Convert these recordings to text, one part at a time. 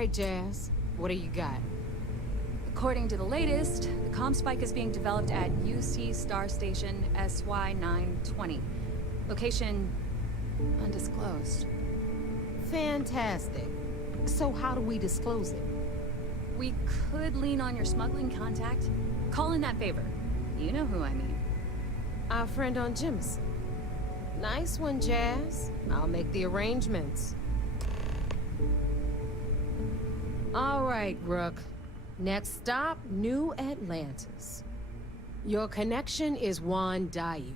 right, Jazz. What do you got? According to the latest, the comm spike is being developed at UC Star Station SY-920. Location undisclosed. Fantastic. So how do we disclose it? We could lean on your smuggling contact. Call in that favor. You know who I mean. Our friend on Jimson. Nice one, Jazz. I'll make the arrangements. All right, Rook. Next stop, New Atlantis. Your connection is Juan Dayu.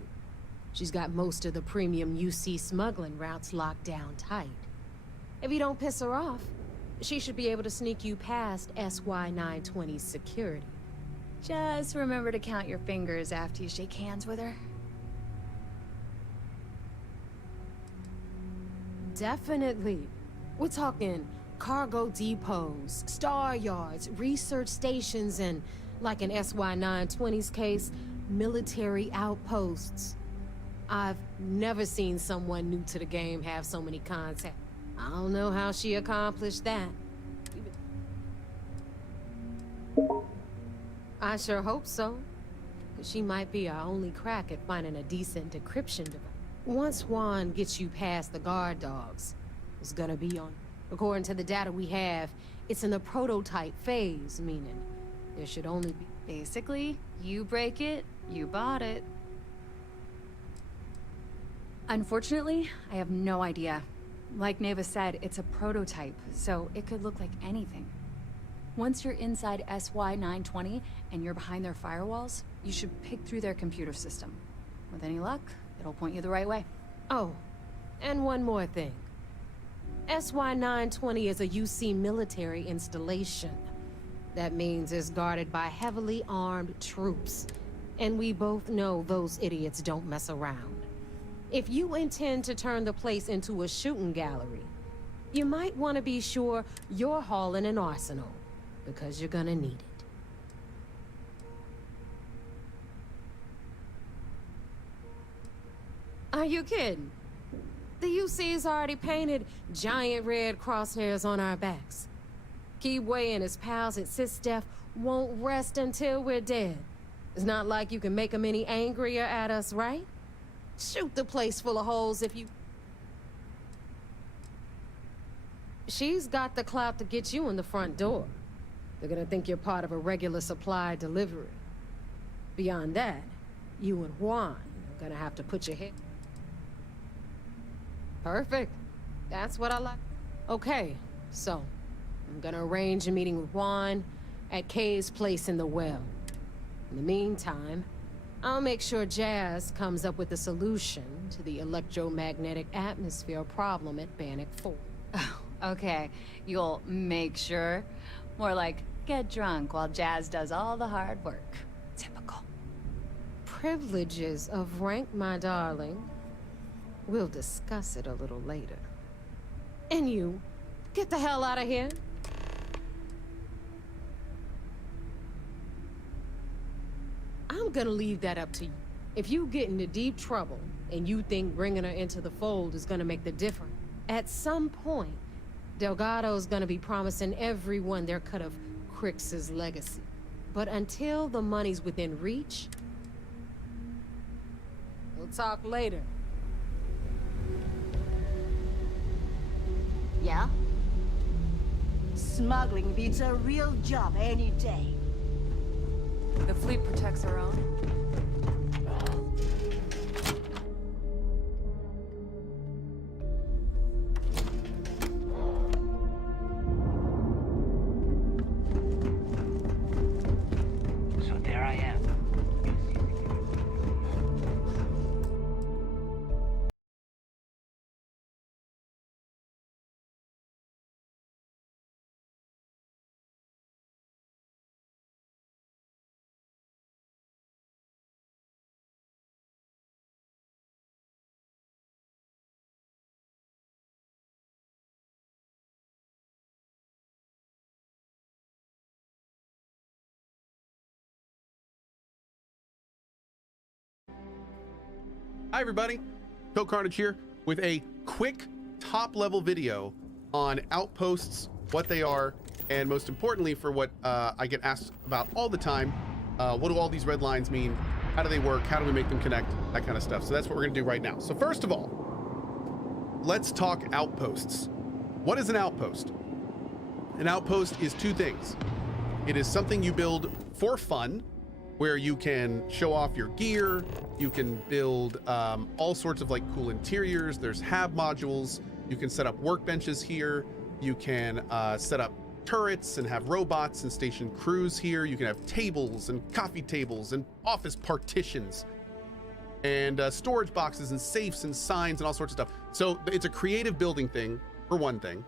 She's got most of the premium UC smuggling routes locked down tight. If you don't piss her off, she should be able to sneak you past SY-920's security. Just remember to count your fingers after you shake hands with her. Definitely. We're talking cargo depots, star yards, research stations, and, like in SY-920's case, military outposts. I've never seen someone new to the game have so many contacts. I don't know how she accomplished that. I sure hope so. She might be our only crack at finding a decent decryption device. Once Juan gets you past the guard dogs, it's gonna be on. According to the data we have, it's in the prototype phase, meaning there should only be... Basically, you break it, you bought it. Unfortunately, I have no idea. Like Neva said, it's a prototype, so it could look like anything. Once you're inside SY-920 and you're behind their firewalls, you should pick through their computer system. With any luck, it'll point you the right way. Oh, and one more thing. SY-920 is a UC military installation. That means it's guarded by heavily armed troops. And we both know those idiots don't mess around. If you intend to turn the place into a shooting gallery, you might want to be sure you're hauling an arsenal, because you're gonna need it. Are you kidding? The UC's already painted giant red crosshairs on our backs. Keyway and his pals at SysDef won't rest until we're dead. It's not like you can make them any angrier at us, right? Shoot the place full of holes if you... She's got the clout to get you in the front door. They're gonna think you're part of a regular supply delivery. Beyond that, you and Juan are gonna have to put your head... Perfect. That's what I like. Okay, so I'm gonna arrange a meeting with Juan at Kay's place in the well. In the meantime, I'll make sure Jazz comes up with a solution to the electromagnetic atmosphere problem at Bannock 4. Oh, okay. You'll make sure? More like, get drunk while Jazz does all the hard work. Typical. Privileges of rank, my darling. We'll discuss it a little later. And you, get the hell out of here. I'm gonna leave that up to you. If you get into deep trouble, and you think bringing her into the fold is gonna make the difference, at some point, Delgado's gonna be promising everyone their cut of Crix's legacy. But until the money's within reach, we'll talk later. Yeah? Smuggling beats a real job any day. The fleet protects our own. So there I am. Hi everybody, Coke Carnage here with a quick top-level video on Outposts what they are, and most importantly, for what I get asked about all the time, what do all these red lines mean? How do they work? How do we make them connect? That kind of stuff. So that's what we're gonna do right now. So first of all, let's talk outposts. What is an outpost? An outpost is two things. It is something you build for fun, where you can show off your gear, you can build all sorts of like cool interiors. There's hab modules, you can set up workbenches here, you can set up turrets and have robots and station crews here. You can have tables and coffee tables and office partitions and storage boxes and safes and signs and all sorts of stuff. So it's a creative building thing, for one thing.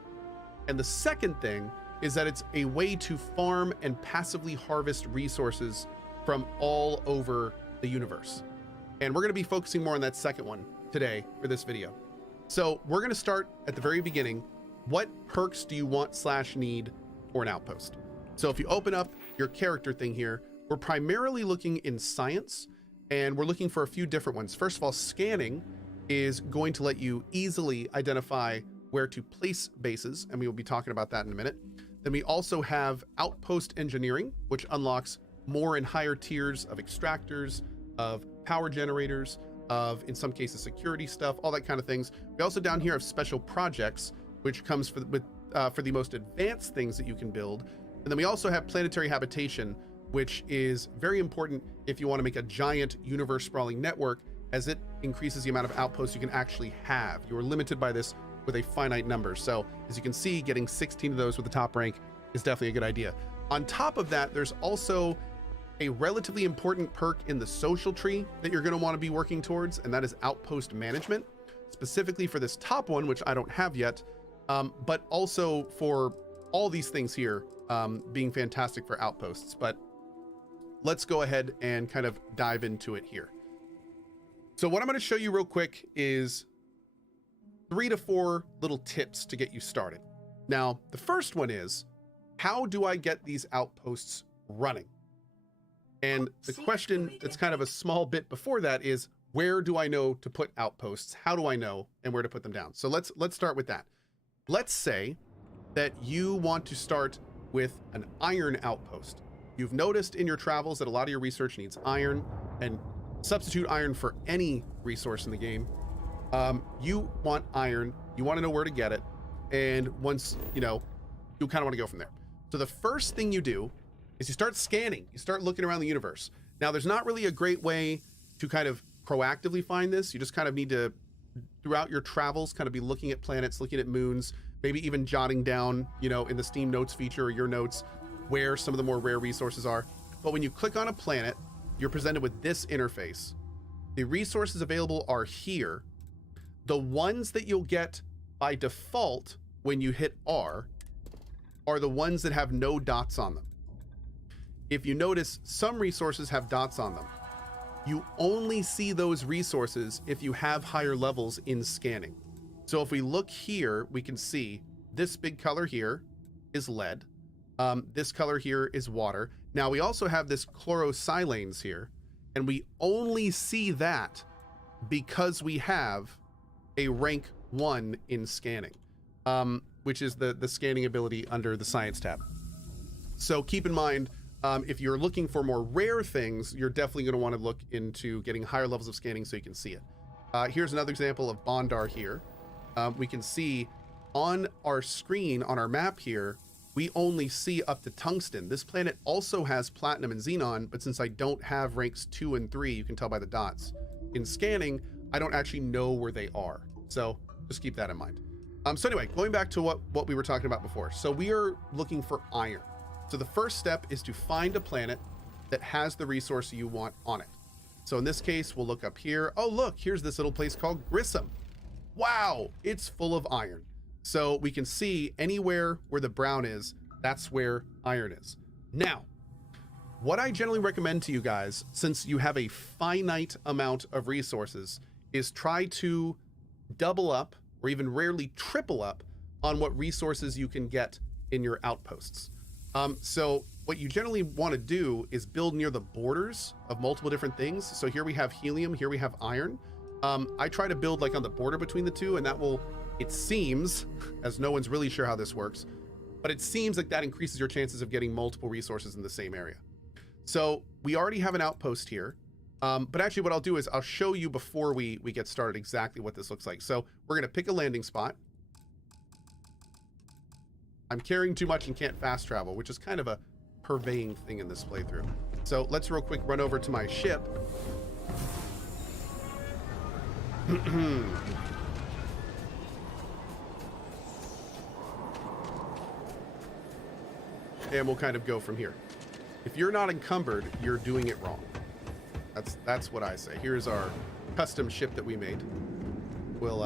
And the second thing is that it's a way to farm and passively harvest resources from all over the universe. And we're gonna be focusing more on that second one today for this video. So we're gonna start at the very beginning. What perks do you want / need for an outpost? So if you open up your character thing here, we're primarily looking in science, and we're looking for a few different ones. First of all, scanning is going to let you easily identify where to place bases, and we will be talking about that in a minute. Then we also have outpost engineering, which unlocks more and higher tiers of extractors, of power generators, of, in some cases, security stuff, all that kind of things. We also down here have special projects, which comes for the most advanced things that you can build. And then we also have planetary habitation, which is very important if you want to make a giant universe sprawling network, as it increases the amount of outposts you can actually have. You are limited by this with a finite number. So as you can see, getting 16 of those with the top rank is definitely a good idea. On top of that, there's also a relatively important perk in the social tree that you're going to want to be working towards, and that is outpost management, specifically for this top one, which I don't have yet, but also for all these things here being fantastic for outposts. But let's go ahead and kind of dive into it here. So what I'm going to show you real quick is 3 to 4 little tips to get you started. Now, the first one is, how do I get these outposts running? And the question that's kind of a small bit before that is, where do I know to put outposts? How do I know and where to put them down? So let's start with that. Let's say that you want to start with an iron outpost. You've noticed in your travels that a lot of your research needs iron, and substitute iron for any resource in the game. You want iron, you want to know where to get it, and once you know, you kind of want to go from there. So the first thing you do is you start scanning, you start looking around the universe. Now, there's not really a great way to kind of proactively find this. You just kind of need to, throughout your travels, kind of be looking at planets, looking at moons, maybe even jotting down, you know, in the Steam Notes feature or your notes, where some of the more rare resources are. But when you click on a planet, you're presented with this interface. The resources available are here. The ones that you'll get by default when you hit R are the ones that have no dots on them. If you notice, some resources have dots on them. You only see those resources if you have higher levels in scanning. So if we look here, we can see this big color here is lead. This color here is water. Now we also have this chlorosilanes here, and we only see that because we have a rank 1 in scanning, which is the scanning ability under the science tab. So keep in mind, if you're looking for more rare things, you're definitely going to want to look into getting higher levels of scanning so you can see it. Here's another example of Bondar here. We can see on our screen, on our map here, we only see up to tungsten. This planet also has platinum and xenon, but since I don't have ranks 2 and 3, you can tell by the dots. In scanning, I don't actually know where they are. So just keep that in mind. So anyway, going back to what we were talking about before. So we are looking for iron. So the first step is to find a planet that has the resource you want on it. So in this case, we'll look up here. Oh, look, here's this little place called Grissom. Wow, it's full of iron. So we can see anywhere where the brown is, that's where iron is. Now, what I generally recommend to you guys, since you have a finite amount of resources, is try to double up or even rarely triple up on what resources you can get in your outposts. So what you generally want to do is build near the borders of multiple different things. So here we have helium, here we have iron. I try to build like on the border between the two, and that will, it seems, as no one's really sure how this works, but it seems like that increases your chances of getting multiple resources in the same area. So we already have an outpost here. But actually what I'll do is I'll show you before we get started exactly what this looks like. So we're going to pick a landing spot. I'm carrying too much and can't fast travel, which is kind of a purveying thing in this playthrough. So let's real quick run over to my ship. And we'll kind of go from here. If you're not encumbered, you're doing it wrong. That's what I say. Here's our custom ship that we made. We'll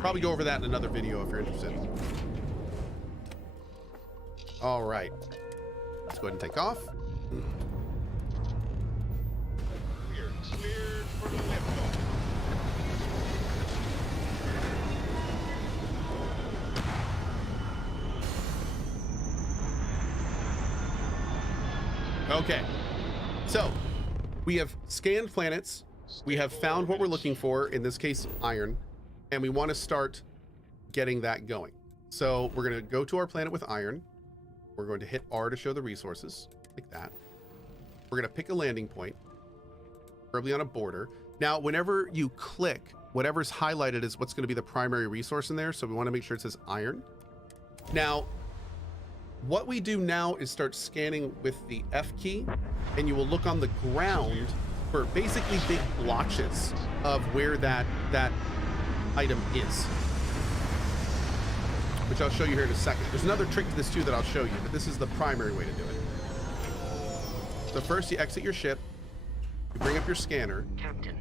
probably go over that in another video if you're interested. All right. Let's go ahead and take off. We're cleared for liftoff. Okay. So, we have scanned planets. We have found what we're looking for, in this case, iron, and we want to start getting that going. So we're going to go to our planet with iron. We're going to hit R to show the resources, like that. We're going to pick a landing point, preferably on a border. Now, whenever you click, whatever's highlighted is what's going to be the primary resource in there, so we want to make sure it says iron. Now, what we do now is start scanning with the F key, and you will look on the ground for basically big blotches of where that item is, which I'll show you here in a second. There's another trick to this too that I'll show you, but this is the primary way to do it. So first you exit your ship, you bring up your scanner, Captain,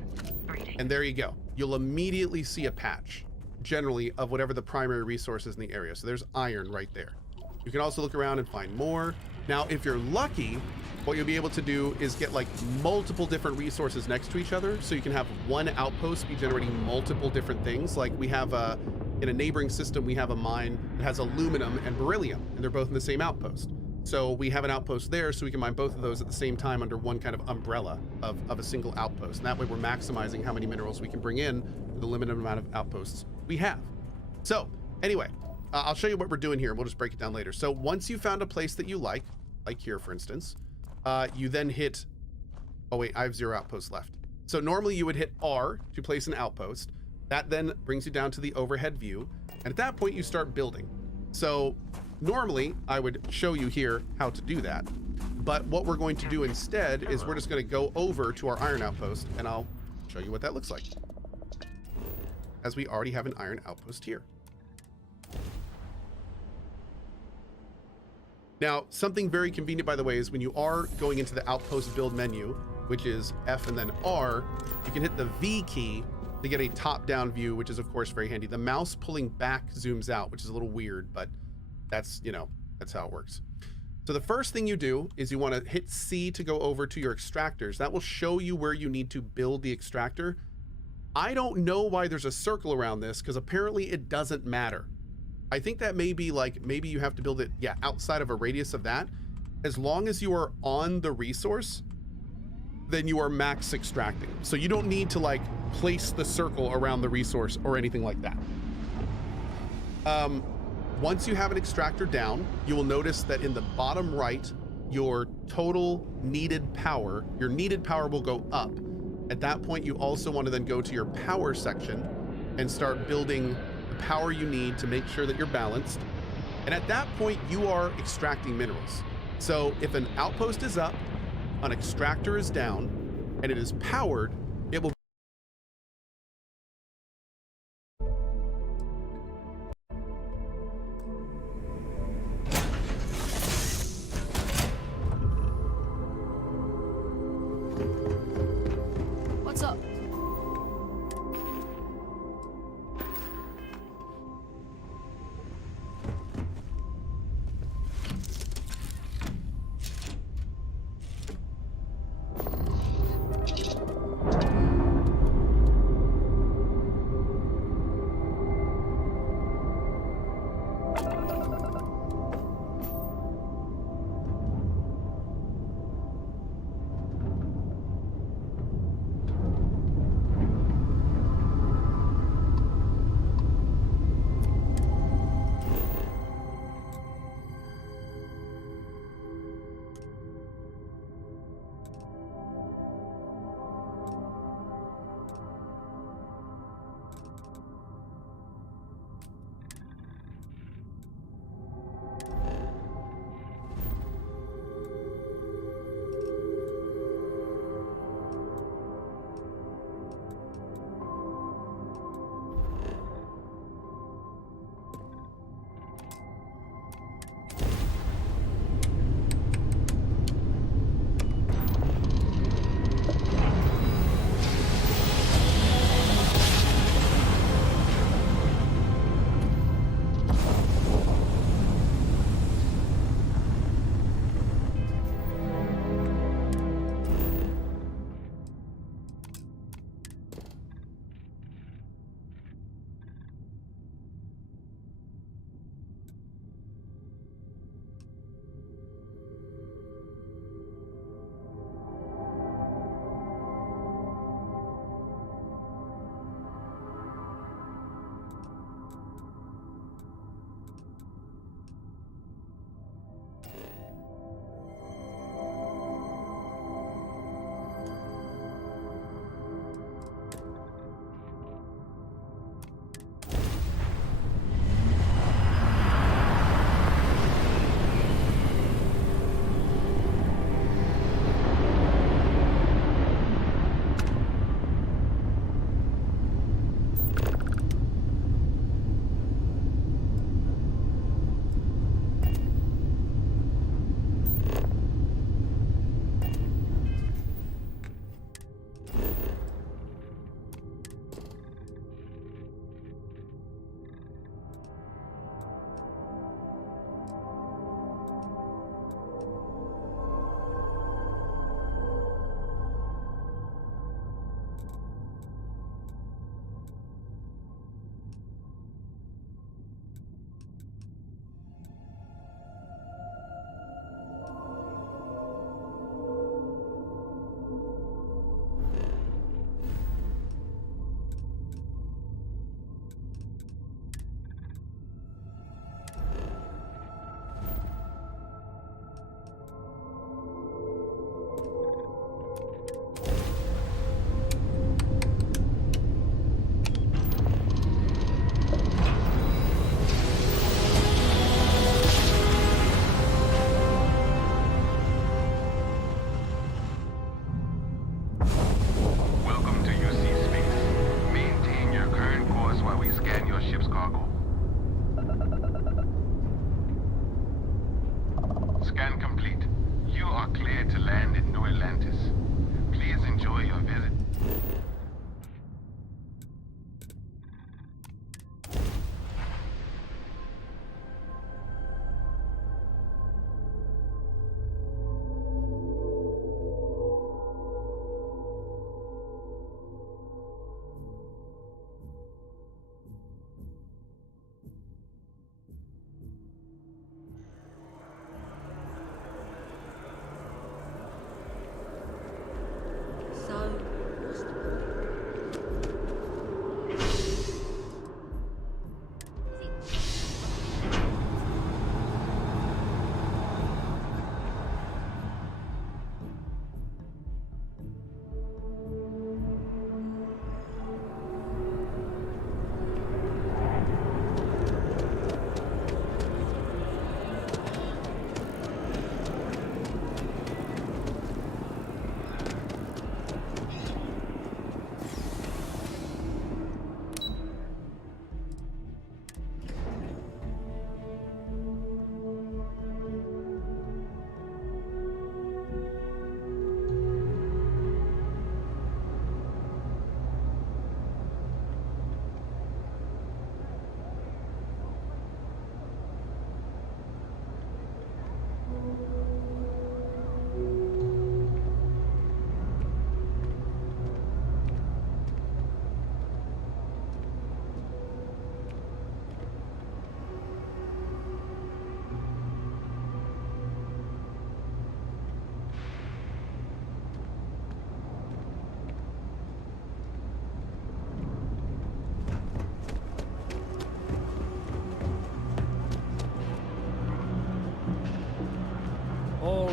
greetings. and there you go. You'll immediately see a patch, generally, of whatever the primary resource is in the area. So there's iron right there. You can also look around and find more. Now, if you're lucky, what you'll be able to do is get like multiple different resources next to each other. So you can have one outpost be generating multiple different things. Like we have in a neighboring system, we have a mine that has aluminum and beryllium, and they're both in the same outpost. So we have an outpost there, so we can mine both of those at the same time under one kind of umbrella of a single outpost. And that way we're maximizing how many minerals we can bring in with the limited amount of outposts we have. So anyway, I'll show you what we're doing here, and we'll just break it down later. So once you found a place that you like here, for instance, you then hit, oh wait, I have 0 outposts left. So normally you would hit R to place an outpost. That then brings you down to the overhead view. And at that point you start building. So normally I would show you here how to do that. But what we're going to do instead is we're just going to go over to our iron outpost, and I'll show you what that looks like, as we already have an iron outpost here. Now, something very convenient, by the way, is when you are going into the outpost build menu, which is F and then R, you can hit the V key to get a top-down view, which is, of course, very handy. The mouse pulling back zooms out, which is a little weird, but that's, you know, that's how it works. So the first thing you do is you want to hit C to go over to your extractors. That will show you where you need to build the extractor. I don't know why there's a circle around this, because apparently it doesn't matter. I think that may be like, maybe you have to build it, yeah, outside of a radius of that. As long as you are on the resource, then you are max extracting. So you don't need to like place the circle around the resource or anything like that. Once you have an extractor down, you will notice that in the bottom right, your total needed power, your needed power will go up. At that point, you also want to then go to your power section and start building the power you need to make sure that you're balanced. And at that point, you are extracting minerals. So if an outpost is up, an extractor is down, and it is powered, it will What's up?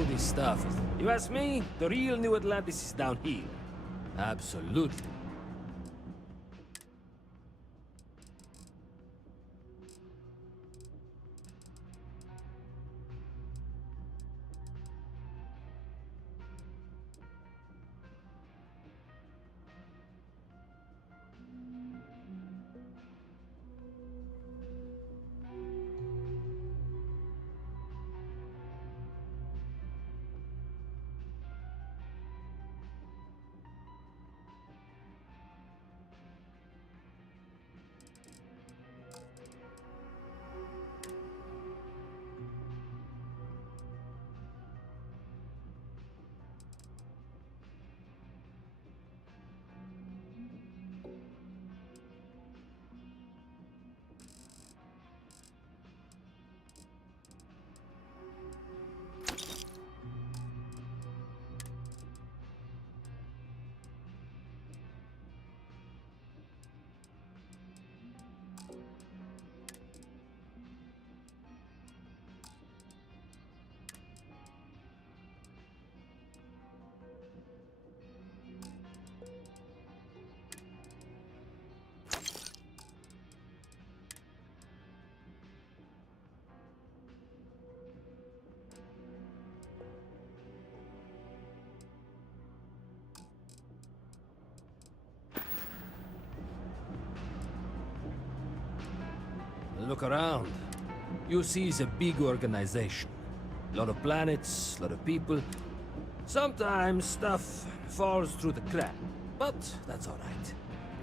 all this stuff. You ask me, the real New Atlantis is down here. Absolutely. Look around. You see it's a big organization. A lot of planets, a lot of people. Sometimes stuff falls through the crack. But that's alright.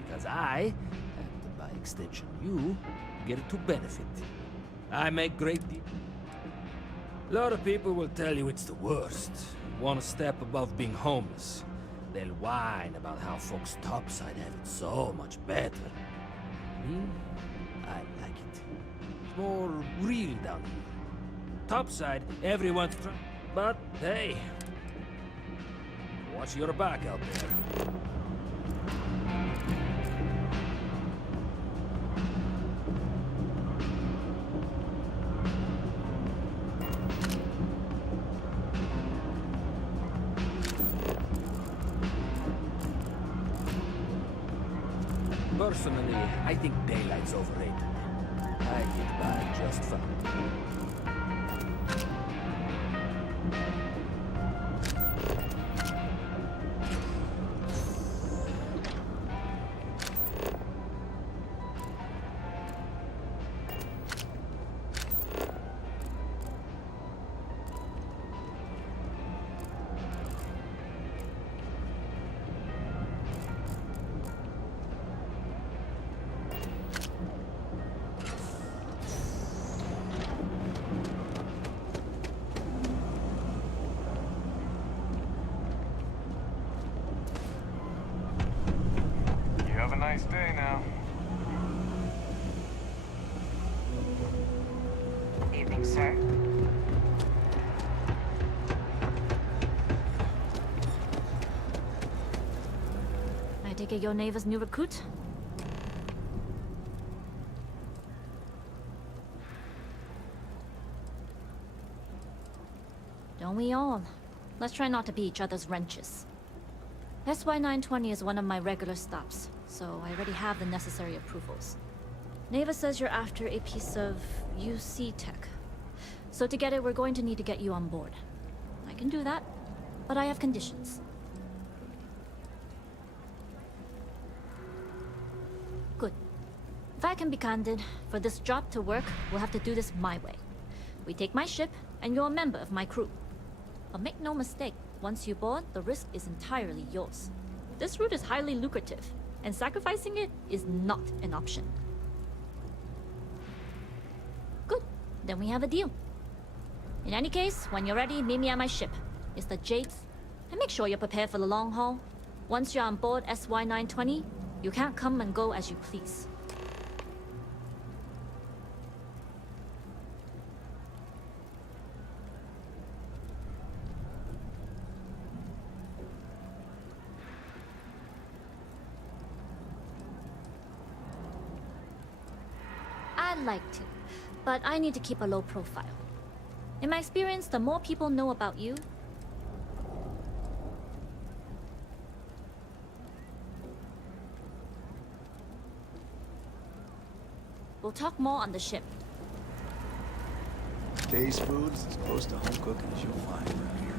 Because I, and by extension you, get to benefit. I make great deals. A lot of people will tell you it's the worst. One step above being homeless. They'll whine about how folks topside have it so much better. Me? I like it. It's more real down here. Topside, everyone's trying. But hey, watch your back out there. Personally, I think daylight's overrated. I get by just fine. Have a nice day now. Evening, sir. I take it your neighbor's new recruit? Don't we all? Let's try not to be each other's wrenches. SY-920 is one of my regular stops, so I already have the necessary approvals. Neva says you're after a piece of UC tech. So to get it, we're going to need to get you on board. I can do that, but I have conditions. Good. If I can be candid, for this job to work, we'll have to do this my way. We take my ship, and you're a member of my crew. But make no mistake, once you board, the risk is entirely yours. This route is highly lucrative, and sacrificing it is not an option. Good. Then we have a deal. In any case, when you're ready, meet me at my ship. It's the Jades. And make sure you're prepared for the long haul. Once you're on board SY-920, you can't come and go as you please. I'd like to, but I need to keep a low profile. In my experience, the more people know about you, we'll talk more on the ship. Day's food's as close to home cooking as you'll find around here.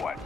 What?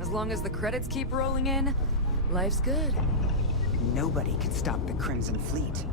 As long as the credits keep rolling in, life's good. Nobody can stop the Crimson Fleet.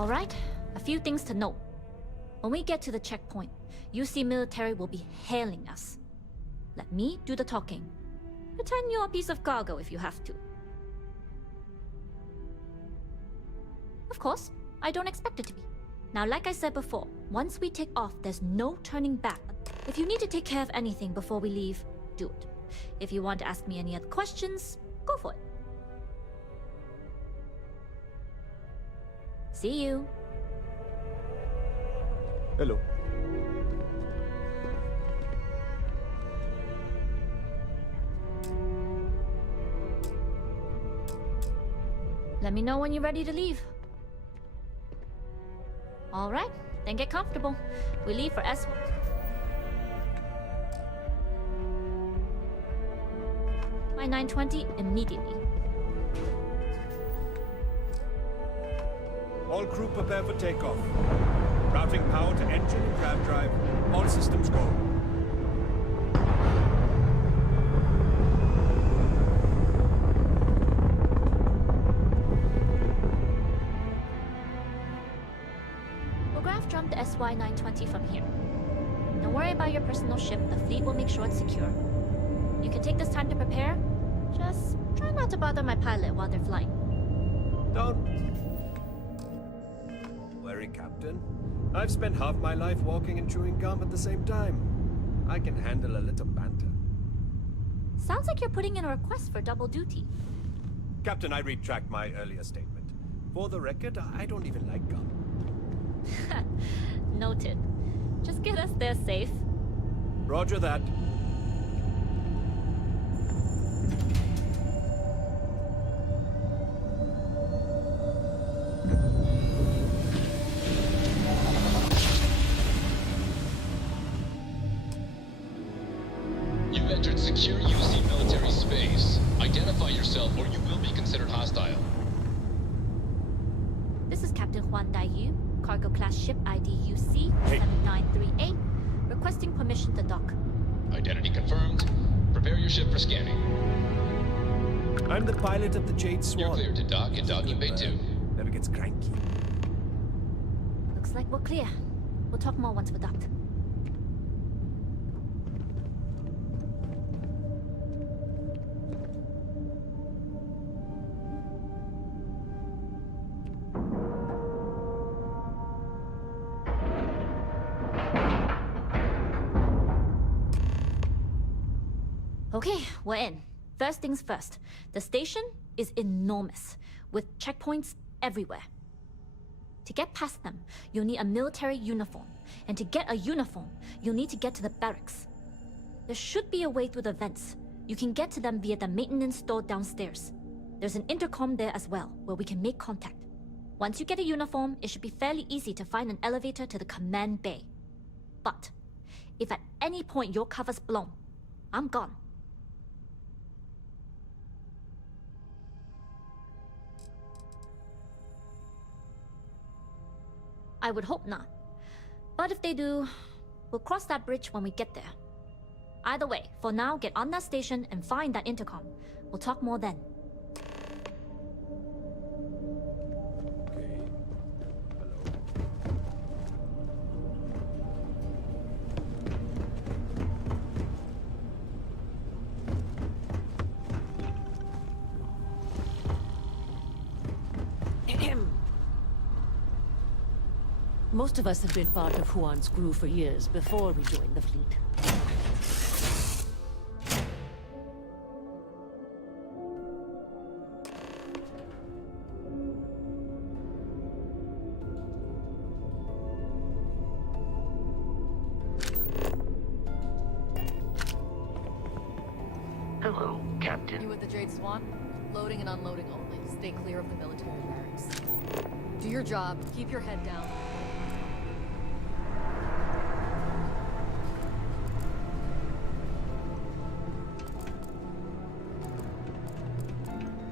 All right, a few things to note. When we get to the checkpoint, UC military will be hailing us. Let me do the talking. Pretend you're a piece of cargo if you have to. Of course, I don't expect it to be. Now, like I said before, once we take off, there's no turning back. If you need to take care of anything before we leave, do it. If you want to ask me any other questions, go for it. See you. Hello. Let me know when you're ready to leave. All right, then get comfortable. We leave for S1. My 920 immediately. All crew prepare for takeoff. Routing power to engine and grav drive. All systems go. We'll grav jump the SY-920 from here. Don't worry about your personal ship. The fleet will make sure it's secure. You can take this time to prepare. Just try not to bother my pilot while they're flying. Don't worry, Captain. I've spent half my life walking and chewing gum at the same time. I can handle a little banter. Sounds like you're putting in a request for double duty. Captain, I retract my earlier statement. For the record, I don't even like gum. Noted. Just get us there safe. Roger that. You've entered secure UC military space. Identify yourself or you will be considered hostile. This is Captain Huan Daiyu, cargo class ship ID UC-7938, requesting permission to dock. Identity confirmed. Prepare your ship for scanning. I'm the pilot of the Jade Swan. You're cleared to dock in docking bay 2. Never gets cranky. Looks like we're clear. We'll talk more once we're docked. Okay, we're in. First things first. The station is enormous, with checkpoints everywhere. To get past them, you'll need a military uniform. And to get a uniform, you'll need to get to the barracks. There should be a way through the vents. You can get to them via the maintenance store downstairs. There's an intercom there as well, where we can make contact. Once you get a uniform, it should be fairly easy to find an elevator to the command bay. But if at any point your cover's blown, I'm gone. I would hope not. But if they do, we'll cross that bridge when we get there. Either way, for now, get on that station and find that intercom. We'll talk more then. Okay. Most of us have been part of Huan's crew for years before we joined the fleet. Hello, Captain. You with the Jade Swan? Loading and unloading only. Stay clear of the military barracks. Do your job. Keep your head down.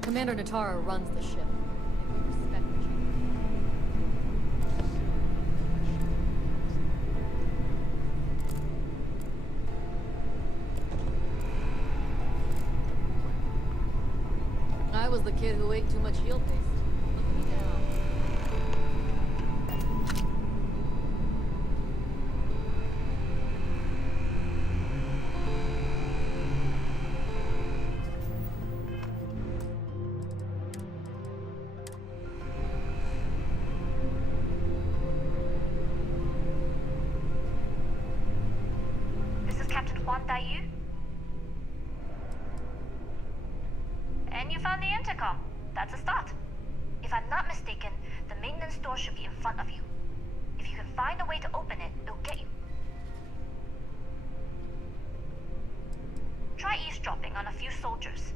Commander Natara runs the ship. And we respect the Jade. I was the kid who ate too much heel paste. Look at me now. Yu? And you found the intercom. That's a start. If I'm not mistaken, the maintenance door should be in front of you. If you can find a way to open it, it'll get you. Try eavesdropping on a few soldiers.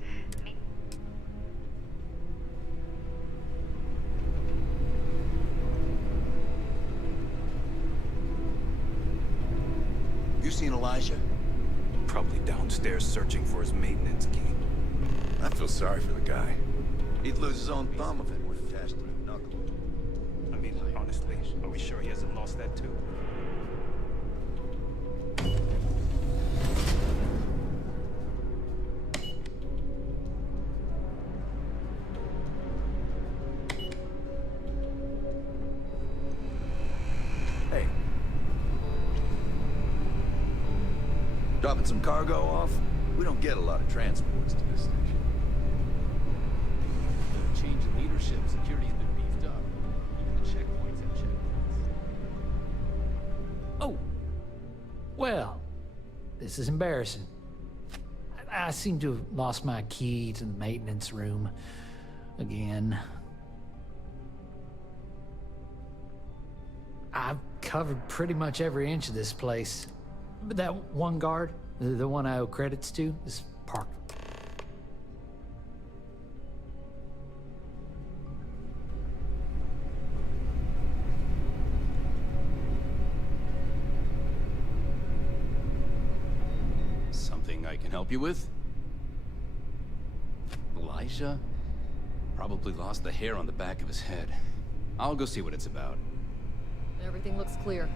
You seen Elijah? Probably downstairs searching for his maintenance key. I feel sorry for the guy. He'd lose his own thumb if it weren't attached to his knuckle. I mean, honestly, are we sure he hasn't lost that too? Hey. Dropping some cargo off? We don't get a lot of transports to this station. Change in leadership, security's been beefed up. Even the checkpoints have checkpoints. Oh. Well, this is embarrassing. I seem to have lost my key to the maintenance room again. I've covered pretty much every inch of this place. But that one guard, the one I owe credits to, is parked. Something I can help you with? Elijah? Probably lost the hair on the back of his head. I'll go see what it's about. Everything looks clear.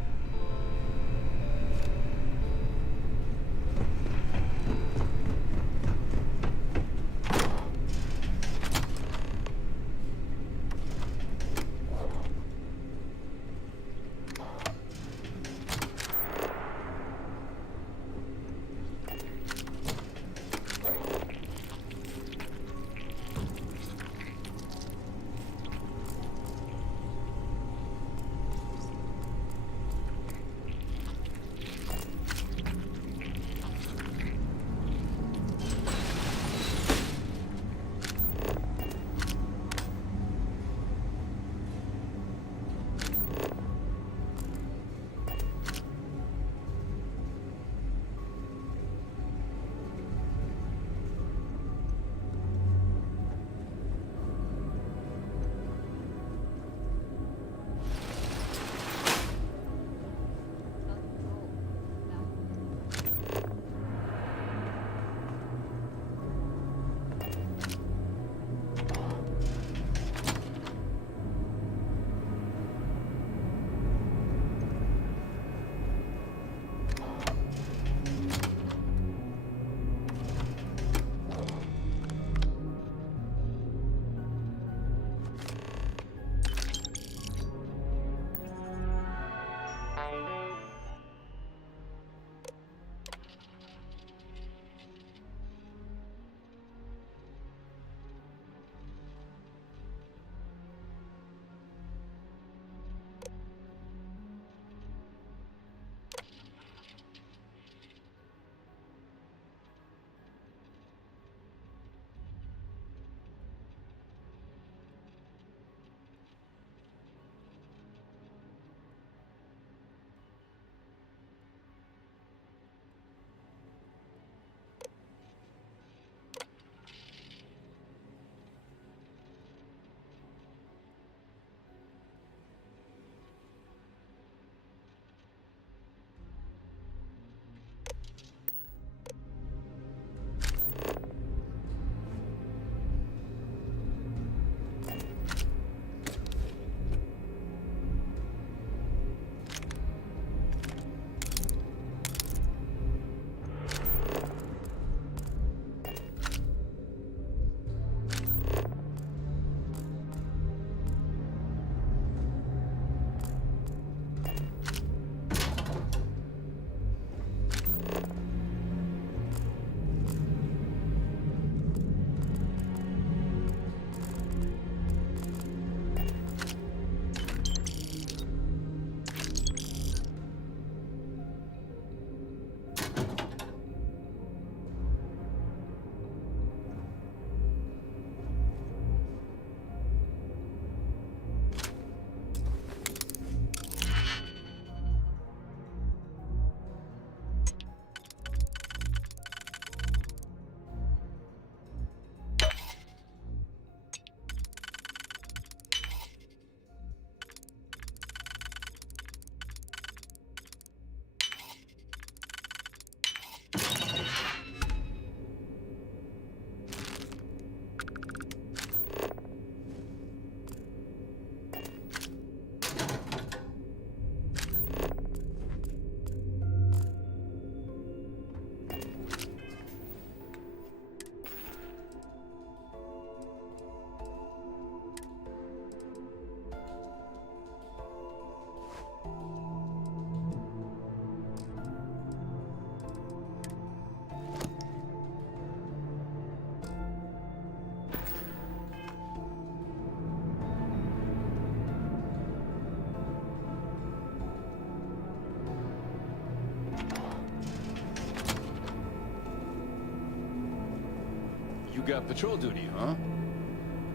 You got patrol duty, huh?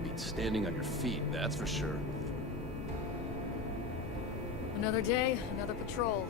Beats standing on your feet, that's for sure. Another day, another patrol.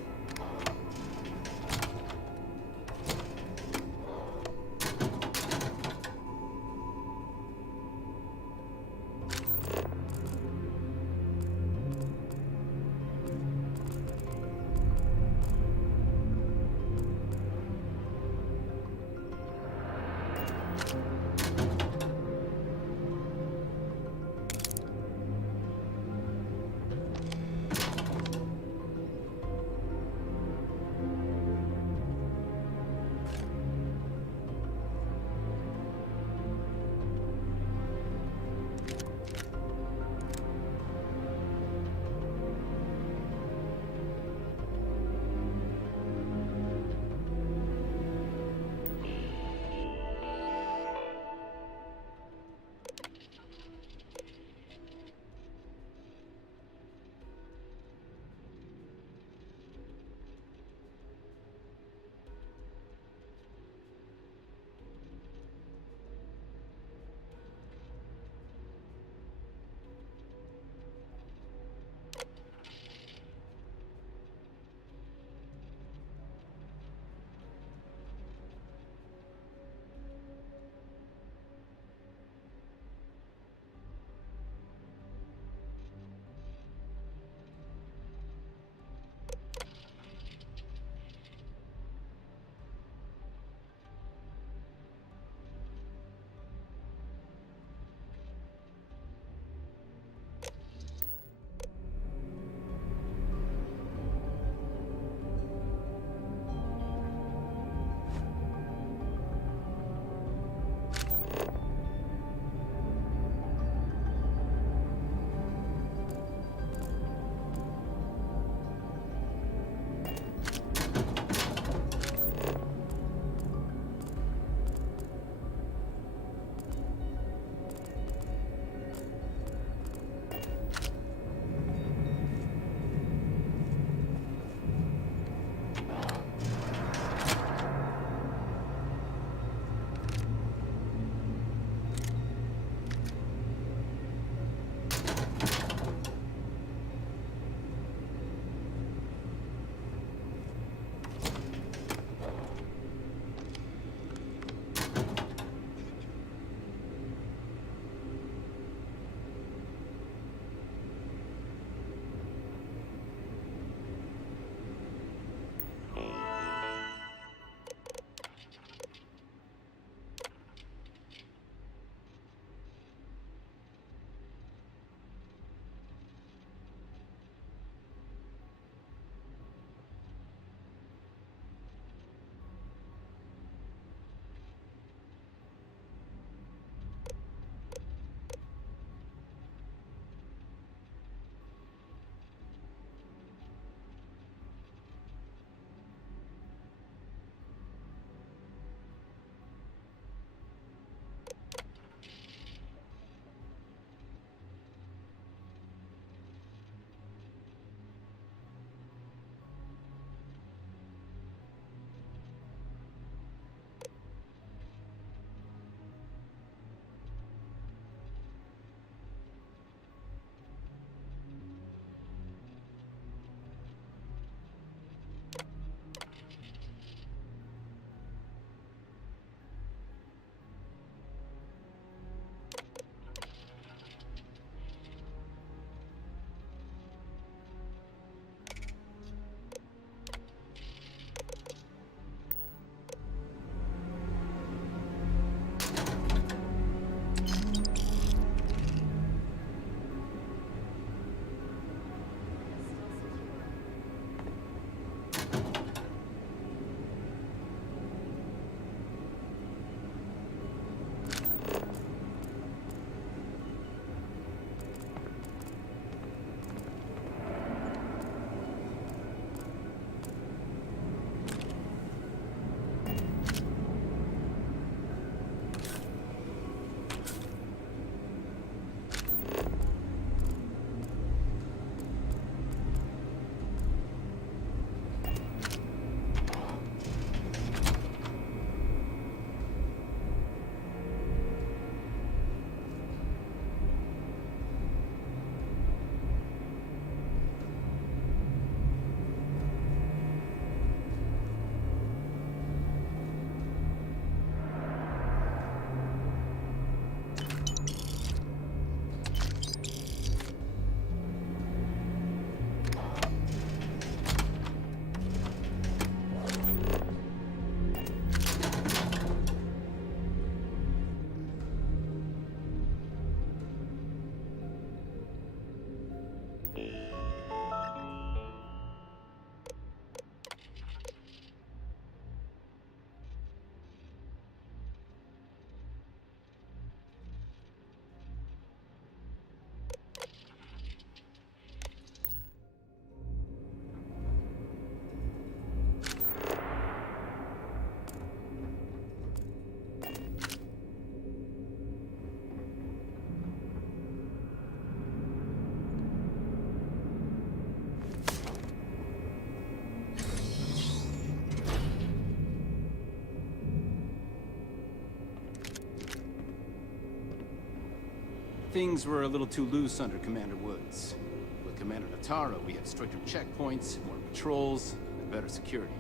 Things were a little too loose under Commander Woods. With Commander Natara, we had stricter checkpoints, more patrols, and better security.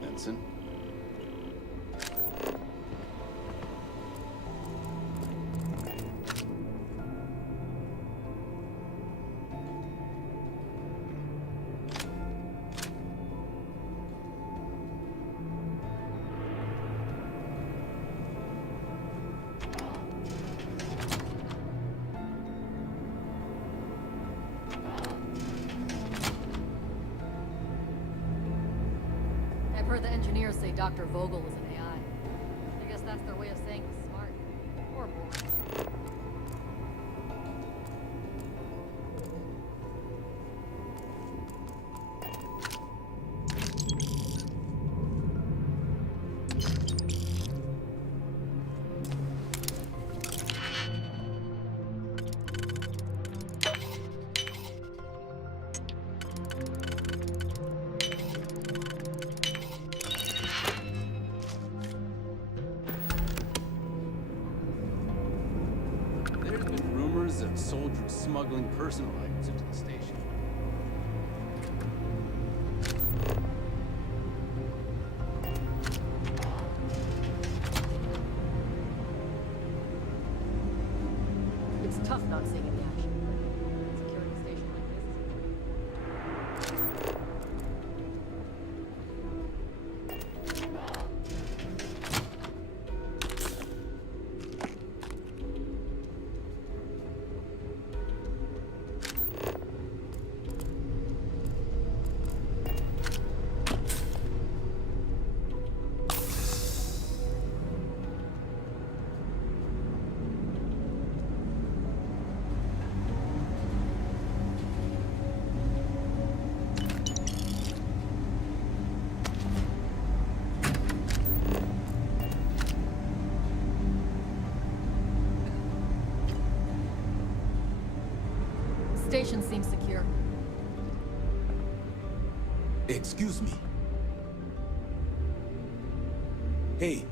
Benson? I've heard the engineers say Dr. Vogel is an AI. I guess that's their way of saying he's smart. Or boring. There's been rumors of soldiers smuggling personal items into the station. It's tough not seeing any action. Securing a station like this is Station seems secure. Excuse me. Hey.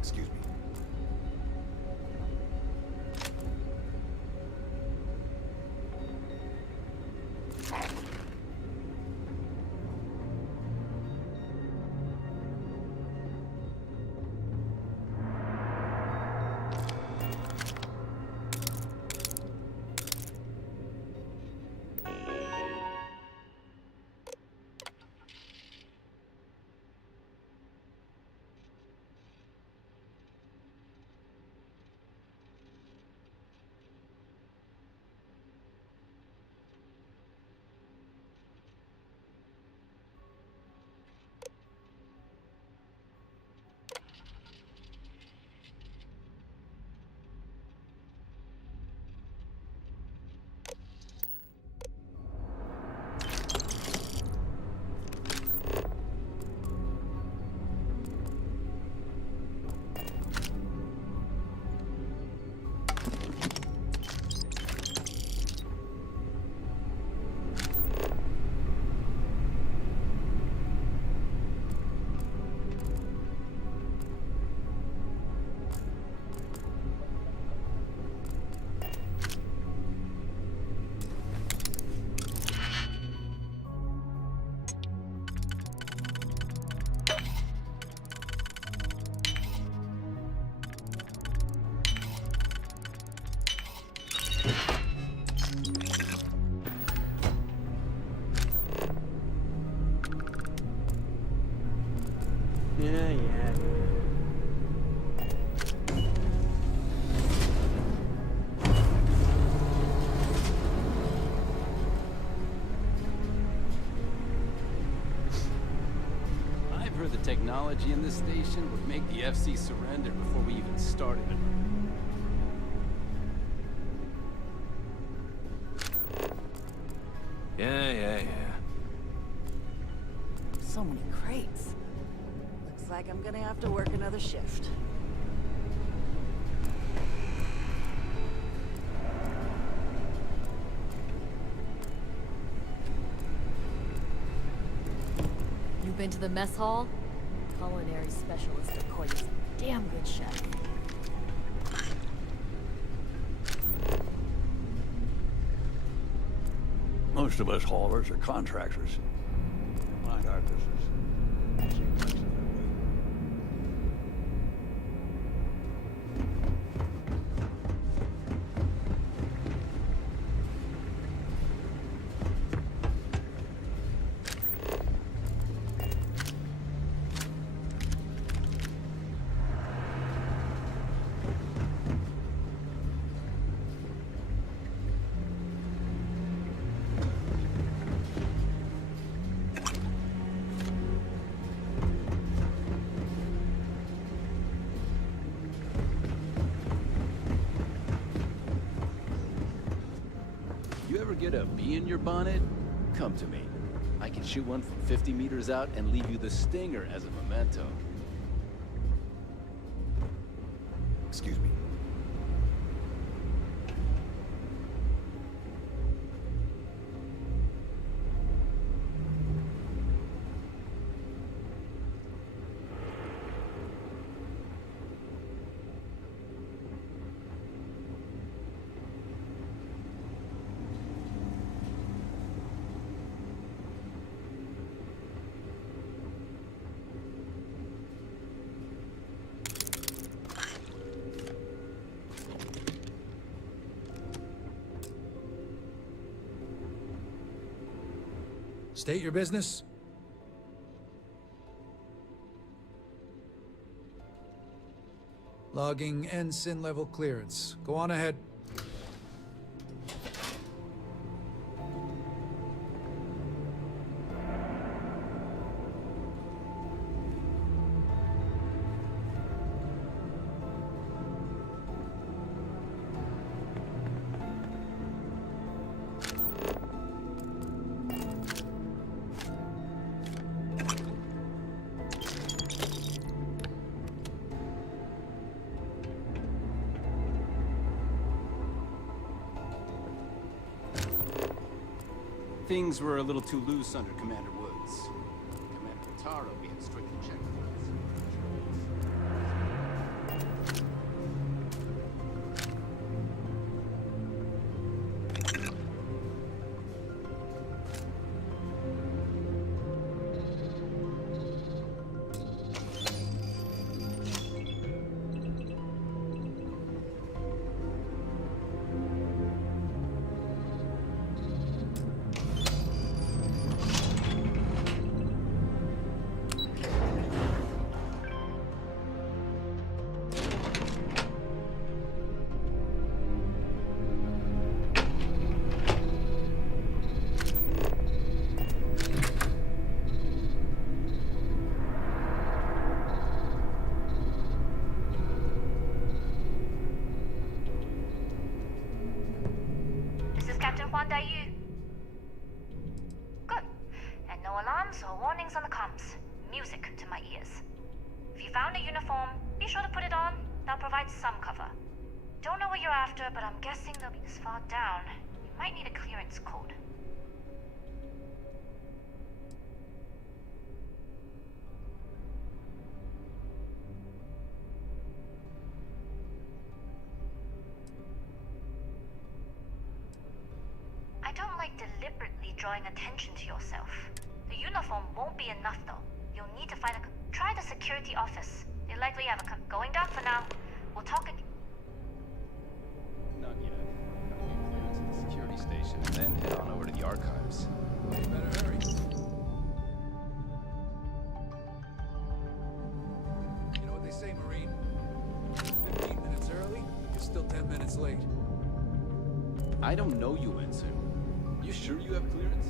Excuse me. Yeah. I've heard the technology in this station would make the FC surrender before we even started it. Yeah. like I'm gonna have to work another shift. You been to the mess hall? Culinary specialist McCoy is a damn good chef. Most of us haulers are contractors. Mind our business. Seems like so that way. You ever get a bee in your bonnet? Come to me. I can shoot one from 50 meters out and leave you the stinger as a memento. Excuse me. State your business. Logging ensign level clearance. Go on ahead. Things were a little too loose under Commander Woods. Commander Taro, we had stricter checkpoints. Good. And no alarms or warnings on the comms. Music to my ears. If you found a uniform, be sure to put it on. That'll provide some cover. Don't know what you're after, but I'm guessing they'll be this far down. You might need a clearance code. I don't like deliberately drawing attention to yourself. The uniform won't be enough though. You'll need to find a... Try the security office. They likely have a... Going down for now. We'll talk again. Not yet. Gotta get clearance at the security station and then head on over to the archives. Well, you better hurry. You know what they say, Marine? 15 minutes early, you're still 10 minutes late. I don't know you, Ensign. You sure you have clearance?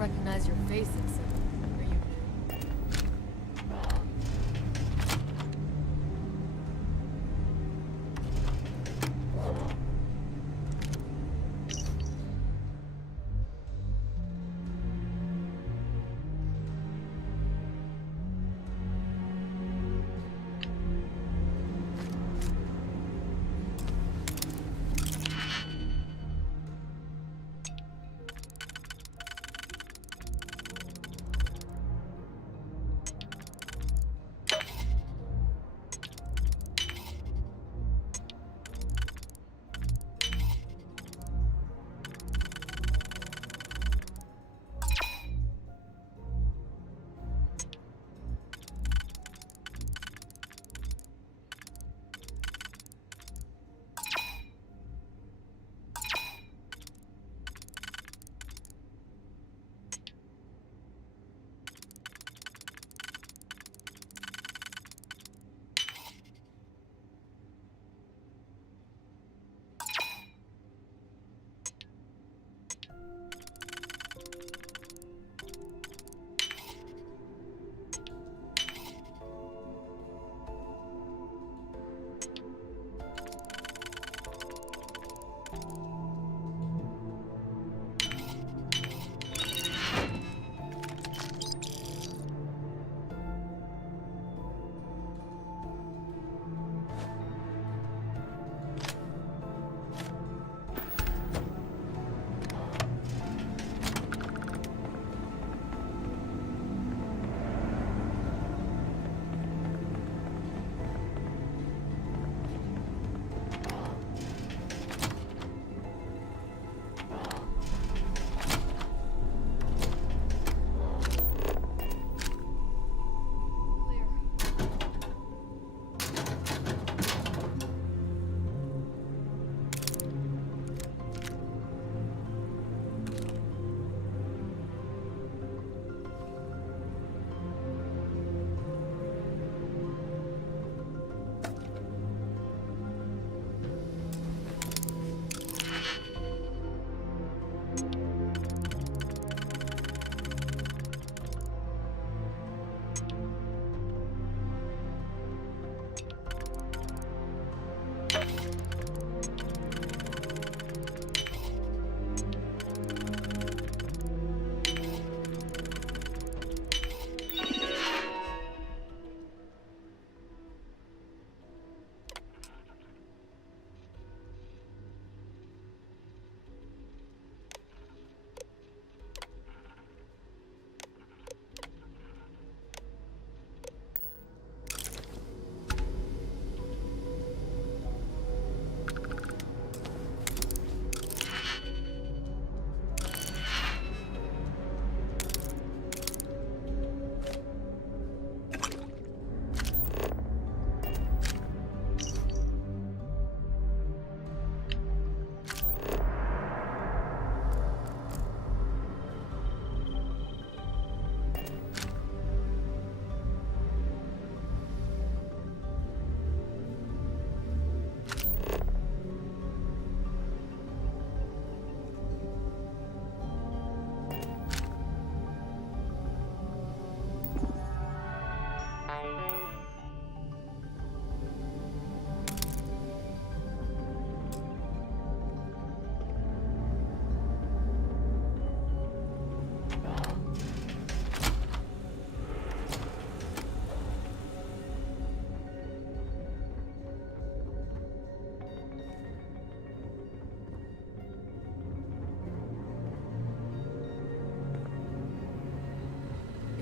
recognize your face, Ensign. Are you new?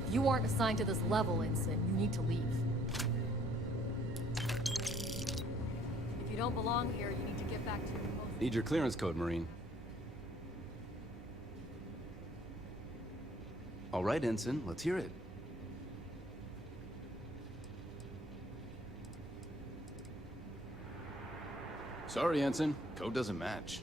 If you aren't assigned to this level, Ensign, you need to leave. If you don't belong here, you need to get back to your post. Need your clearance code, Marine. All right, Ensign, let's hear it. Sorry, Ensign. Code doesn't match.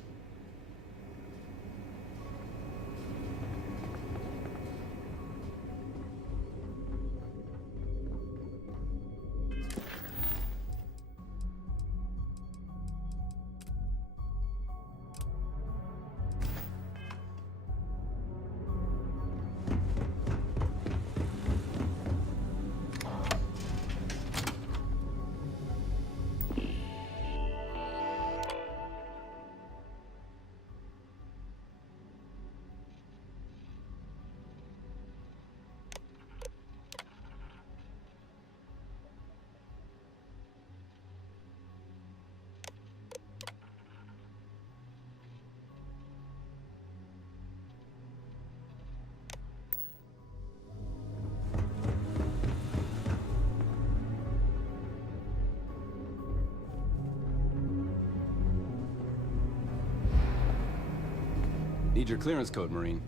Need your clearance code, Marine.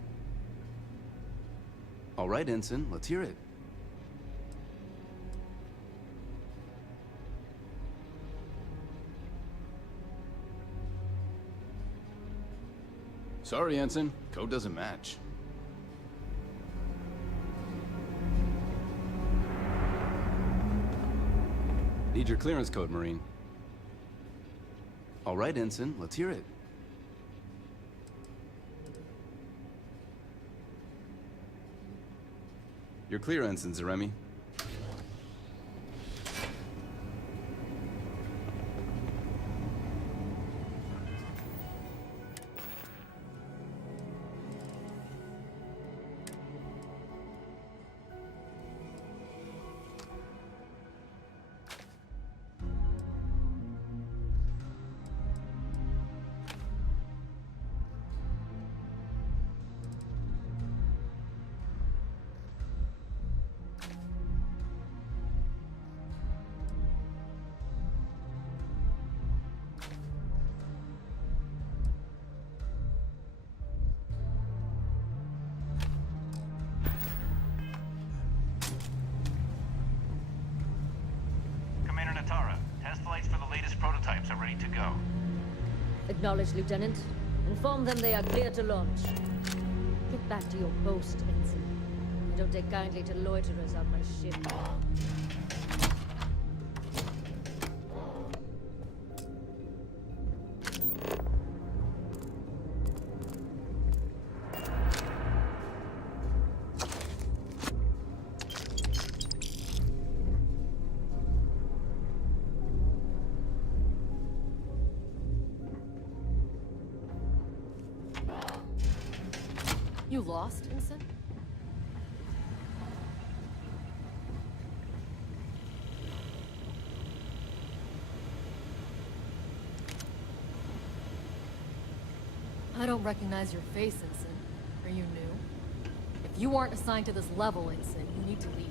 All right, Ensign, let's hear it. Sorry, Ensign. Code doesn't match. Need your clearance code, Marine. All right, Ensign, let's hear it. You're clear, Ensign Zaremi. Commander Natara, test flights for the latest prototypes are ready to go. Acknowledged, Lieutenant. Inform them they are clear to launch. Get back to your post, Ensign. I don't take kindly to loiterers on my ship. You lost, Ensign? I don't recognize your face, Ensign. Are you new? If you aren't assigned to this level, Ensign, you need to leave.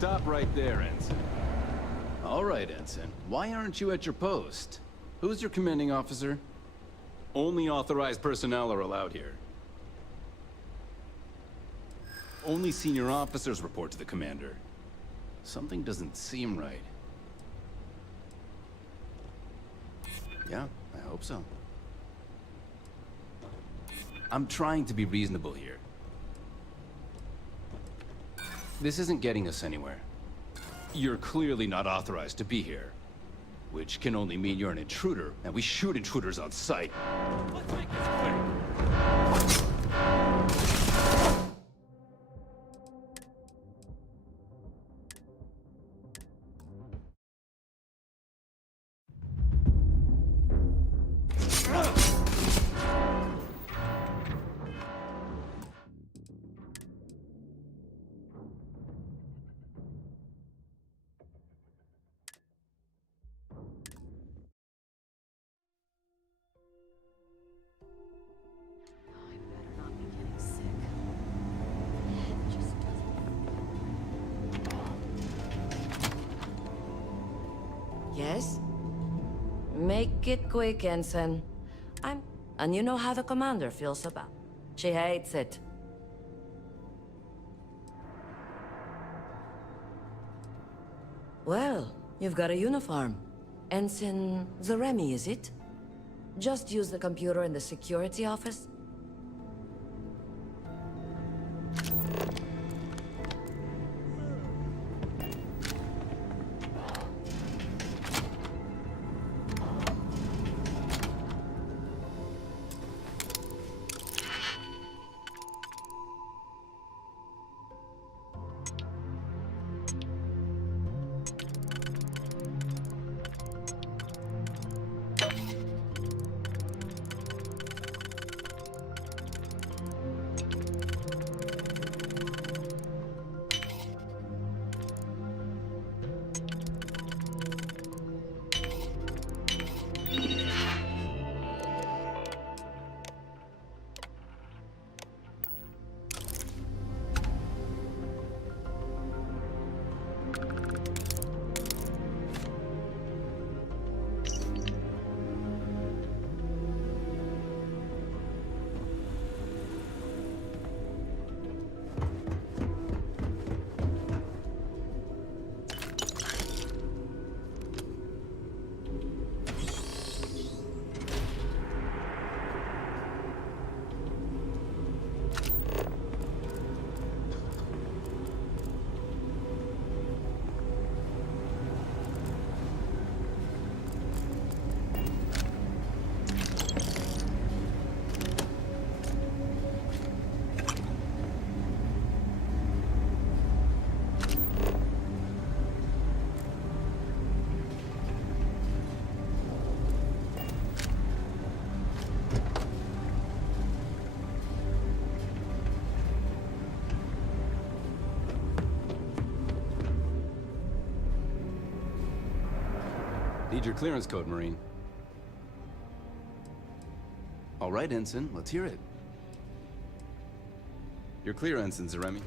Stop right there, Ensign. All right, Ensign. Why aren't you at your post? Who's your commanding officer? Only authorized personnel are allowed here. Only senior officers report to the commander. Something doesn't seem right. Yeah, I hope so. I'm trying to be reasonable here. This isn't getting us anywhere. You're clearly not authorized to be here. Which can only mean you're an intruder, and we shoot intruders on sight. Let's make this quick! Yes? Make it quick, Ensign. And you know how the commander feels about it. She hates it. Well, you've got a uniform. Ensign Zaremi, is it? Just use the computer in the security office. Need your clearance code, Marine. All right, Ensign, let's hear it. You're clear, Ensign Zaremi.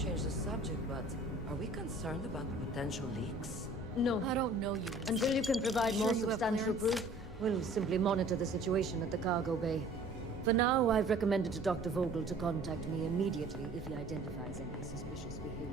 change the subject, but are we concerned about potential leaks? No. I don't know you. Until you can provide Sure more you have substantial clearance? proof, we'll simply monitor the situation at the cargo bay. For now, I've recommended to Dr. Vogel to contact me immediately if he identifies any suspicious behavior.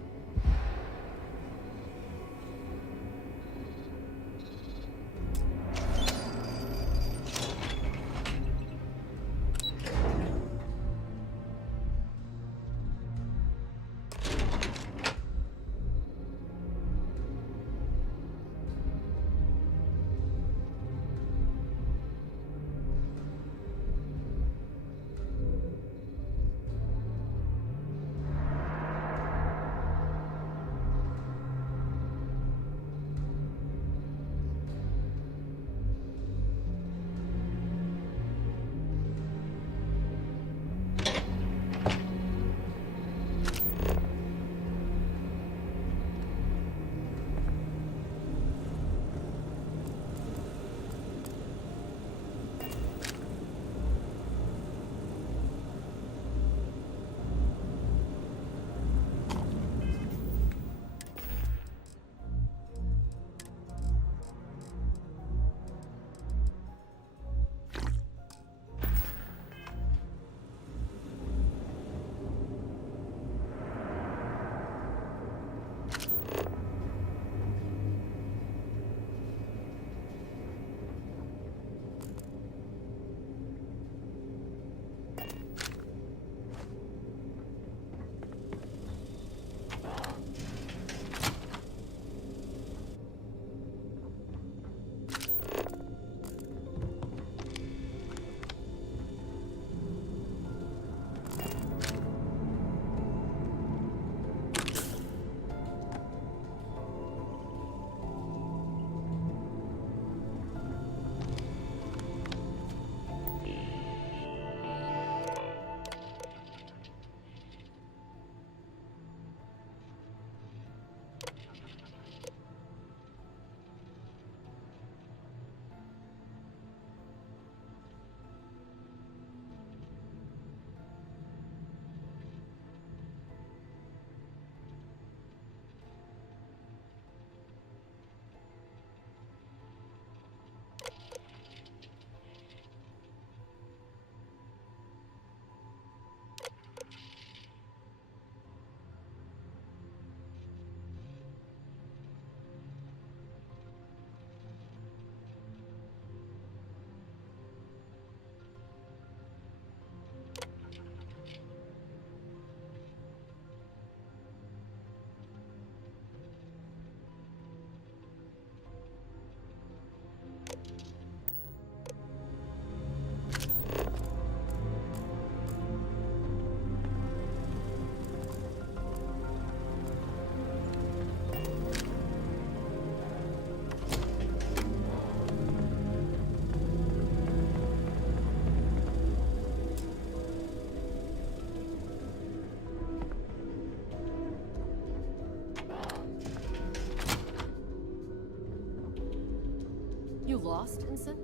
You lost, Ensign?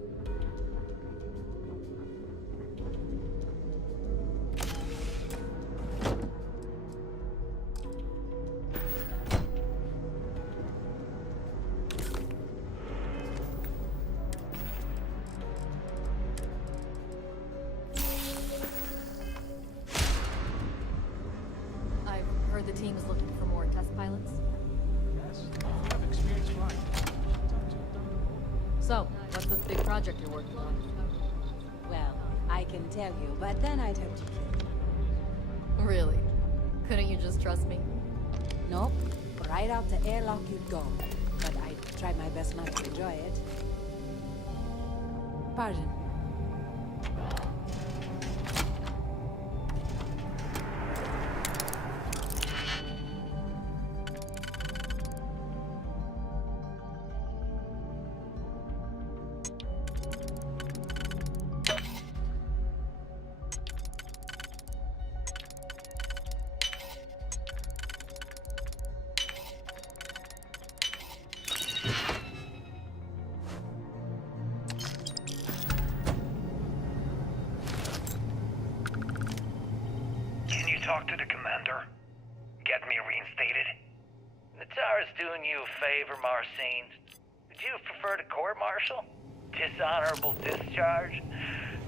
I've heard the team is looking for more test pilots. Yes, I have experience flying. So, what's this big project you're working on? Well, I can tell you, but then I'd have to kill you. Really? Couldn't you just trust me? Nope. Right out the airlock you'd go. But I tried my best not to enjoy it. Pardon. Can you talk to the commander? Get me doing you a favor, Marcine? Would you prefer to court-martial? Dishonorable discharge?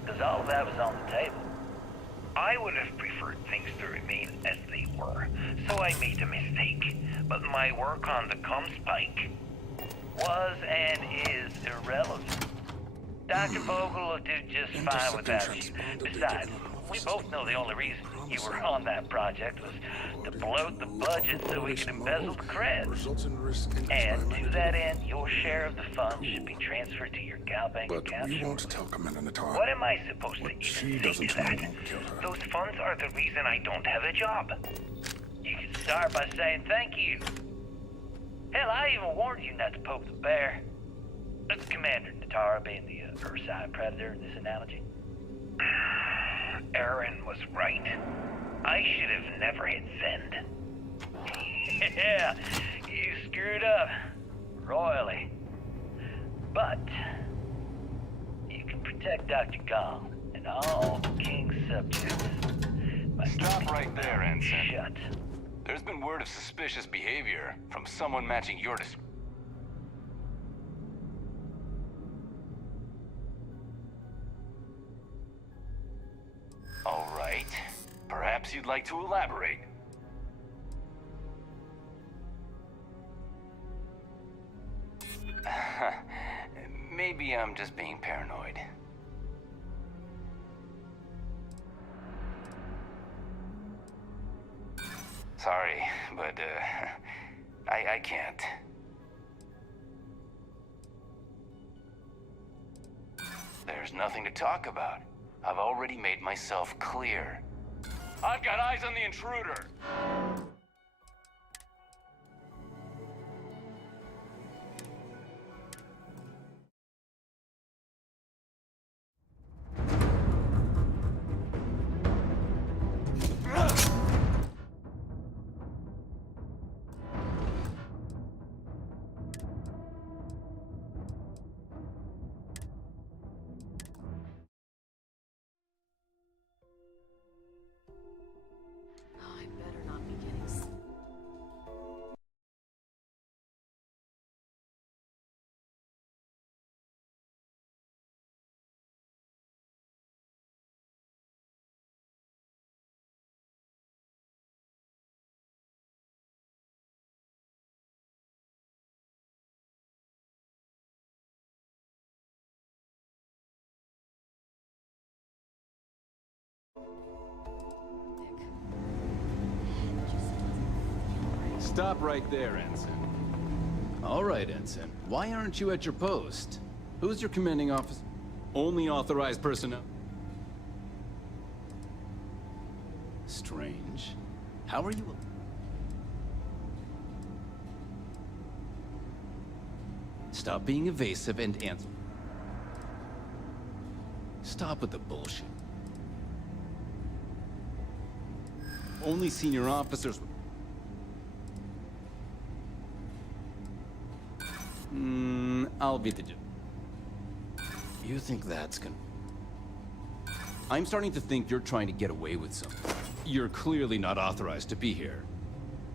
Because all of that was on the table. I would have preferred things to remain as they were, so I made a mistake. But my work on the Comspike Was and is irrelevant. Dr. Vogel will do just fine without you. Besides, we both know the only reason you were on that project was to bloat the budget so we could embezzle the creds. And to that end, your share of the funds should be transferred to your Galbank account. We won't tell Commander Natar. What am I supposed to She even doesn't say to tell that? won't kill her. Those funds are the reason I don't have a job. You can start by saying thank you. Hell, I even warned you not to poke the bear. Commander Natara being the Ursine predator in this analogy. Aaron was right. I should have never hit send. Yeah, you screwed up. Royally. But you can protect Dr. Gong and all the King's subjects by Stop right there, Ensign. shut. There's been word of suspicious behavior from someone matching your description. All right. Perhaps you'd like to elaborate. Maybe I'm just being paranoid. Sorry, but, I can't. There's nothing to talk about. I've already made myself clear. I've got eyes on the intruder! I better not be getting sick. Stop right there, Ensign. All right, Ensign. Why aren't you at your post? Who's your commanding officer? Only authorized personnel. Strange. How are you? Stop being evasive and answer. Stop with the bullshit. Only senior officers. I'll be the judge. You think that's gonna... I'm starting to think you're trying to get away with something. You're clearly not authorized to be here,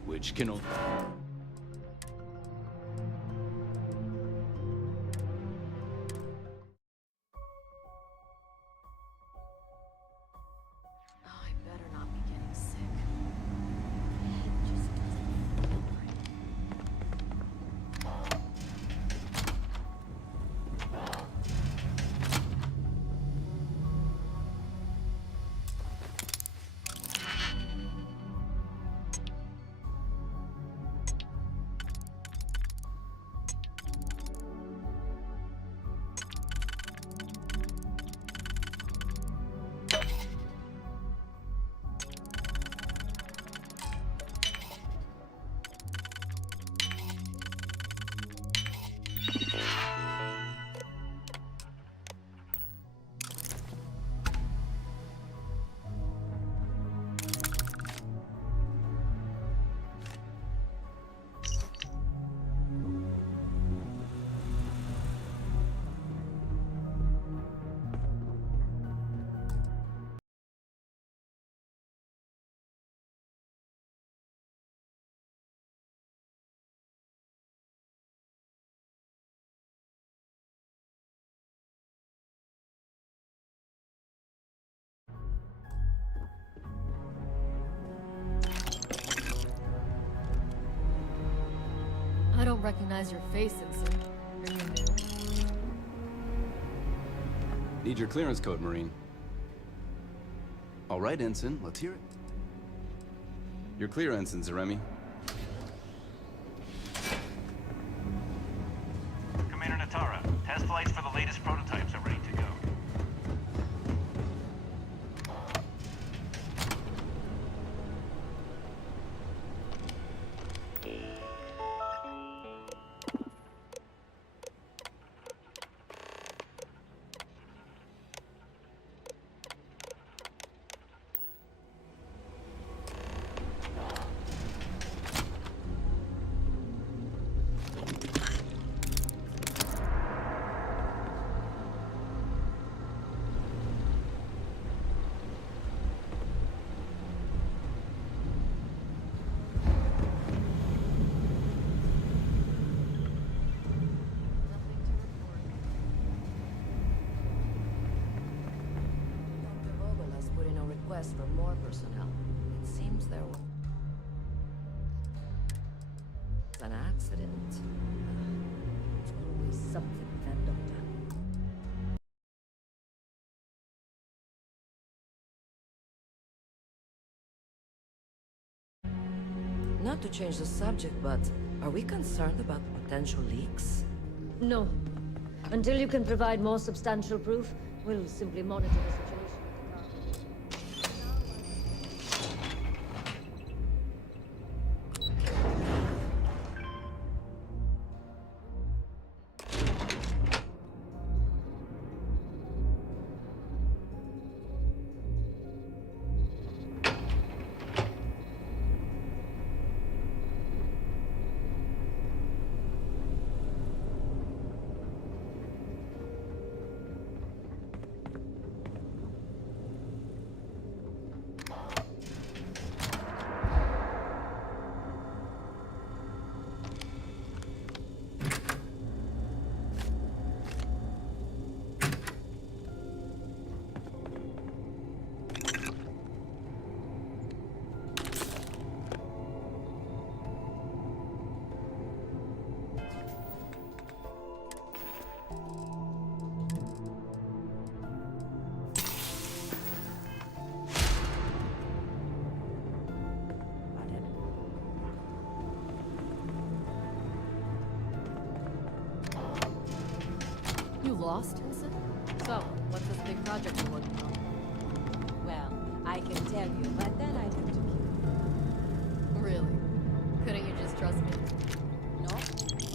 which can only... I better not be getting sick. It just doesn't feel right. don't recognize your face, Ensign. Are you new? Need your clearance code, Marine. All right, Ensign, let's hear it. You're clear, Ensign Zaremi. Commander Natara, test flights for the latest prototypes are ready to go. Dr. Vogel has put in a request for more personnel. It seems there was an accident. It's always something with that doctor. Not to change the subject, but are we concerned about potential leaks? No. Until you can provide more substantial proof, we'll simply monitor the situation. You lost, Ensign? So, what's this big project you're working on? Well, I can tell you, but then I'd have to kill you. Really? Couldn't you just trust me? No?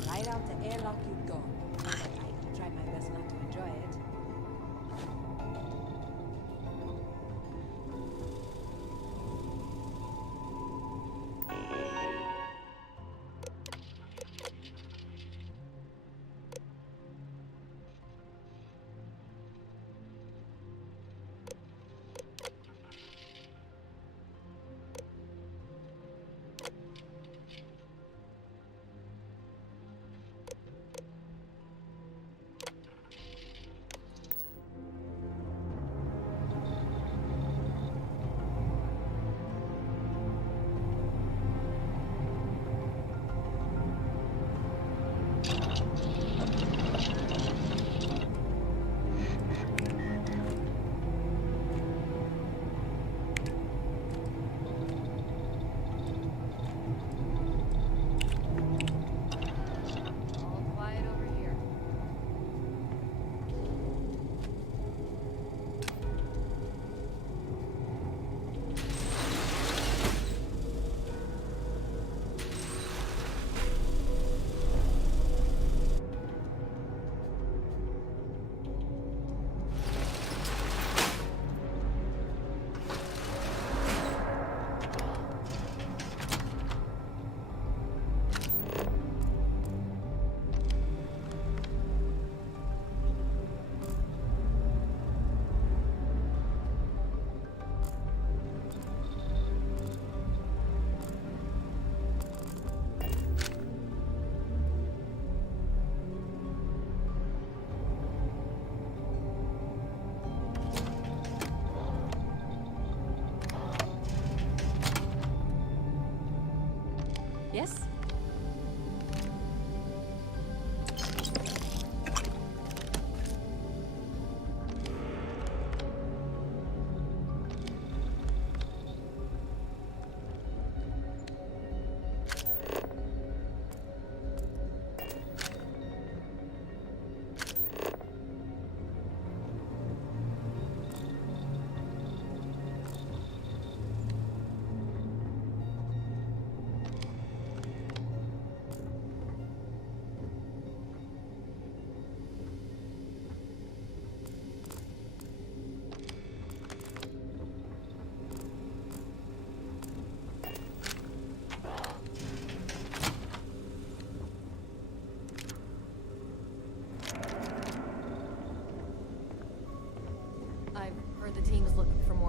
Right out the airlock you'd go. I try my best not to enjoy it.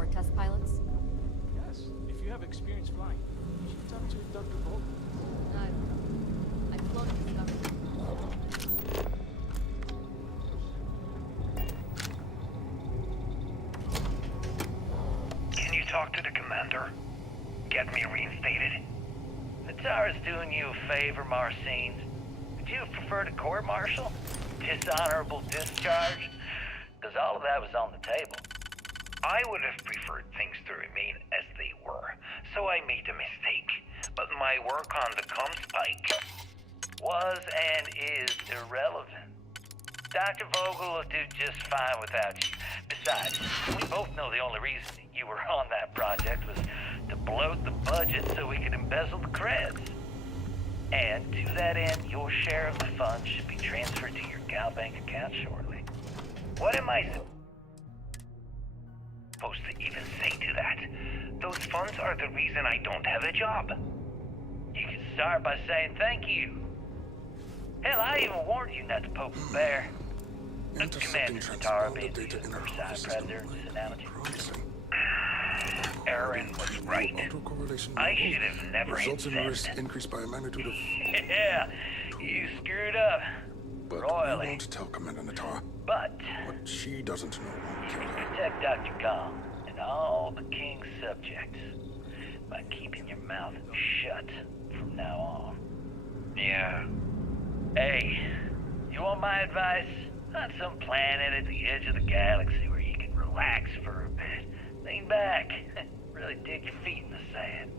our test pilots? Yes, if you have experience flying, you should talk to Dr. Vogel. I don't know. I've flown in Starfield. Can you talk to the commander? Get me reinstated? The Tsar's doing you a favor, Marcine. Would you have preferred a court-martial? Dishonorable discharge? Because all of that was on the table. I would have preferred things to remain as they were, so I made a mistake. But my work on the Comspike Was and is irrelevant. Dr. Vogel will do just fine without you. Besides, we both know the only reason you were on that project was to bloat the budget so we could embezzle the creds. And to that end, your share of the funds should be transferred to your Gal Bank account shortly. What am I supposed to even say to that? Those funds are the reason I don't have a job. You can start by saying thank you. Hell, I even warned you not to poke the bear. Commander Tara being the Versailles predator in this analogy. Aaron was right. I should have never hit send. Increased by a magnitude of... Yeah, you screwed up. But royally. I won't tell Commander Natara. But what she doesn't know won't kill her. Protect Dr. Gong and all the King's subjects by keeping your mouth shut from now on. Yeah. Hey, you want my advice? On some planet at the edge of the galaxy where you can relax for a bit. Lean back. Really dig your feet in the sand.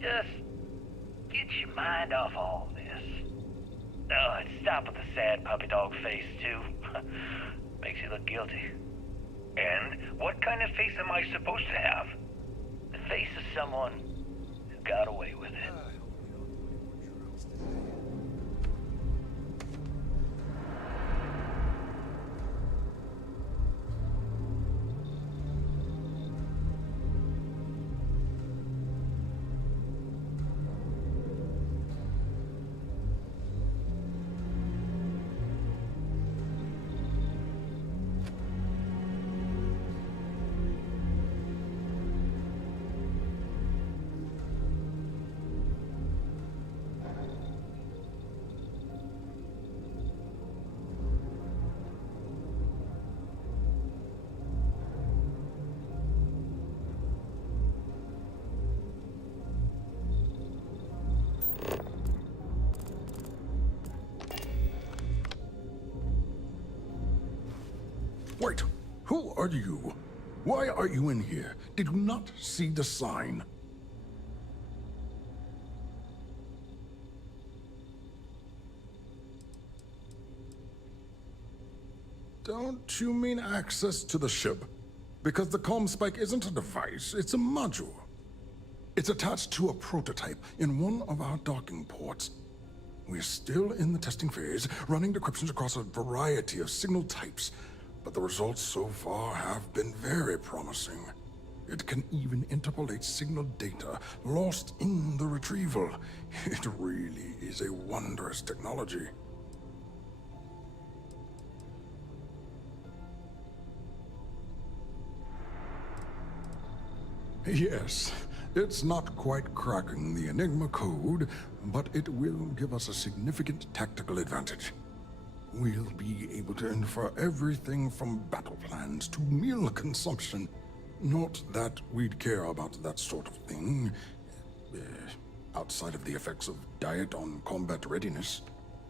Just get your mind off all this. Oh, and stop with the sad puppy dog face, too. Makes you look guilty. And what kind of face am I supposed to have? The face of someone who got away with it. Wait, who are you? Why are you in here? Did you not see the sign? Don't you mean access to the ship? Because the Comspike isn't a device, it's a module. It's attached to a prototype in one of our docking ports. We're still in the testing phase, running decryptions across a variety of signal types. But the results so far have been very promising. It can even interpolate signal data lost in the retrieval. It really is a wondrous technology. Yes, it's not quite cracking the Enigma code, but it will give us a significant tactical advantage. We'll be able to infer everything from battle plans to meal consumption. Not that we'd care about that sort of thing, outside of the effects of diet on combat readiness.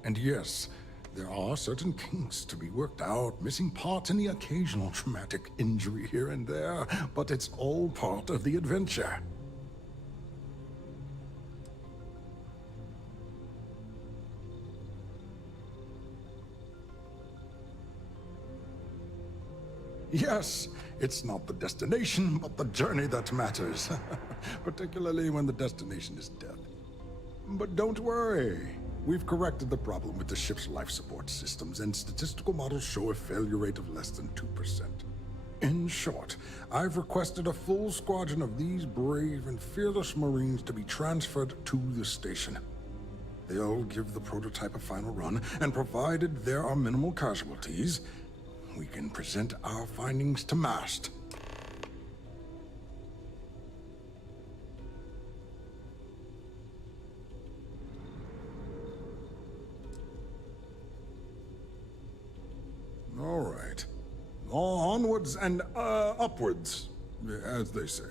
And yes, there are certain kinks to be worked out, missing parts and the occasional traumatic injury here and there, but it's all part of the adventure. Yes, it's not the destination, but the journey that matters. Particularly when the destination is death. But don't worry. We've corrected the problem with the ship's life support systems, and statistical models show a failure rate of less than 2%. In short, I've requested a full squadron of these brave and fearless Marines to be transferred to the station. They'll give the prototype a final run, and provided there are minimal casualties, we can present our findings to Mast. backwards and upwards, as they say.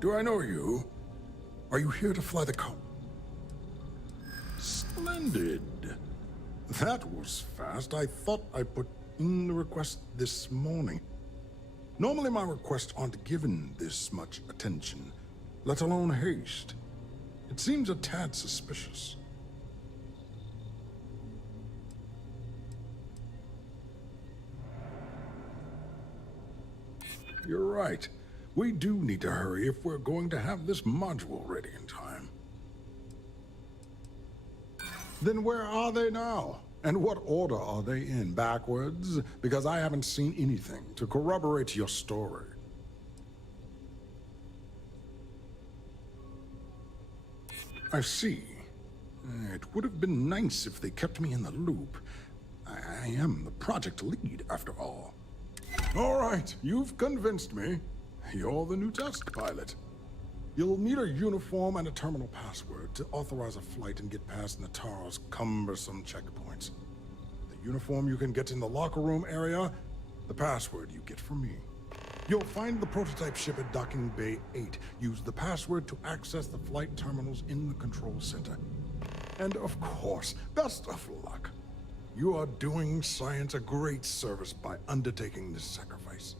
Do I know you? Are you here to fly the cop? Splendid. That was fast. I thought I put in the request this morning. Normally my requests aren't given this much attention, let alone haste. It seems a tad suspicious. You're right. We do need to hurry if we're going to have this module ready in time. Then where are they now? And what order are they in? Backwards? Because I haven't seen anything to corroborate your story. I see. It would have been nice if they kept me in the loop. I am the project lead, after all. All right, you've convinced me. You're the new test pilot. You'll need a uniform and a terminal password to authorize a flight and get past Nataro's cumbersome checkpoints. The uniform you can get in the locker room area, the password you get from me. You'll find the prototype ship at Docking Bay 8. Use the password to access the flight terminals in the control center. And of course, best of luck. You are doing science a great service by undertaking this sacrifice.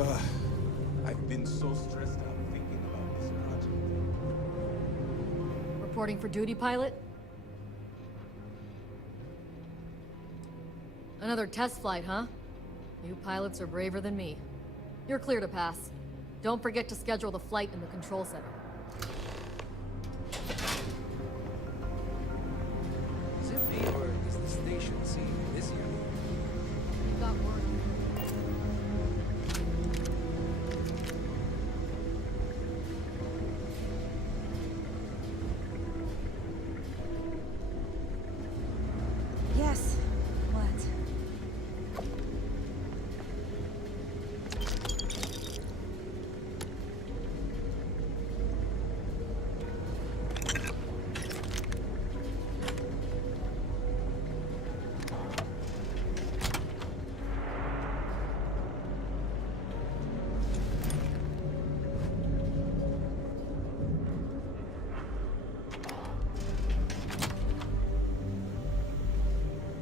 I've been so stressed out thinking about this project. Reporting for duty, pilot? Another test flight, huh? You pilots are braver than me. You're clear to pass. Don't forget to schedule the flight in the control center. Is it me, or does the station seem busier? You got word. Yes. What?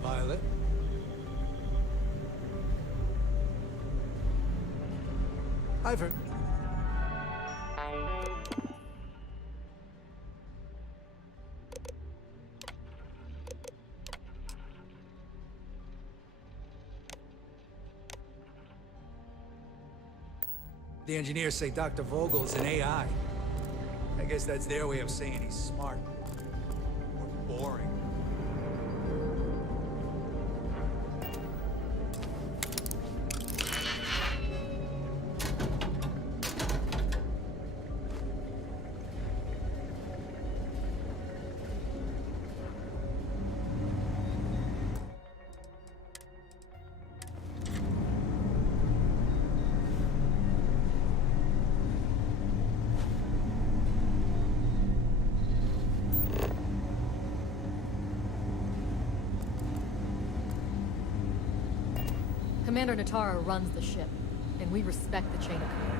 Pilot? Ivor. The engineers say Dr. Vogel's an AI. I guess that's their way of saying he's smart. Or boring. Commander Natara runs the ship, and we respect the chain of command.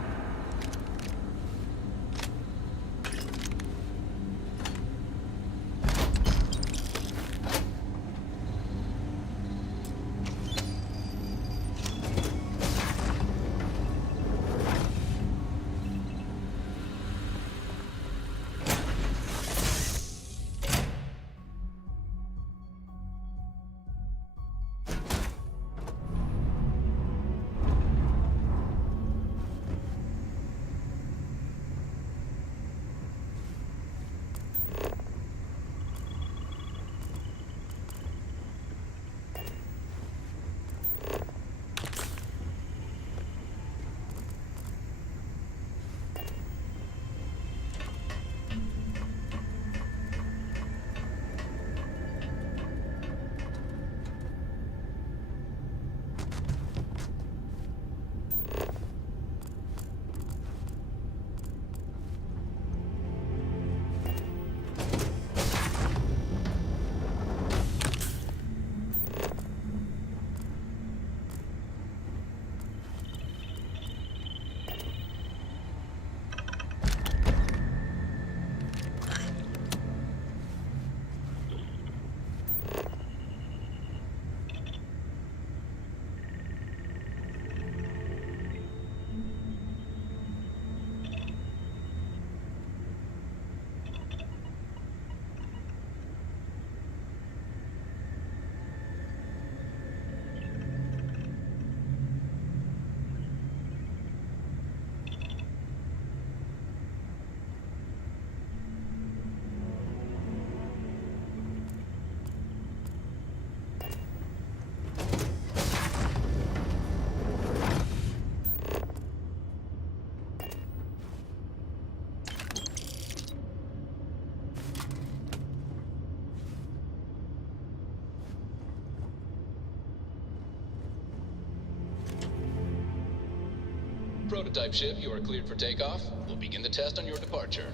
Prototype ship, you are cleared for takeoff. We'll begin the test on your departure.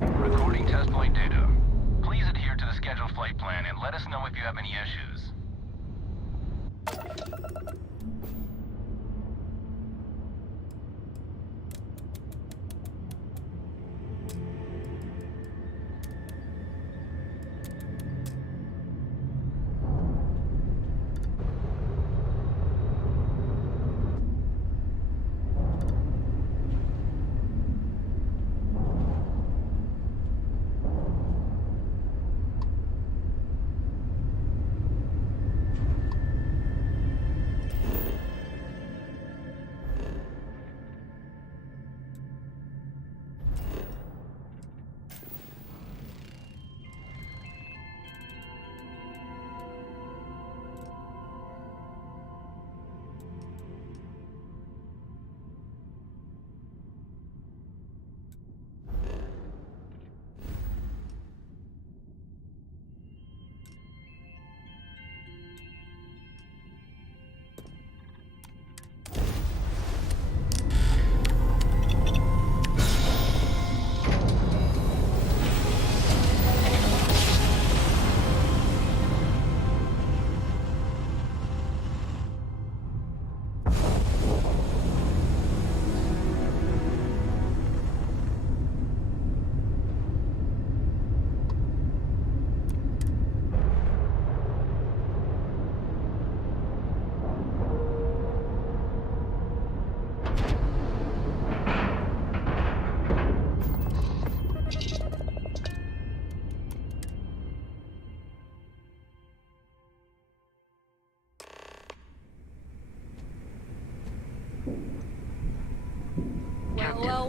Recording test flight data. Please adhere to the scheduled flight plan and let us know if you have any issues.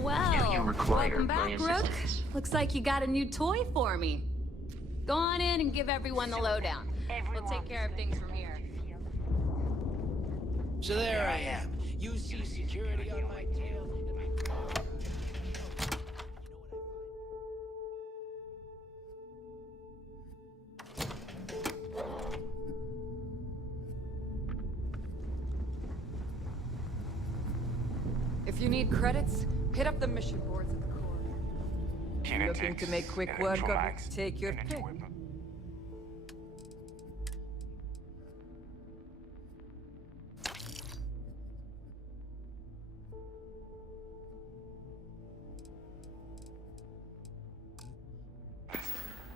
well. Welcome back, Rook. Looks like you got a new toy for me. Go on in and give everyone the lowdown. We'll take care of things from here. So there I am. You see security on my tail. If you need credits, hit up the mission boards at the core. Looking to make quick work of it? Take your pick.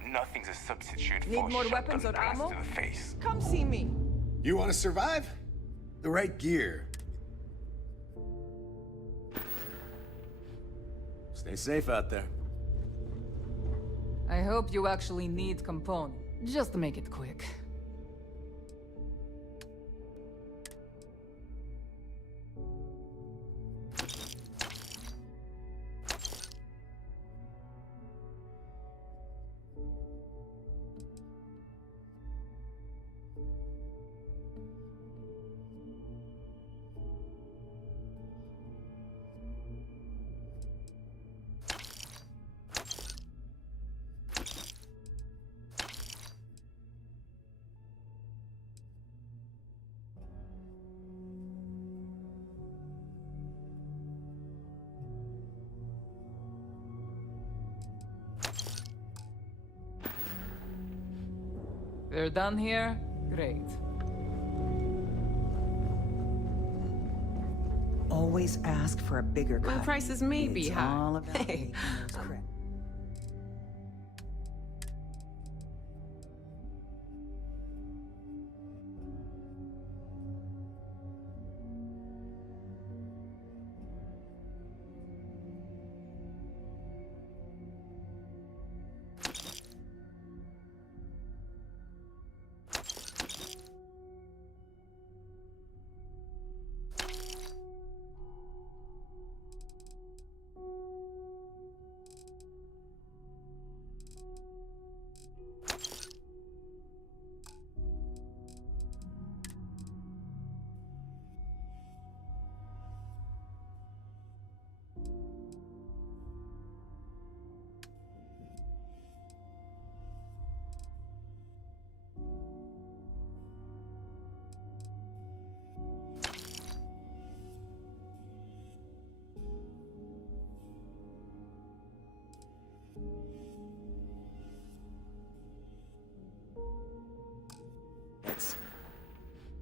Nothing's a substitute Need for more a weapons or blast ammo? to the face. Come see me. You want to survive? The right gear. Stay safe out there. I hope you actually need components. Just make it quick. We're done here? Great. Always ask for a bigger cut. My prices may be It's high. all about Hey. making those credits.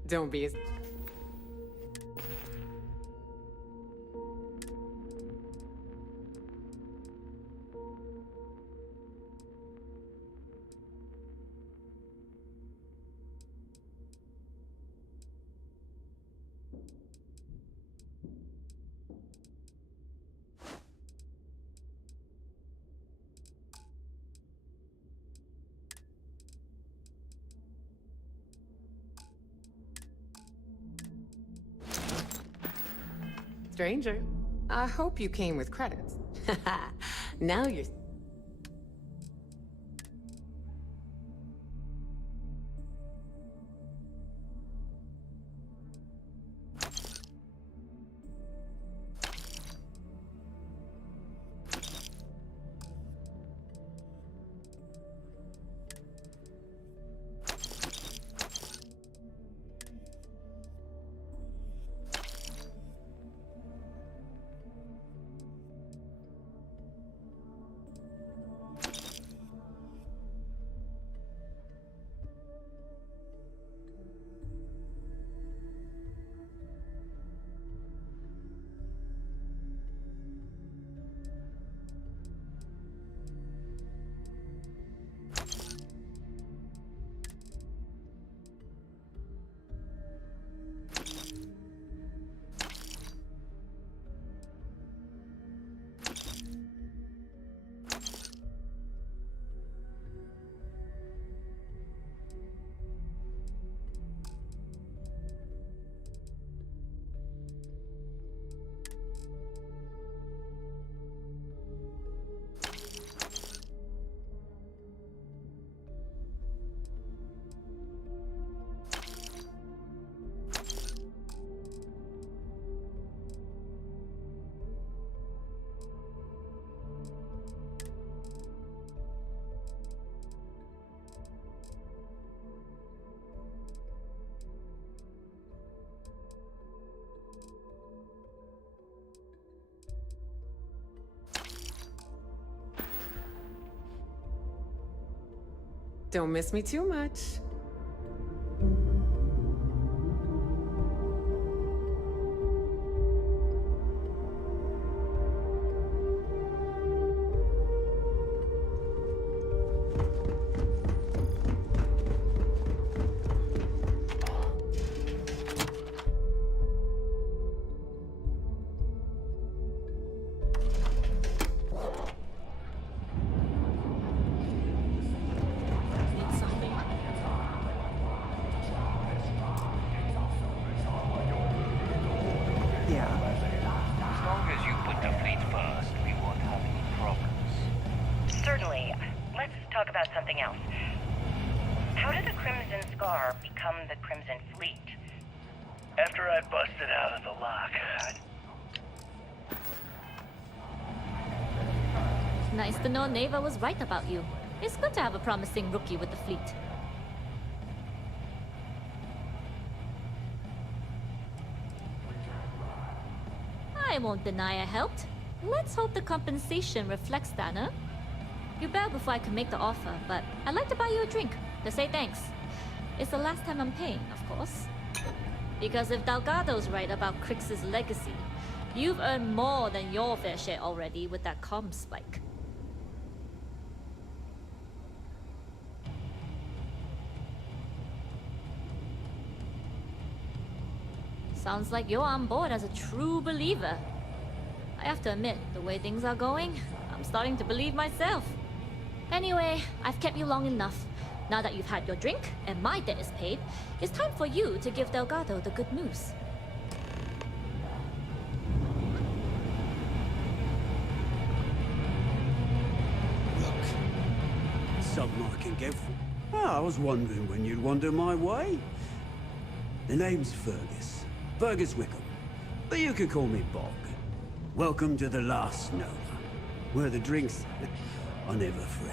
Don't be as... Stranger, I hope you came with credits. Now you're... Don't miss me too much. As long as you put the fleet first, we won't have any problems. Certainly. Let's talk about something else. How did the Crimson Scar become the Crimson Fleet? After I busted out of the lock, Nice to know Neva was right about you. It's good to have a promising rookie with the fleet. I won't deny I helped. Let's hope the compensation reflects that, huh? You bail before I can make the offer, but I'd like to buy you a drink to say thanks. It's the last time I'm paying, of course. Because if Delgado's right about Crix's legacy, you've earned more than your fair share already with that comm spike. Sounds like you're on board as a true believer. I have to admit, the way things are going, I'm starting to believe myself. Anyway, I've kept you long enough. Now that you've had your drink and my debt is paid, it's time for you to give Delgado the good news. Something I can get for. Oh, I was wondering when you'd wander my way. The name's Fergus. Fergus Wickham. But you can call me Bog. Welcome to the Last Nova, where the drinks are never free.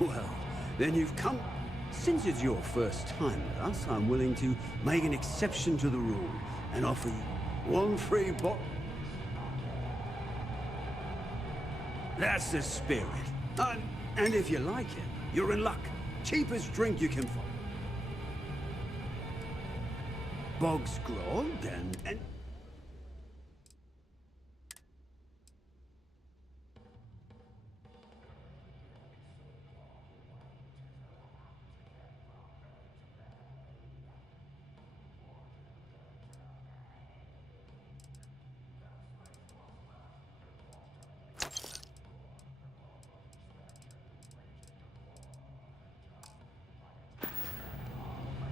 Well, then you've come. Since it's your first time with us, I'm willing to make an exception to the rule and offer you one free bottle. That's the spirit. And if you like it, you're in luck. Cheapest drink you can find. Bog's grog and...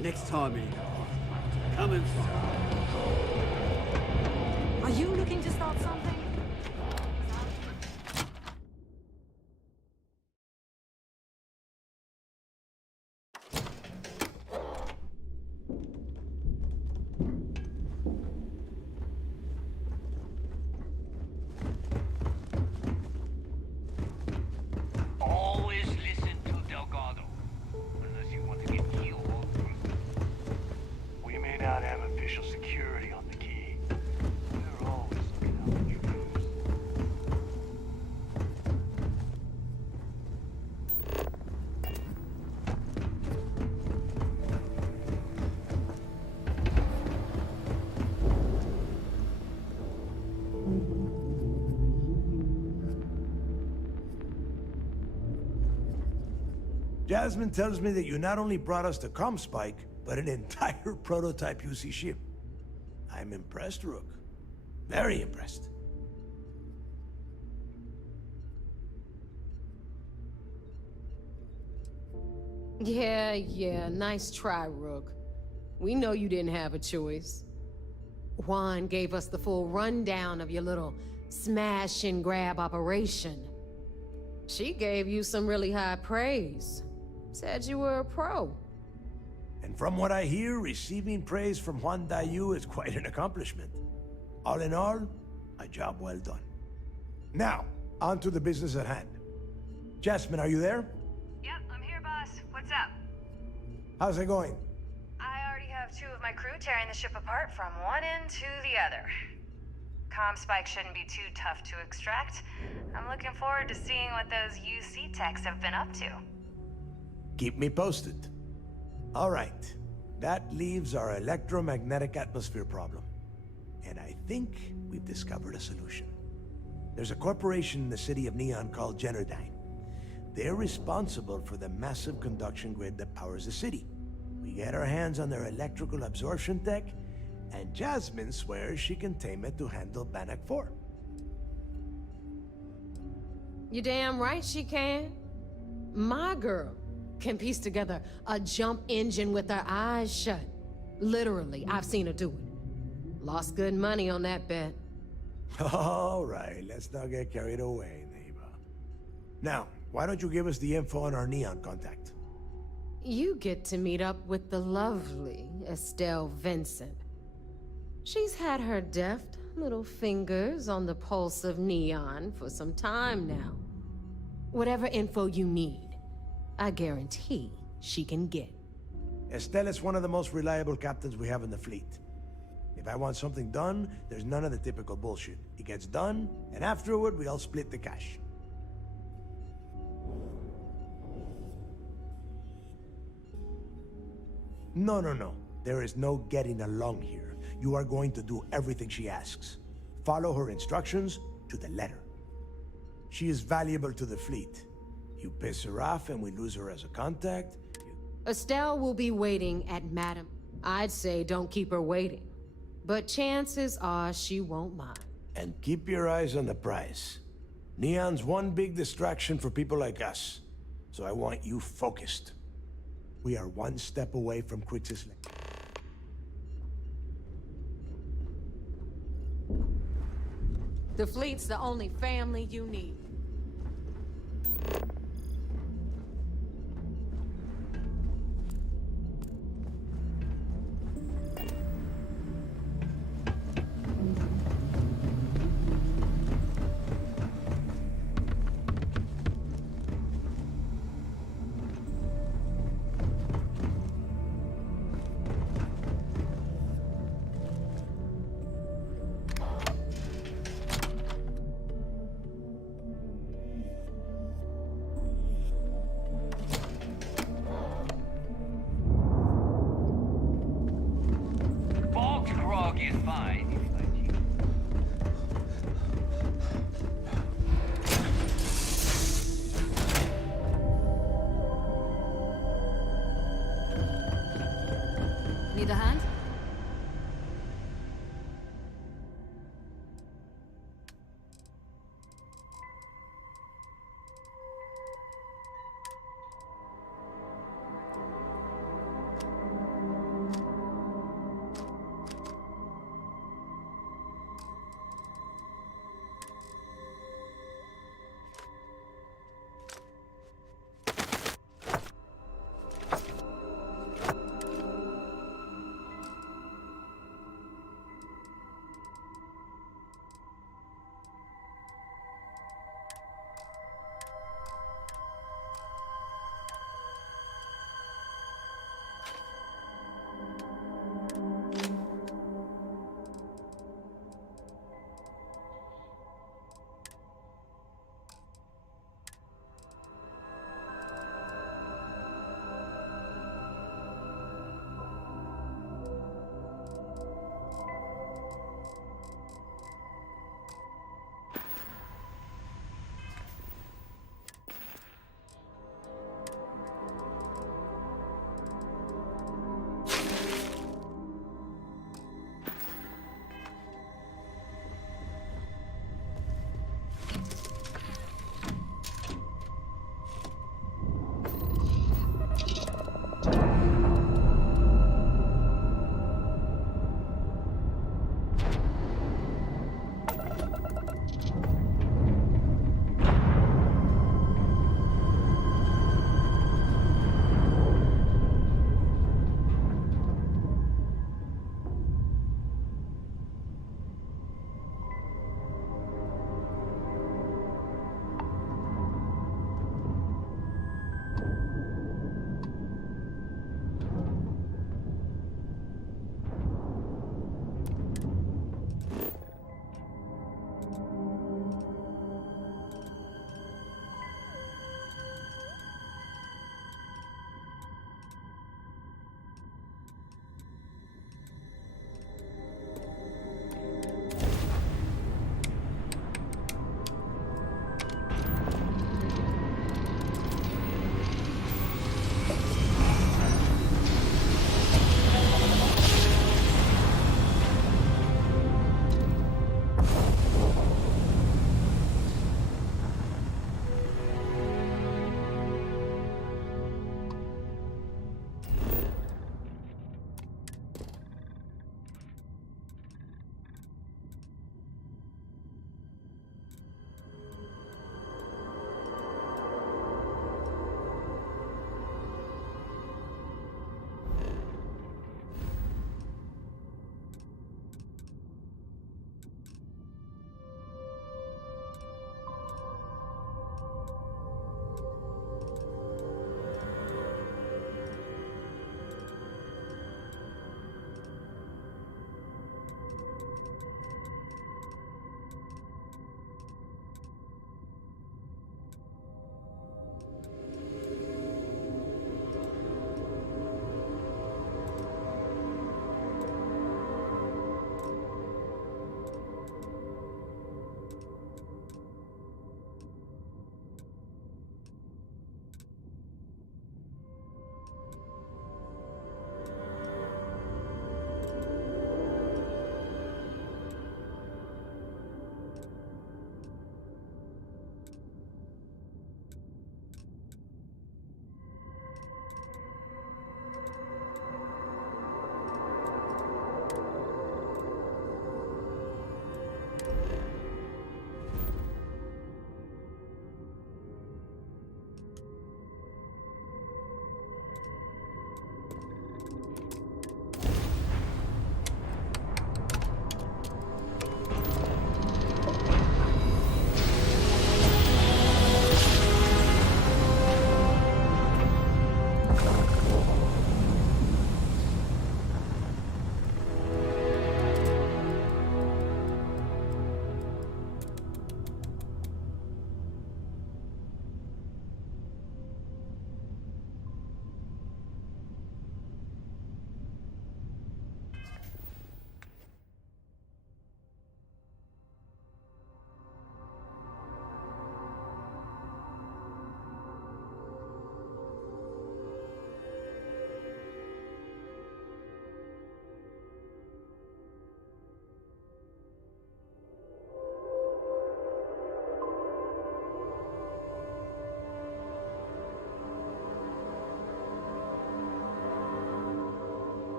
Next time you come and find. Are you looking to start something? always listen to Delgado. Unless you want to get killed. We may not have official security on the key. They're always looking out for intruders. Jasmine tells me that you not only brought us the comm spike, but an entire prototype UC ship. I'm impressed, Rook. Very impressed. Yeah, nice try, Rook. We know you didn't have a choice. Juan gave us the full rundown of your little smash and grab operation. She gave you some really high praise. Said you were a pro. And from what I hear, receiving praise from Juan Dayu is quite an accomplishment. All in all, a job well done. Now, on to the business at hand. Jasmine, are you there? Yep, I'm here, boss. What's up? How's it going? I already have 2 of my crew tearing the ship apart from one end to the other. comm spike shouldn't be too tough to extract. I'm looking forward to seeing what those UC techs have been up to. Keep me posted. All right. That leaves our electromagnetic atmosphere problem. And I think we've discovered a solution. There's a corporation in the city of Neon called Generdyne. They're responsible for the massive conduction grid that powers the city. We get our hands on their electrical absorption tech, and Jasmine swears she can tame it to handle Bannock 4. You damn right she can. My girl can piece together a jump engine with her eyes shut. Literally, I've seen her do it. Lost good money on that bet. All right, let's not get carried away, neighbor. Now, why don't you give us the info on our Neon contact? You get to meet up with the lovely Estelle Vincent. She's had her deft little fingers on the pulse of Neon for some time now. Whatever info you need, I guarantee she can get. Estelle is one of the most reliable captains we have in the fleet. If I want something done, there's none of the typical bullshit. It gets done, and afterward, we all split the cash. No. There is no getting along here. You are going to do everything she asks. Follow her instructions to the letter. She is valuable to the fleet. You piss her off and we lose her as a contact. Estelle will be waiting at Madam. I'd say don't keep her waiting. But chances are she won't mind. And keep your eyes on the prize. Neon's one big distraction for people like us. So I want you focused. We are one step away from Quix's. The fleet's the only family you need.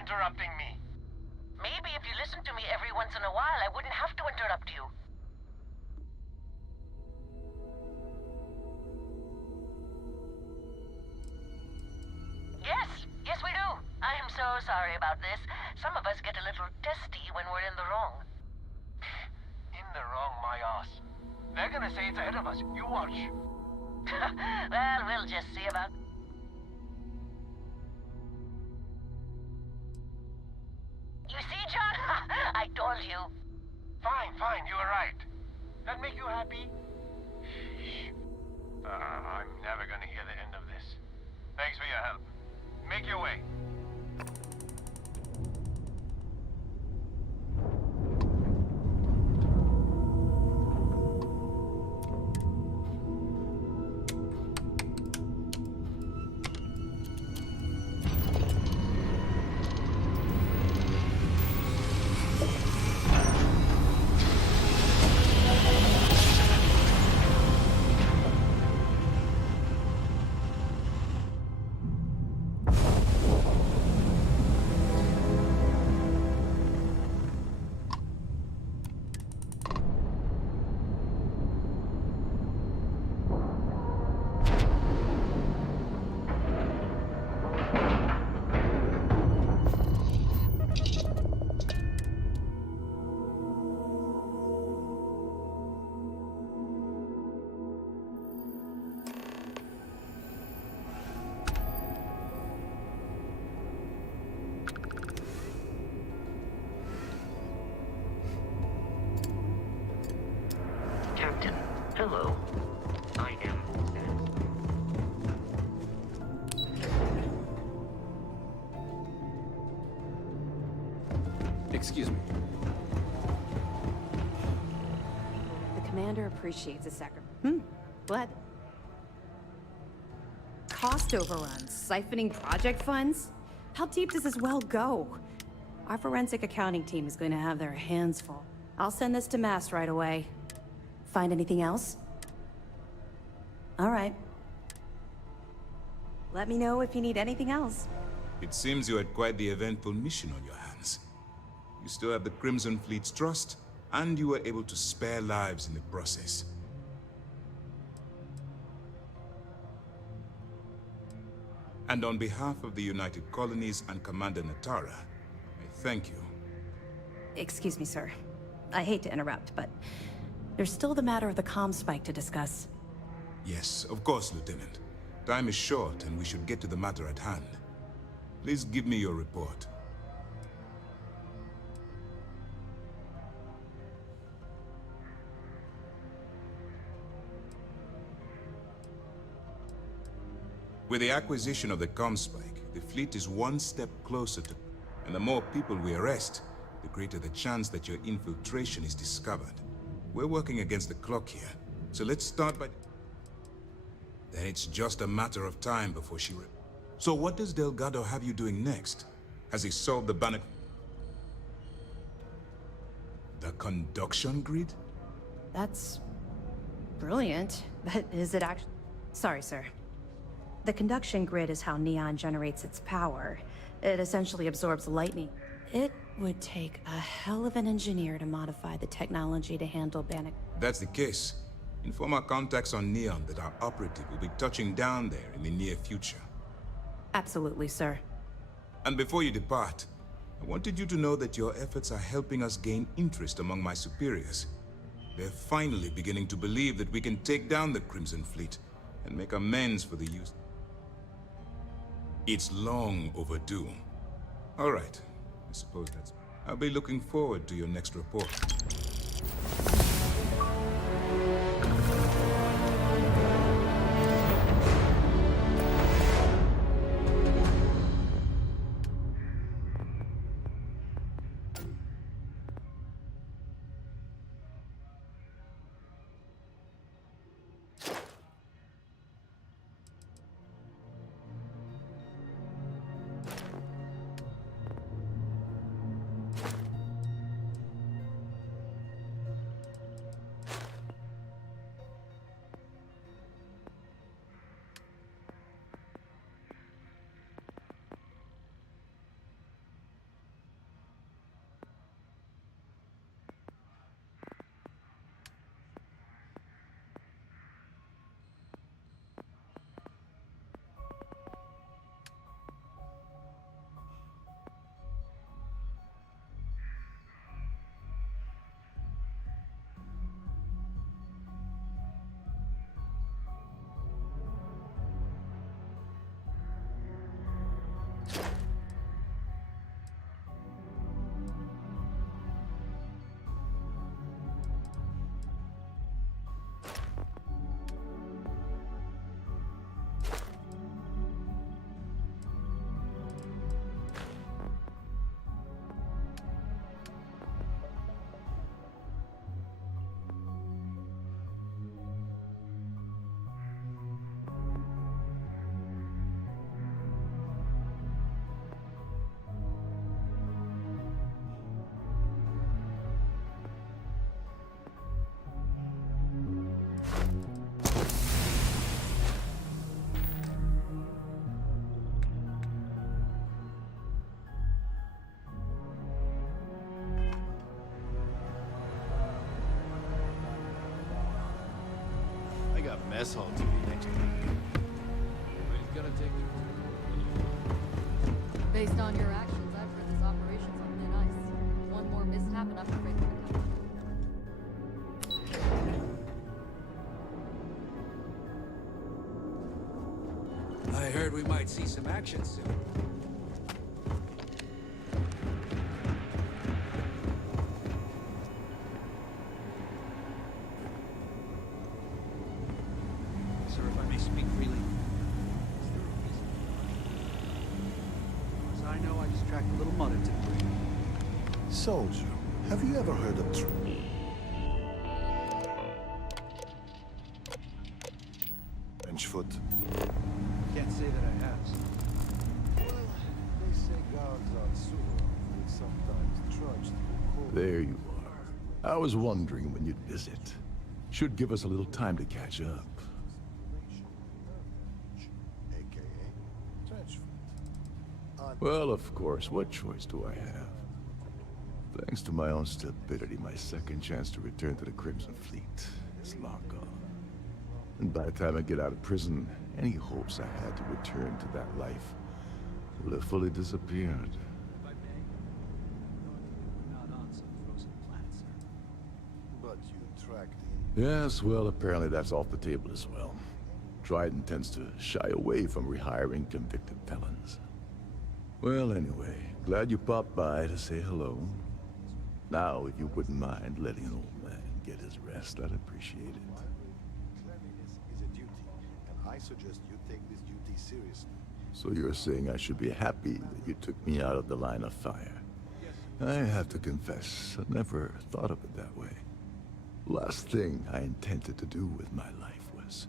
interrupting me. Maybe if you listened to me every once in a while, I wouldn't have to interrupt you. Yes, we do. I am so sorry about this. Some of us get a little testy when we're in the wrong. In the wrong, my ass. They're gonna say it's ahead of us. You watch. Well, we'll just see about... You see, John? I told you. Fine, you were right. That make you happy? I'm never gonna hear the end of this. Thanks for your help. Make your way. Captain, hello. I am... Excuse me. The commander appreciates a sacrifice. What? Cost overruns, siphoning project funds? How deep does this well go? Our forensic accounting team is going to have their hands full. I'll send this to Mass right away. Find anything else? All right. Let me know if you need anything else. It seems you had quite the eventful mission on your hands. You still have the Crimson Fleet's trust, and you were able to spare lives in the process. And on behalf of the United Colonies and Commander Natara, I thank you. Excuse me, sir. I hate to interrupt, but there's still the matter of the comm spike to discuss. Yes, of course, Lieutenant. Time is short, and we should get to the matter at hand. Please give me your report. With the acquisition of the comm spike, the fleet is one step closer to... And the more people we arrest, the greater the chance that your infiltration is discovered. We're working against the clock here, so let's start by... Then it's just a matter of time before she... So what does Delgado have you doing next? Has he solved the Bannock... The conduction grid? That's... brilliant, but is it actually... Sorry, sir. The conduction grid is how Neon generates its power. It essentially absorbs lightning. It would take a hell of an engineer to modify the technology to handle Bannock. That's the case. Inform our contacts on Neon that our operative will be touching down there in the near future. Absolutely, sir. And before you depart, I wanted you to know that your efforts are helping us gain interest among my superiors. They're finally beginning to believe that we can take down the Crimson Fleet and make amends for the use. It's long overdue. All right, I suppose that's... I'll be looking forward to your next report. mess hall duty next time. Everybody's gonna take the... Based on your actions, I've heard this operation's on thin ice. One more mishap and I'm afraid of the company. I heard we might see some action soon. Sir, if I may speak freely. Is there a reason? As I know, I just tracked a little mud into the ground. Soldier, have you ever heard of Benchfoot? Can't say that I have. Well, they say guards on Suvorov would sometimes trudge through cold. There you are. I was wondering when you'd visit. Should give us a little time to catch up. AKA Trenchfoot. Well, of course, what choice do I have? Thanks to my own stupidity, my second chance to return to the Crimson Fleet is long gone. And by the time I get out of prison, any hopes I had to return to that life will have fully disappeared. But you tracked Yes, well, apparently that's off the table as well. Trident tends to shy away from rehiring convicted felons. Well, anyway, glad you popped by to say hello. Now, if you wouldn't mind letting an old man get his rest, I'd appreciate it. cleanliness is a duty, and I suggest you take this duty seriously. So you're saying I should be happy that you took me out of the line of fire? I have to confess, I never thought of it that way. Last thing I intended to do with my life was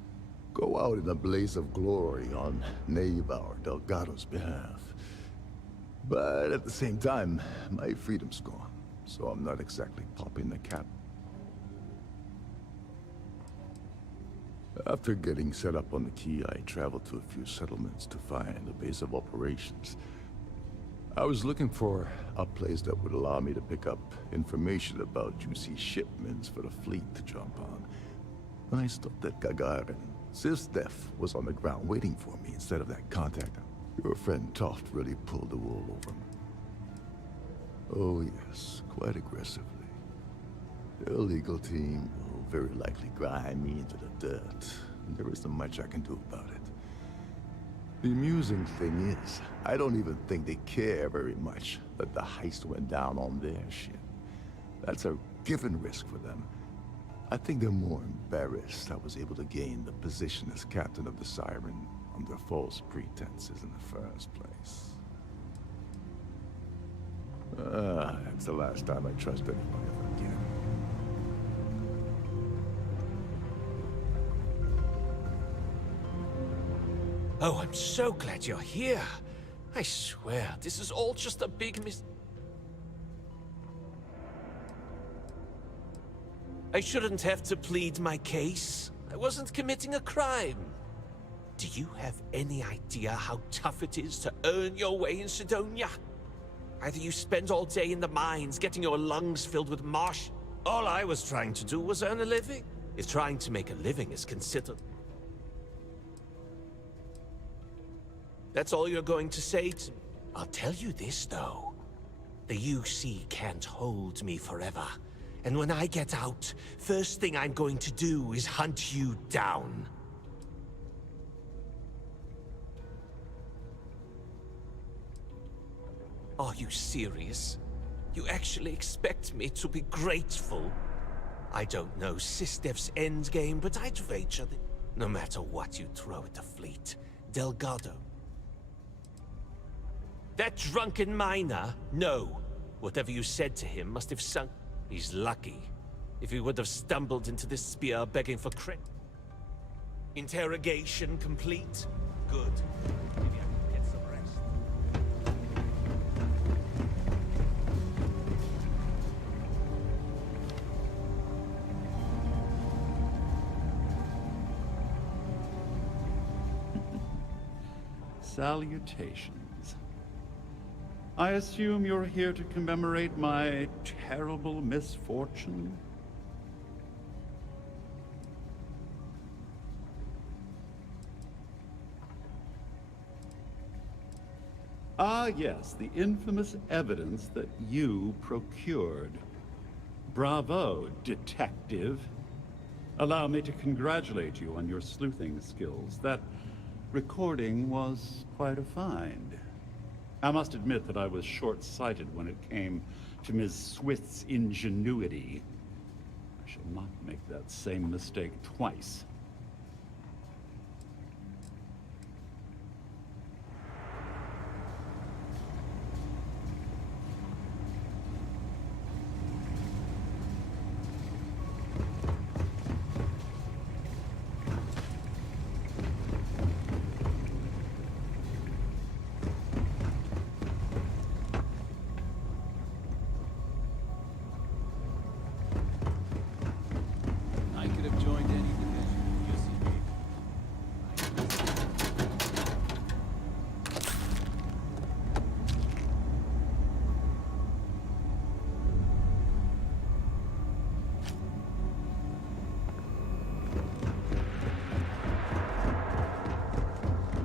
go out in a blaze of glory on Neva or Delgado's behalf. But at the same time, my freedom's gone, so I'm not exactly popping the cap. After getting set up on the key, I traveled to a few settlements to find a base of operations. I was looking for a place that would allow me to pick up information about juicy shipments for the fleet to jump on. When I stopped at Gagarin, Sysdef was on the ground waiting for me instead of that contact. Your friend Toft really pulled the wool over me. Oh yes, quite aggressively. Their legal team will very likely grind me into the dirt, and there isn't much I can do about it. The amusing thing is, I don't even think they care very much that the heist went down on their ship. That's a given risk for them. I think they're more embarrassed I was able to gain the position as captain of the Siren under false pretenses in the first place. That's the last time I trust anyone ever again. Oh, I'm so glad you're here. I swear, this is all just a big I shouldn't have to plead my case. I wasn't committing a crime. Do you have any idea how tough it is to earn your way in Sidonia? Either you spend all day in the mines getting your lungs filled with marsh. All I was trying to do was earn a living. If trying to make a living is considered... That's all you're going to say to me? I'll tell you this, though. The UC can't hold me forever. And when I get out, first thing I'm going to do is hunt you down. Are you serious? You actually expect me to be grateful? I don't know Sistev's endgame, but I'd wager that no matter what you throw at the fleet, Delgado. That drunken miner? No. Whatever you said to him must have sunk. He's lucky. If he would have stumbled into this spear begging for credit. Interrogation complete? Good. Maybe I can get some rest. Salutations. I assume you're here to commemorate my terrible misfortune? Ah, yes, the infamous evidence that you procured. Bravo, detective. Allow me to congratulate you on your sleuthing skills. That recording was quite a find. I must admit that I was short-sighted when it came to Ms. Swift's ingenuity. I shall not make that same mistake twice. I could have joined any division. You see me.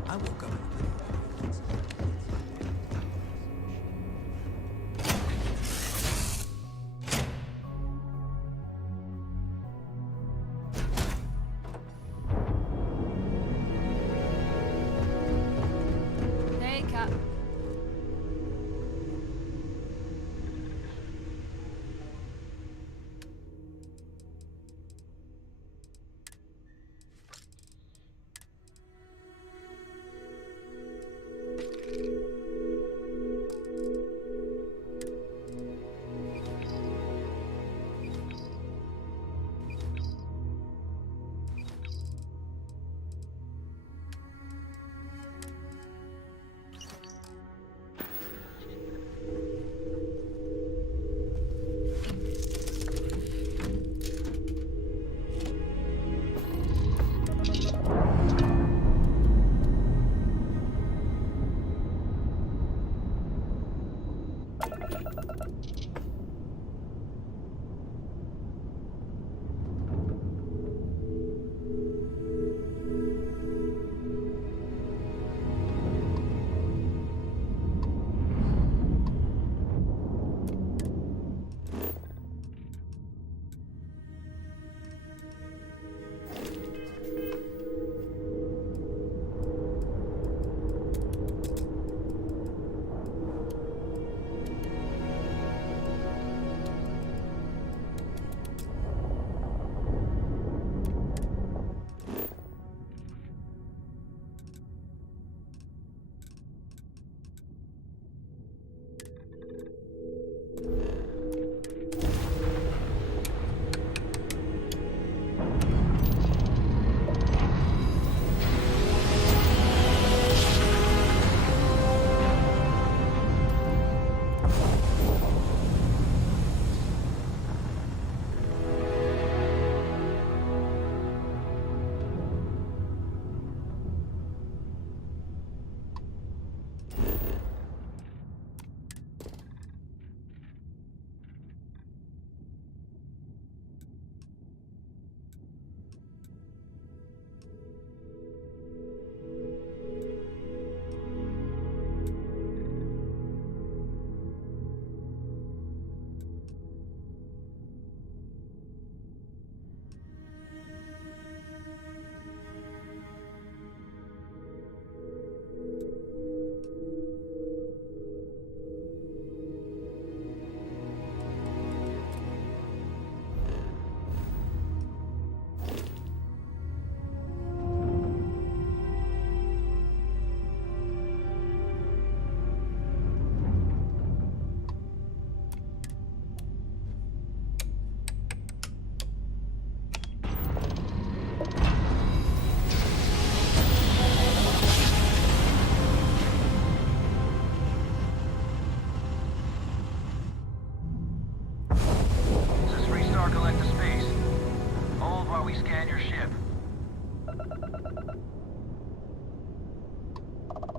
I woke up. Hey, Cap.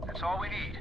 That's all we need.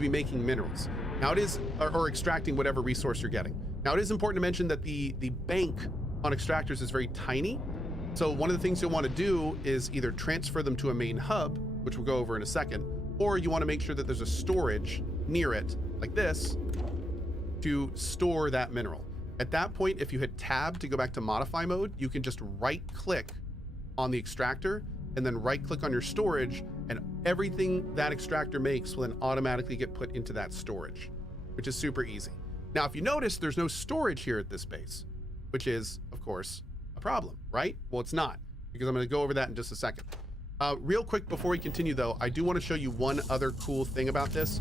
be making minerals. Now it is, or extracting whatever resource you're getting. Now it is important to mention that the bank on extractors is very tiny. So one of the things you'll want to do is either transfer them to a main hub, which we'll go over in a second, or you want to make sure that there's a storage near it, like this, to store that mineral. At that point, if you hit tab to go back to modify mode, you can just right click on the extractor and then right click on your storage, and everything that extractor makes will then automatically get put into that storage, which is super easy. Now, if you notice, there's no storage here at this base, which is, of course, a problem, right? Well, it's not, because I'm going to go over that in just a second. Real quick before we continue, though, I do want to show you one other cool thing about this.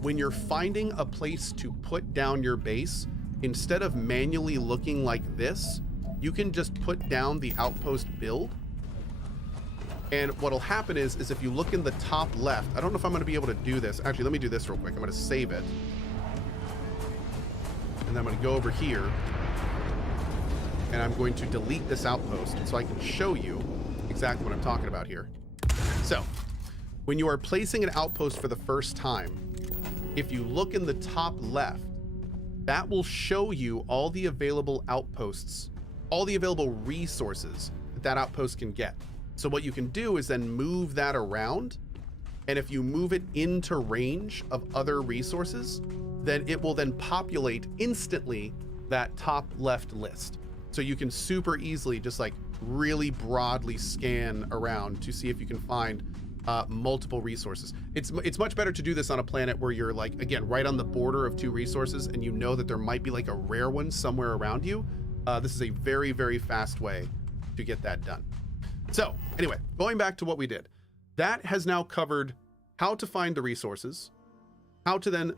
When you're finding a place to put down your base, instead of manually looking like this, you can just put down the outpost build. And what'll happen is if you look in the top left, I don't know if I'm going to be able to do this. Actually, let me do this real quick. I'm going to save it. And then I'm going to go over here. And I'm going to delete this outpost so I can show you exactly what I'm talking about here. So, when you are placing an outpost for the first time, if you look in the top left, that will show you all the available outposts, all the available resources that outpost can get. So what you can do is then move that around, and if you move it into range of other resources, then it will then populate instantly that top left list. So you can super easily just like really broadly scan around to see if you can find multiple resources. It's much better to do this on a planet where you're like, again, right on the border of two resources and you know that there might be like a rare one somewhere around you. This is a very, very fast way to get that done. So anyway, going back to what we did, that has now covered how to find the resources, how to then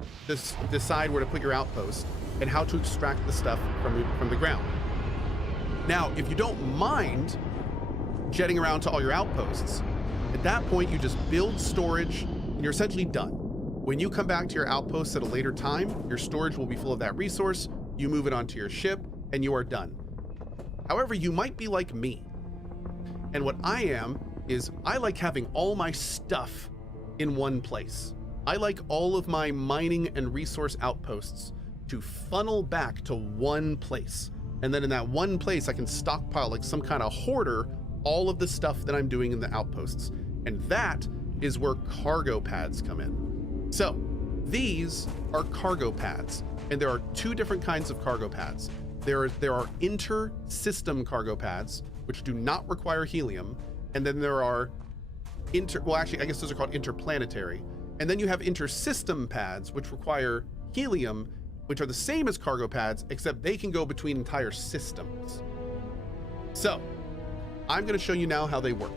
decide where to put your outpost, and how to extract the stuff from the ground. Now, if you don't mind jetting around to all your outposts, at that point you just build storage and you're essentially done. When you come back to your outposts at a later time, your storage will be full of that resource, you move it onto your ship, and you are done. However, you might be like me. And what I am is I like having all my stuff in one place. I like all of my mining and resource outposts to funnel back to one place. And then in that one place, I can stockpile like some kind of hoarder all of the stuff that I'm doing in the outposts. And that is where cargo pads come in. So these are cargo pads, and there are two different kinds of cargo pads. There are inter-system cargo pads, which do not require helium, and then there are well, actually, I guess those are called interplanetary. And then you have inter-system pads, which require helium, which are the same as cargo pads, except they can go between entire systems. So, I'm going to show you now how they work.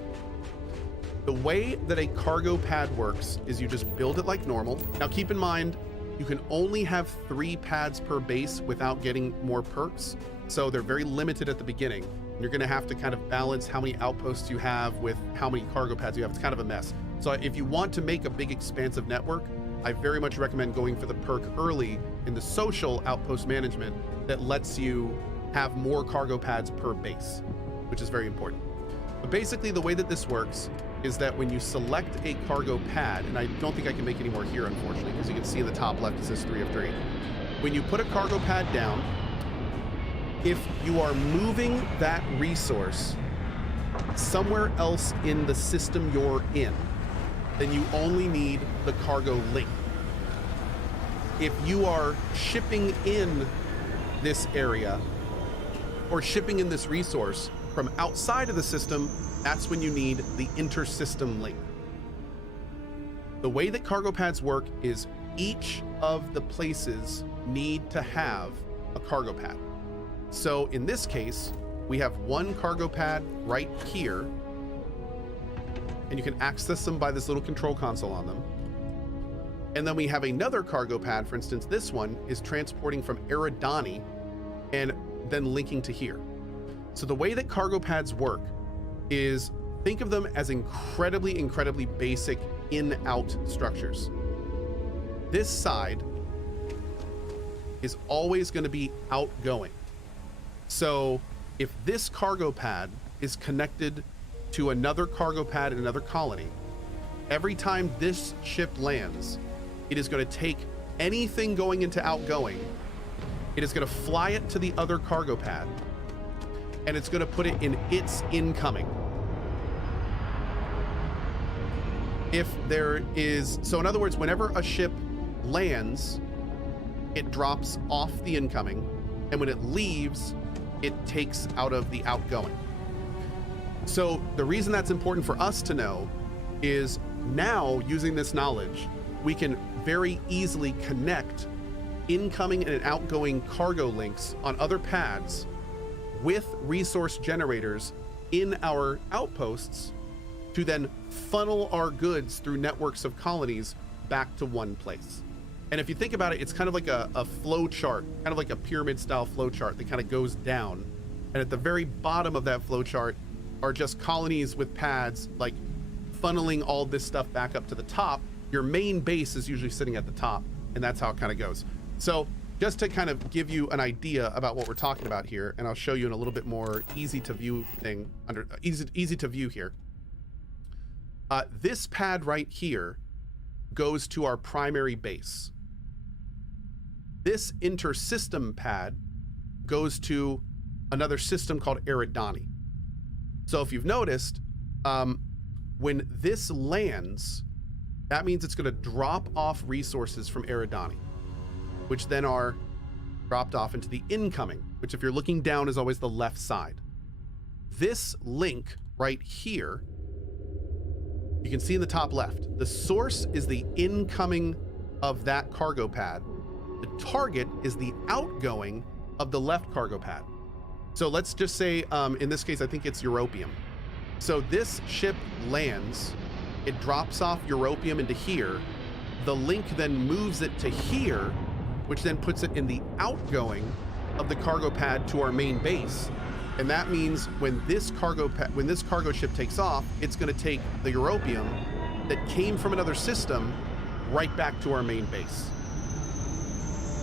The way that a cargo pad works is you just build it like normal. Now, keep in mind, you can only have 3 pads per base without getting more perks, so they're very limited at the beginning. You're going to have to kind of balance how many outposts you have with how many cargo pads you have. It's kind of a mess. So if you want to make a big expansive network, I very much recommend going for the perk early in the social outpost management that lets you have more cargo pads per base, which is very important. But basically the way that this works is that when you select a cargo pad, and I don't think I can make any more here, unfortunately, because you can see in the top left it says 3 of 3. When you put a cargo pad down, if you are moving that resource somewhere else in the system you're in, then you only need the cargo link. If you are shipping in this area or shipping in this resource from outside of the system, that's when you need the inter-system link. The way that cargo pads work is each of the places need to have a cargo pad. So in this case, we have one cargo pad right here, and you can access them by this little control console on them. And then we have another cargo pad, for instance, this one is transporting from Eridani and then linking to here. So the way that cargo pads work is, think of them as incredibly, incredibly basic in-out structures. This side is always going to be outgoing. So if this cargo pad is connected to another cargo pad in another colony, every time this ship lands, it is going to take anything going into outgoing, it is going to fly it to the other cargo pad, and it's going to put it in its incoming. If there is, so in other words, whenever a ship lands, it drops off the incoming, and when it leaves, it takes out of the outgoing. So the reason that's important for us to know is now, using this knowledge, we can very easily connect incoming and outgoing cargo links on other pads with resource generators in our outposts to then funnel our goods through networks of colonies back to one place. And if you think about it, it's kind of like a flow chart, kind of like a pyramid style flow chart that kind of goes down. And at the very bottom of that flow chart are just colonies with pads, like funneling all this stuff back up to the top. Your main base is usually sitting at the top, and that's how it kind of goes. So just to kind of give you an idea about what we're talking about here, and I'll show you in a little bit more easy to view thing under easy to view here. This pad right here goes to our primary base. This inter-system pad goes to another system called Eridani. So if you've noticed, when this lands, that means it's going to drop off resources from Eridani, which then are dropped off into the incoming, which if you're looking down is always the left side. This link right here, you can see in the top left, the source is the incoming of that cargo pad. The target is the outgoing of the left cargo pad. So let's just say, in this case, I think it's Europium. So this ship lands, it drops off Europium into here. The link then moves it to here, which then puts it in the outgoing of the cargo pad to our main base. And that means when this cargo ship takes off, it's going to take the Europium that came from another system right back to our main base.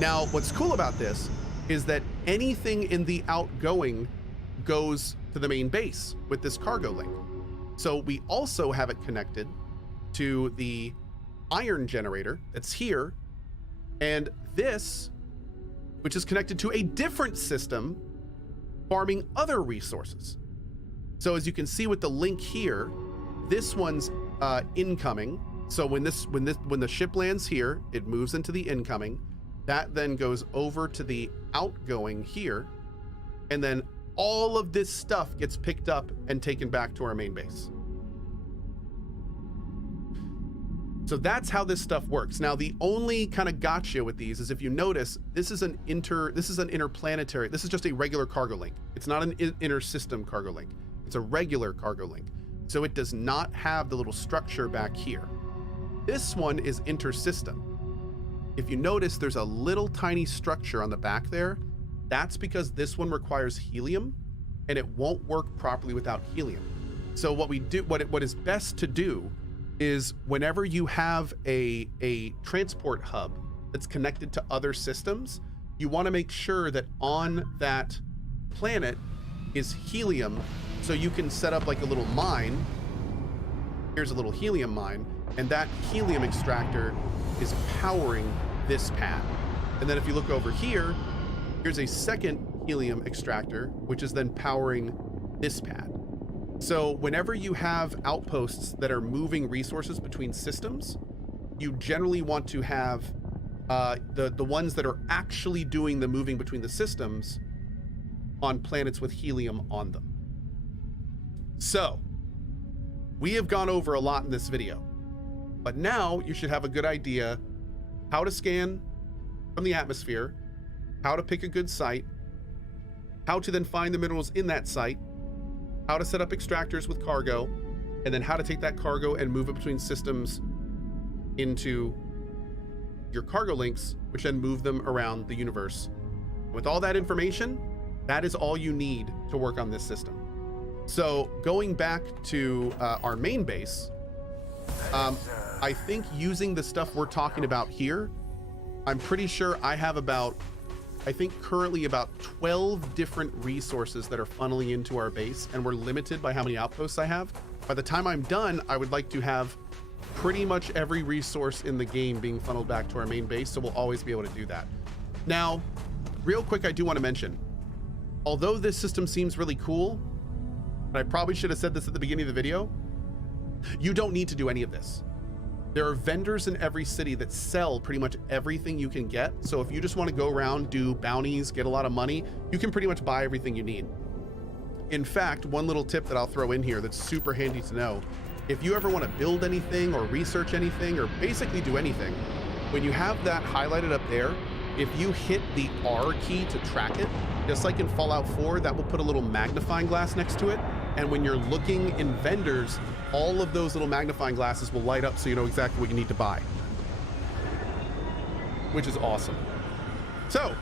Now, what's cool about this is that anything in the outgoing goes to the main base with this cargo link. So we also have it connected to the iron generator that's here, and this, which is connected to a different system farming other resources. So as you can see with the link here, this one's incoming. So when the ship lands here, it moves into the incoming. That then goes over to the outgoing here, and then all of this stuff gets picked up and taken back to our main base. So that's how this stuff works. Now, the only kind of gotcha with these is if you notice, this is an interplanetary, this is just a regular cargo link. It's not an inter-system cargo link. It's a regular cargo link. So it does not have the little structure back here. This one is inter-system. If you notice, there's a little tiny structure on the back there. That's because this one requires helium, and it won't work properly without helium. So what we do, what is best to do is whenever you have a transport hub that's connected to other systems, you want to make sure that on that planet is helium, so you can set up like a little mine. Here's a little helium mine, and that helium extractor is powering this pad. And then if you look over here, here's a second helium extractor, which is then powering this pad. So whenever you have outposts that are moving resources between systems, you generally want to have the ones that are actually doing the moving between the systems on planets with helium on them. So we have gone over a lot in this video, but now you should have a good idea how to scan from the atmosphere, how to pick a good site, how to then find the minerals in that site, how to set up extractors with cargo, and then how to take that cargo and move it between systems into your cargo links, which then move them around the universe. With all that information, that is all you need to work on this system. So going back to our main base, I think using the stuff we're talking about here, I'm pretty sure I have currently about 12 different resources that are funneling into our base, and we're limited by how many outposts I have. By the time I'm done, I would like to have pretty much every resource in the game being funneled back to our main base, so we'll always be able to do that. Now, real quick, I do want to mention, although this system seems really cool, and I probably should have said this at the beginning of the video, you don't need to do any of this. There are vendors in every city that sell pretty much everything you can get. So if you just want to go around, do bounties, get a lot of money, you can pretty much buy everything you need. In fact, one little tip that I'll throw in here that's super handy to know, if you ever want to build anything or research anything or basically do anything, when you have that highlighted up there, if you hit the R key to track it, just like in Fallout 4, that will put a little magnifying glass next to it. And when you're looking in vendors, all of those little magnifying glasses will light up so you know exactly what you need to buy, which is awesome. So,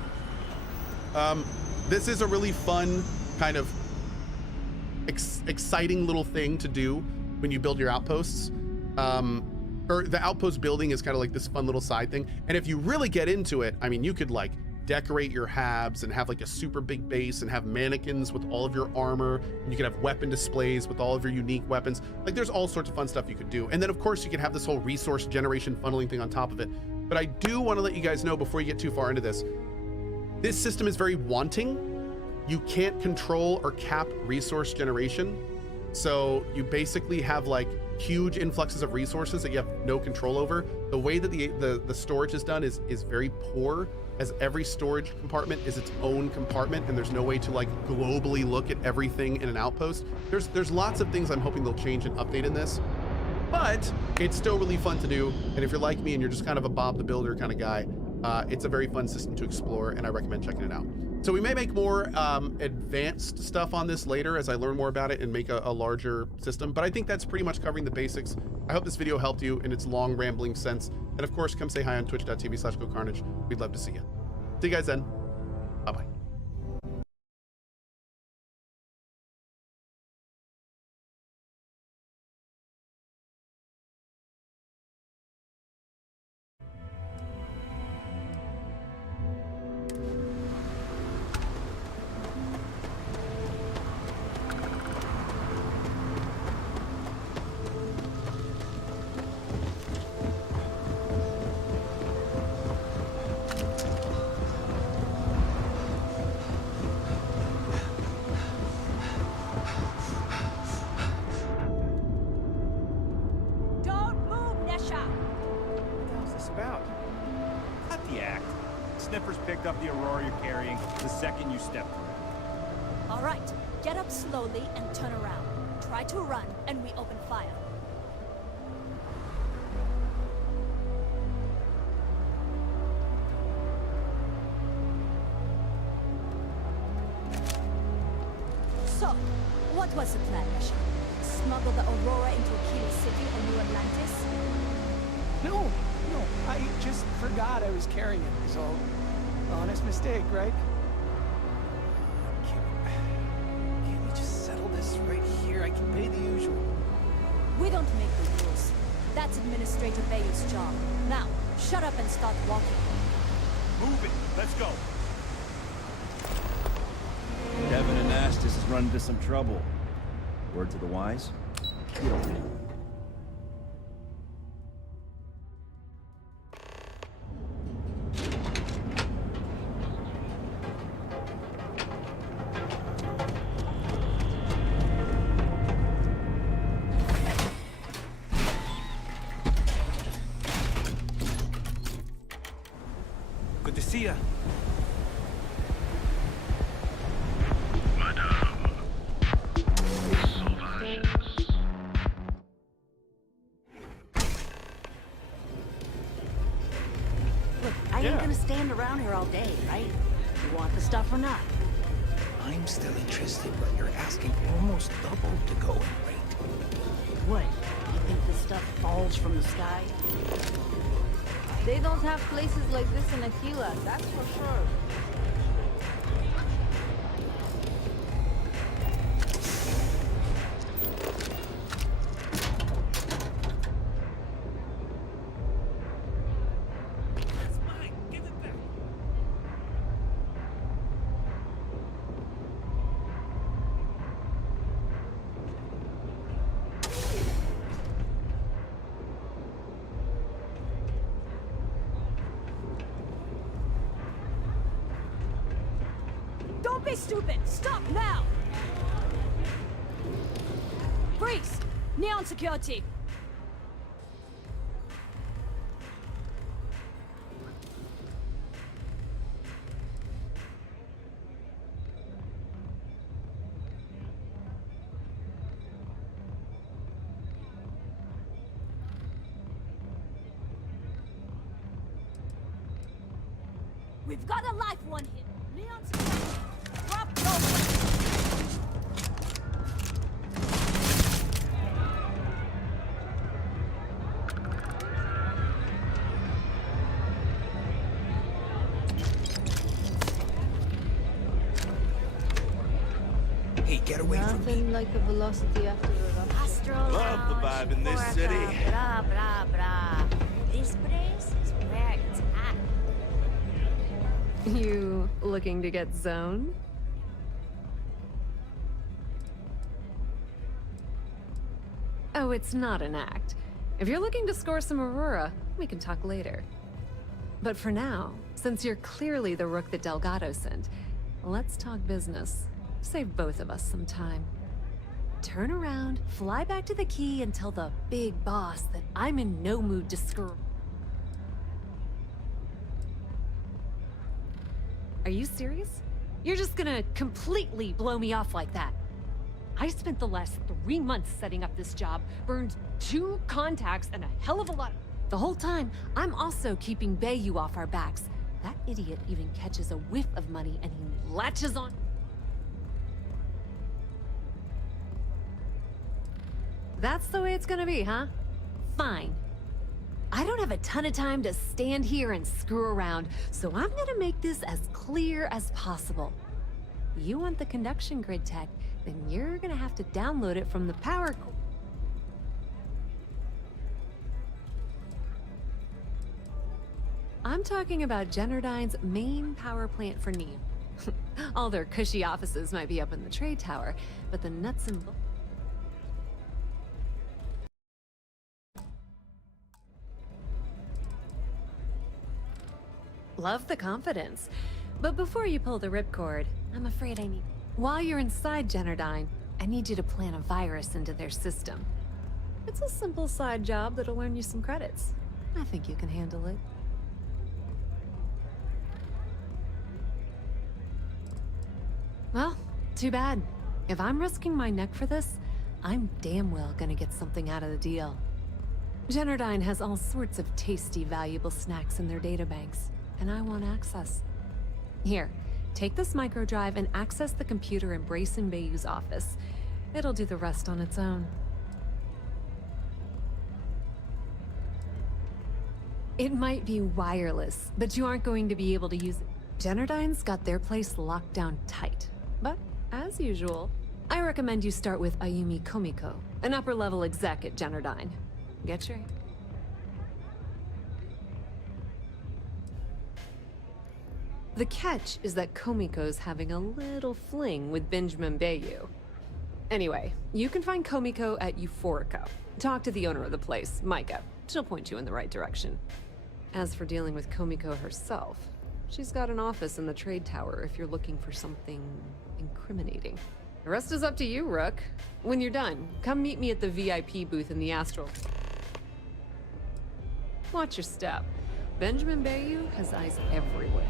this is a really fun kind of exciting little thing to do when you build your outposts. Or the outpost building is kind of like this fun little side thing. And if you really get into it, I mean, you could like decorate your habs and have like a super big base and have mannequins with all of your armor, and you can have weapon displays with all of your unique weapons. Like there's all sorts of fun stuff you could do. And then of course you can have this whole resource generation funneling thing on top of it. But I do want to let you guys know before you get too far into this, this system is very wanting. You can't control or cap resource generation. So you basically have like huge influxes of resources that you have no control over. The way that the storage is done is very poor, as every storage compartment is its own compartment, and there's no way to like globally look at everything in an outpost. There's lots of things I'm hoping they'll change and update in this, but it's still really fun to do. And if you're like me and you're just kind of a Bob the Builder kind of guy, it's a very fun system to explore, and I recommend checking it out. So we may make more advanced stuff on this later as I learn more about it and make a larger system, but I think that's pretty much covering the basics. I hope this video helped you in its long rambling sense. And of course, come say hi on twitch.tv/GoCarnage. We'd love to see you. See you guys then. Bye-bye. Up the Aurora you're carrying the second you step through. All right, get up slowly and turn around. Try to run, and we open fire. So, what was the plan, Misha? Smuggle the Aurora into Aquila City or New Atlantis? No, I just forgot I was carrying it, so... honest mistake, right? Can't we just settle this right here? I can pay the usual. We don't make the rules. That's Administrator Bayou's job. Now, shut up and start walking. Move it. Let's go. Devin and Astis has run into some trouble. Word to the wise? You don't know. See ya. Look, I ain't gonna stand around here all day, right? You want the stuff or not? I'm still interested, but you're asking almost double to go in rate. What? You think this stuff falls from the sky? They don't have places like this in Aquila, that's for sure. be stupid! Stop now! Freeze! Neon security! We've got a live one here. Neon security. Drop those. Hey, get away from me. Nothing like the velocity after a rush. Astro Love the vibe in this city. Bra, bra, bra. This place is where it's at. You looking to get zoned? Oh, it's not an act. If you're looking to score some Aurora, we can talk later. But for now, since you're clearly the rook that Delgado sent, let's talk business. Save both of us some time. Turn around, fly back to the key, and tell the big boss that I'm in no mood to screw. Are you serious? You're just gonna completely blow me off like that? I spent the last 3 months setting up this job, burned 2 contacts and a hell of a lot. The whole time, I'm also keeping Bayou off our backs. That idiot even catches a whiff of money and he latches on. That's the way it's gonna be, huh? Fine. I don't have a ton of time to stand here and screw around, so I'm gonna make this as clear as possible. You want the conduction grid tech, then you're gonna have to download it from the power core. I'm talking about Generdyne's main power plant for Neon. All their cushy offices might be up in the trade tower, but the nuts and bolts. Love the confidence. But before you pull the ripcord, I'm afraid I need... While you're inside Generdyne, I need you to plant a virus into their system. It's a simple side job that'll earn you some credits. I think you can handle it. Well, too bad. If I'm risking my neck for this, I'm damn well gonna get something out of the deal. Generdyne has all sorts of tasty, valuable snacks in their databanks, and I want access. Here, take this microdrive and access the computer in Brayson Bayou's office. It'll do the rest on its own. It might be wireless, but you aren't going to be able to use it. Generdyne's got their place locked down tight. But, as usual, I recommend you start with Ayumi Komiko, an upper-level exec at Generdyne. Get your... The catch is that Komiko's having a little fling with Benjamin Bayou. Anyway, you can find Komiko at Euphorica. Talk to the owner of the place, Micah. She'll point you in the right direction. As for dealing with Komiko herself, she's got an office in the trade tower if you're looking for something incriminating. The rest is up to you, Rook. When you're done, come meet me at the VIP booth in the Astral. Watch your step. Benjamin Bayou has eyes everywhere.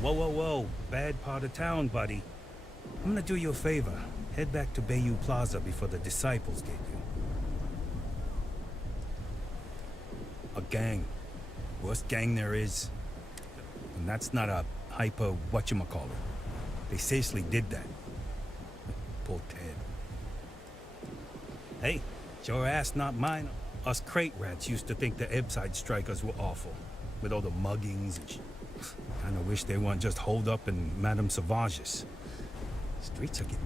Whoa, whoa, whoa. Bad part of town, buddy. I'm gonna do you a favor. Head back to Bayou Plaza before the disciples get you. A gang. Worst gang there is. And that's not a hyper whatchamacallit. They seriously did that. Poor Ted. Hey, it's your ass, not mine. Us crate rats used to think the Ebbside strikers were awful. With all the muggings and shit. Kinda wish they weren't just holed up in Madame Sauvage's. Streets are getting...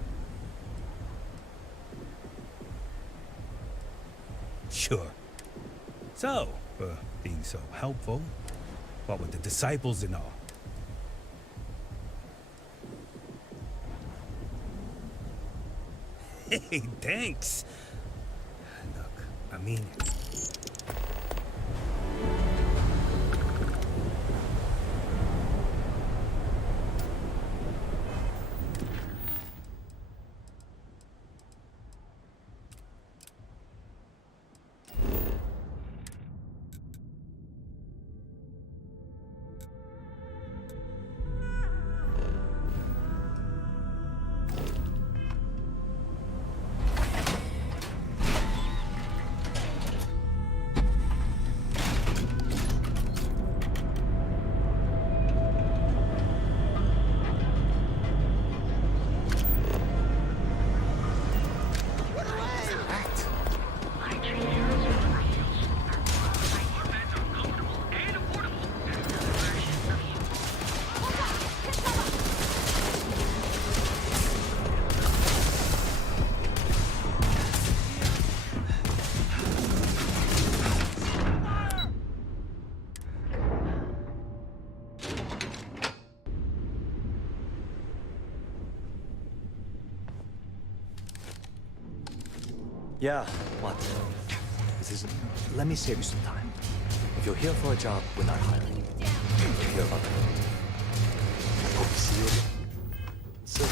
Sure. So, for being so helpful, what with the disciples and all? Hey, thanks. Look, I mean it. Yeah, what? Let me save you some time. If you're here for a job, we're not hiring. You hear about that? I hope to see you again. So,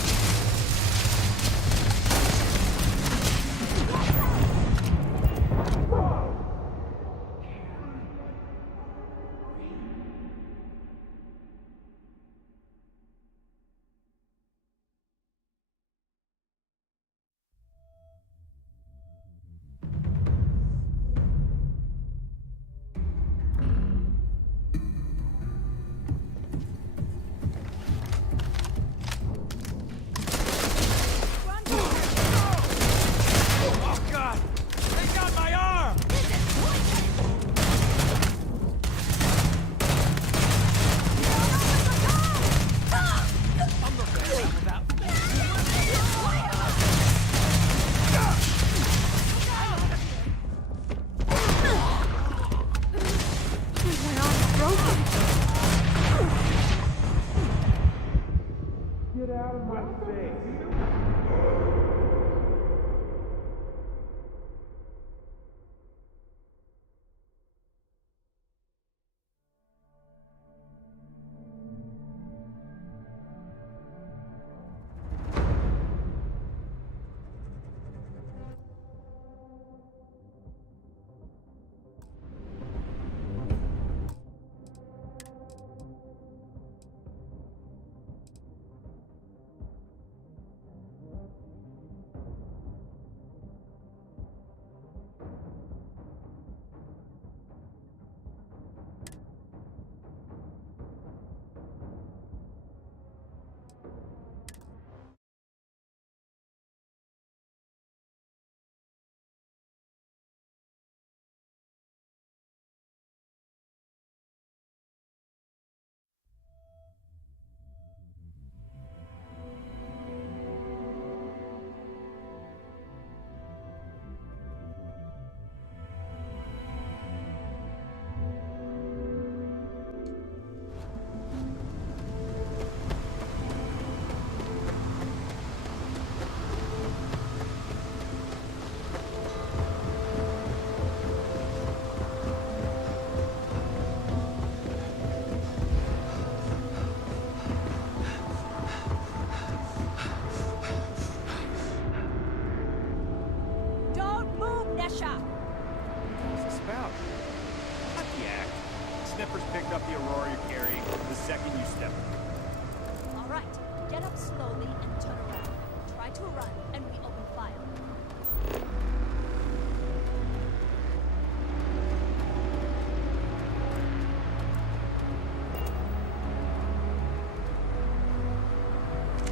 Sniffers picked up the Aurora you're carrying the second you step through. All right, get up slowly and turn around. Try to run, and we open fire.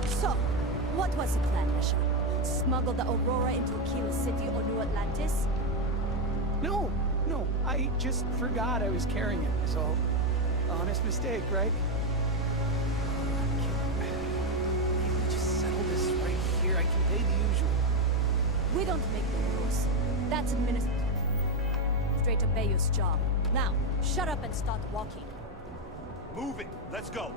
So, what was the plan, Nisha? Smuggle the Aurora into Aquila City or New Atlantis? No, I just forgot I was carrying it, so honest mistake, right? Can we just settle this right here? I can pay the usual. We don't make the rules. That's Administrator Bayou's job. Now, shut up and start walking. Move it! Let's go!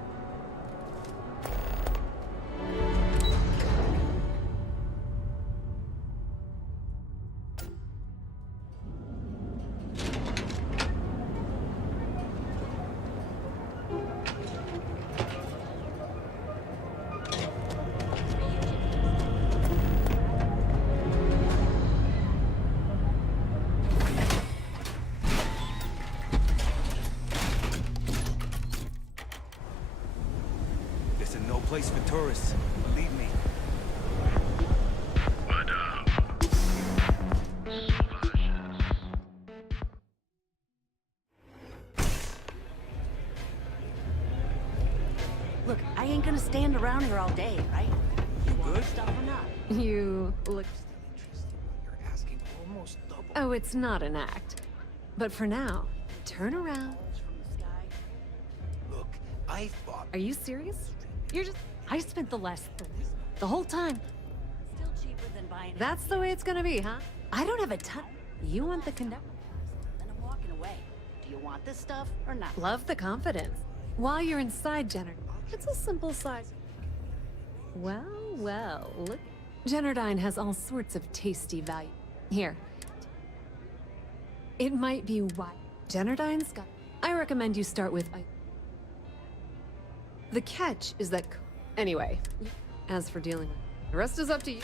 place for tourists. Believe me. Look, I ain't gonna stand around here all day, right? You want stuff or not? You look... You're asking almost double. Oh, it's not an act. But for now, turn around. Look, I thought... Are you serious? You're just... I spent the last the whole time. Still cheaper than buying. That's the way it's gonna be, huh? I don't have a ton. You want the conductor? Then I'm walking away. Do you want this stuff or not? Love the confidence. While you're inside, Jenner, it's a simple size. Well, well, look. Jennerdyne has all sorts of tasty value. Here. It might be why Jennerdyne's got... I recommend you start with... The catch is that... Anyway, as for dealing with... The rest is up to you.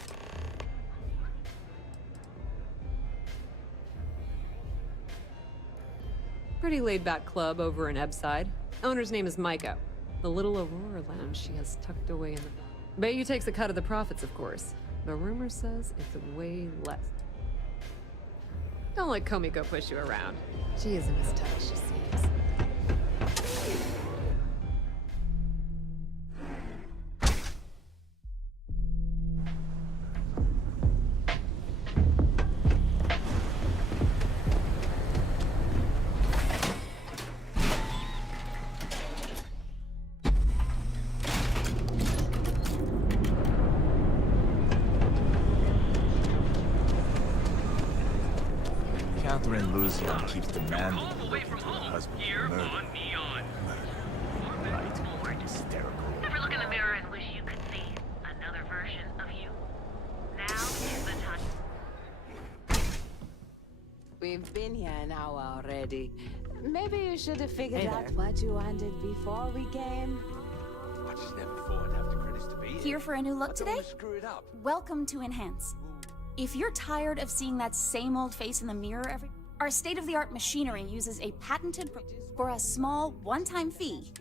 Pretty laid-back club over in Ebside. Owner's name is Micah. The little Aurora lounge she has tucked away in the... Bayou takes a cut of the profits, of course. The rumor says it's way less. Don't let Komiko push you around. She isn't as tough as she seems. Catherine Lucian keeps demanding her husband murder. Right? Hysterical. Ever look in the mirror and wish you could see another version of you? Now is the time. We've been here an hour already. Maybe you should have figured Hey out there. what you wanted before we came. I just never thought I'd have the credits to be Here for a new look I don't today? wanna screw it up. Welcome to Enhance. If you're tired of seeing that same old face in the mirror our state-of-the-art machinery uses a patented for a small one-time fee.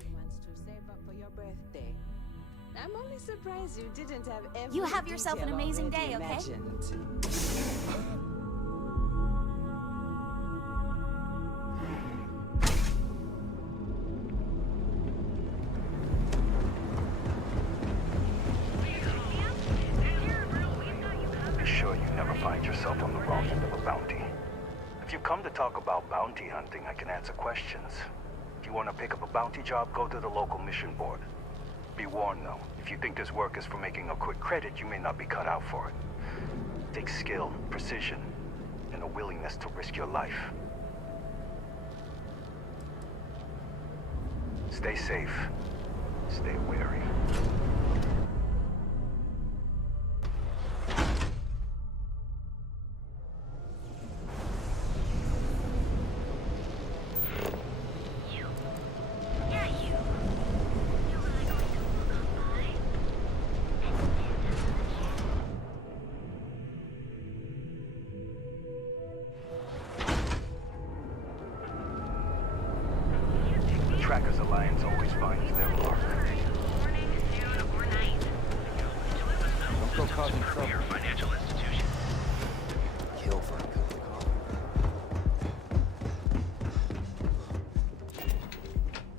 I'm only surprised you didn't have every You have yourself an detail amazing already day, okay? imagined. Be sure you never find yourself on the wrong end of a bounty. If you come to talk about bounty hunting, I can answer questions. If you want to pick up a bounty job, go to the local mission board. Be warned though, if you think this work is for making a quick credit, you may not be cut out for it. It takes skill, precision, and a willingness to risk your life. Stay safe. Stay wary. Trackers Alliance always finds their mark. Don't go causing trouble. Financial institution. Kill for a cup of coffee.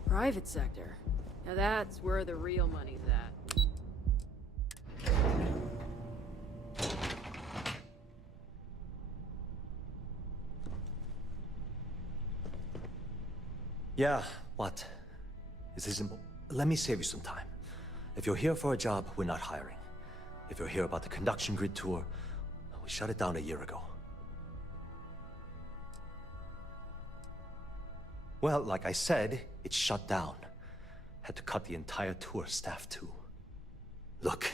Private sector. Now that's where the real money's at. Yeah, what? This isn't... Let me save you some time. If you're here for a job, we're not hiring. If you're here about the conduction grid tour, we shut it down a year ago. Well, like I said, it's shut down. Had to cut the entire tour staff too. Look,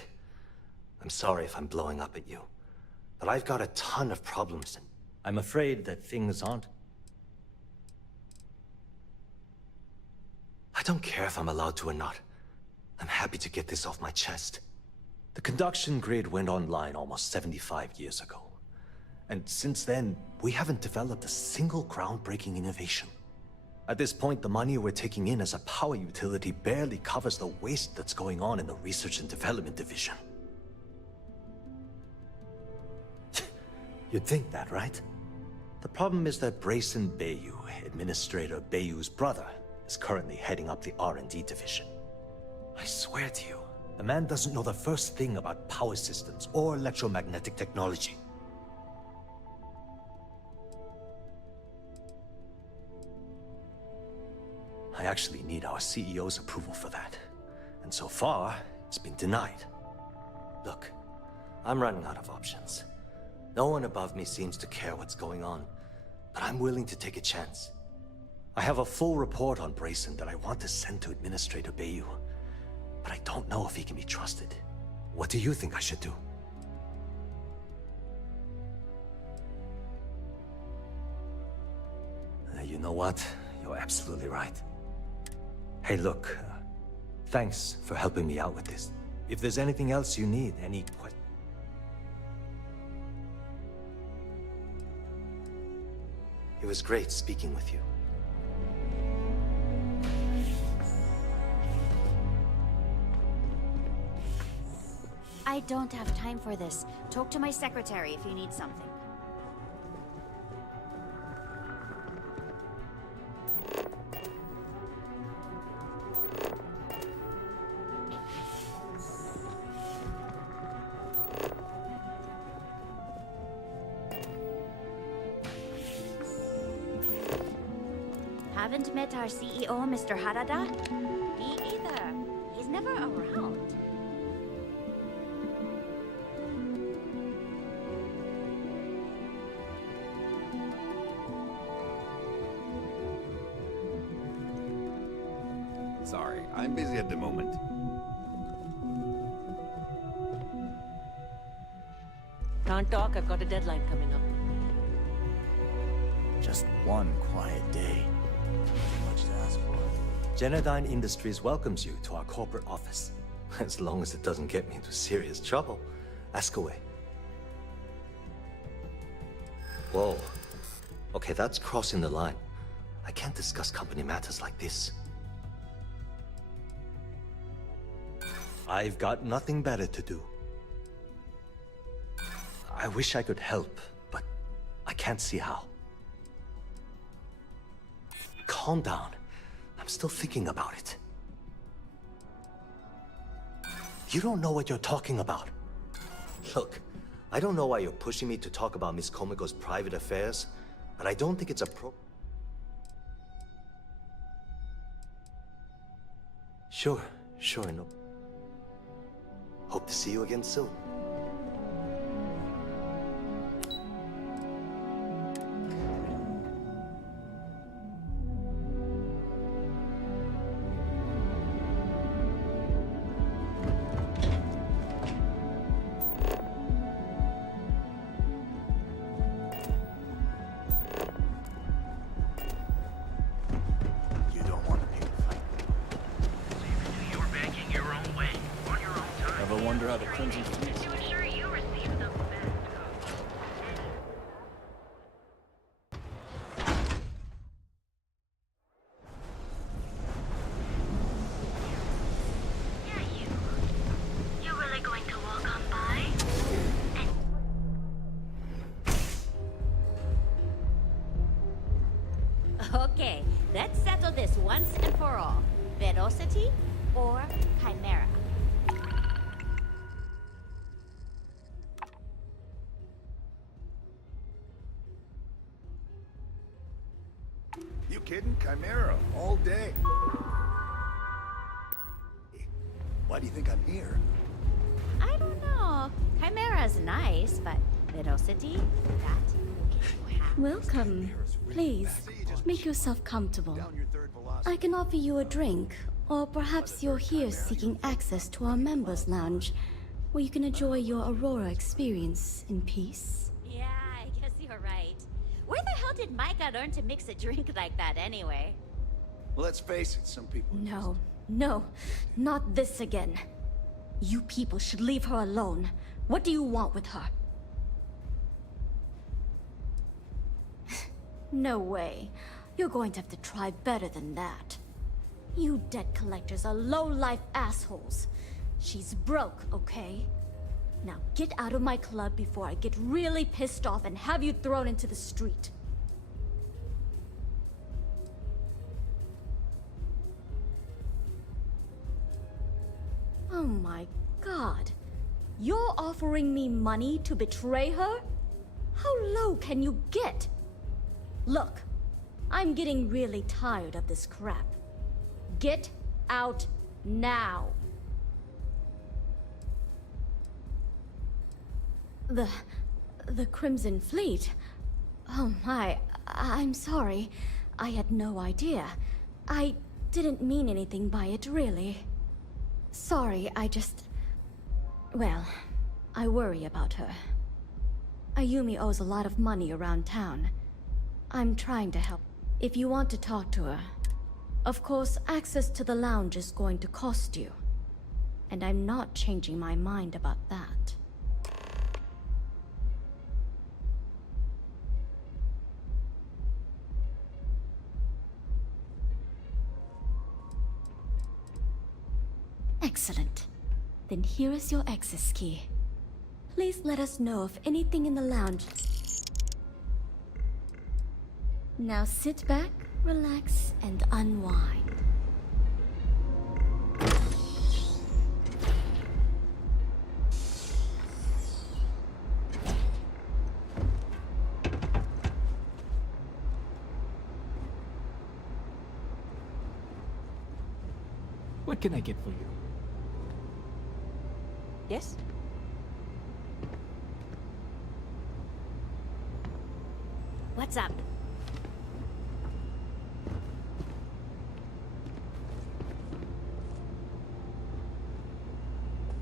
I'm sorry if I'm blowing up at you, but I've got a ton of problems and I'm afraid that things aren't... I don't care if I'm allowed to or not. I'm happy to get this off my chest. The conduction grid went online almost 75 years ago. And since then, we haven't developed a single groundbreaking innovation. At this point, the money we're taking in as a power utility barely covers the waste that's going on in the research and development division. You'd think that, right? The problem is that Brayson Bayou, Administrator Bayou's brother, is currently heading up the R&D division. I swear to you, the man doesn't know the first thing about power systems or electromagnetic technology. I actually need our CEO's approval for that. And so far, it's been denied. Look, I'm running out of options. No one above me seems to care what's going on, but I'm willing to take a chance. I have a full report on Brayson that I want to send to Administrator Bayou, but I don't know if he can be trusted. What do you think I should do? You know what? You're absolutely right. Hey, look, thanks for helping me out with this. If there's anything else you need, any questions... It was great speaking with you. I don't have time for this. Talk to my secretary if you need something. Haven't met our CEO, Mr. Harada? Me either. He's never around. Sorry, I'm busy at the moment. Can't talk, I've got a deadline coming up. Just one quiet day. Too much to ask for. Genodyne Industries welcomes you to our corporate office. As long as it doesn't get me into serious trouble. Ask away. Whoa. Okay, that's crossing the line. I can't discuss company matters like this. I've got nothing better to do. I wish I could help, but I can't see how. Calm down. I'm still thinking about it. You don't know what you're talking about. Look, I don't know why you're pushing me to talk about Miss Komiko's private affairs, but I don't think it's appropriate. Sure, no. Hope to see you again soon. Okay, let's settle this once and for all. Velocity or Chimera? You kidding? Chimera, all day. Why do you think I'm here? I don't know. Chimera's nice, but Velocity? That will have... Welcome. Please, make yourself comfortable. I can offer you a drink, or perhaps you're here seeking access to our members' lounge, where you can enjoy your Aurora experience in peace. Yeah, I guess you're right. Where the hell did Micah learn to mix a drink like that anyway? Well, let's face it, some people... No, not this again. You people should leave her alone. What do you want with her? No way. You're going to have to try better than that. You debt collectors are low-life assholes. She's broke, okay? Now get out of my club before I get really pissed off and have you thrown into the street. Oh my god. You're offering me money to betray her? How low can you get? Look, I'm getting really tired of this crap. Get out now. The Crimson Fleet? Oh my, I'm sorry. I had no idea. I didn't mean anything by it, really. Sorry, well, I worry about her. Ayumi owes a lot of money around town. I'm trying to help. If you want to talk to her, of course, access to the lounge is going to cost you. And I'm not changing my mind about that. Excellent. Then here is your access key. Please let us know of anything in the lounge. Now sit back, relax, and unwind. What can I get for you? Yes? What's up?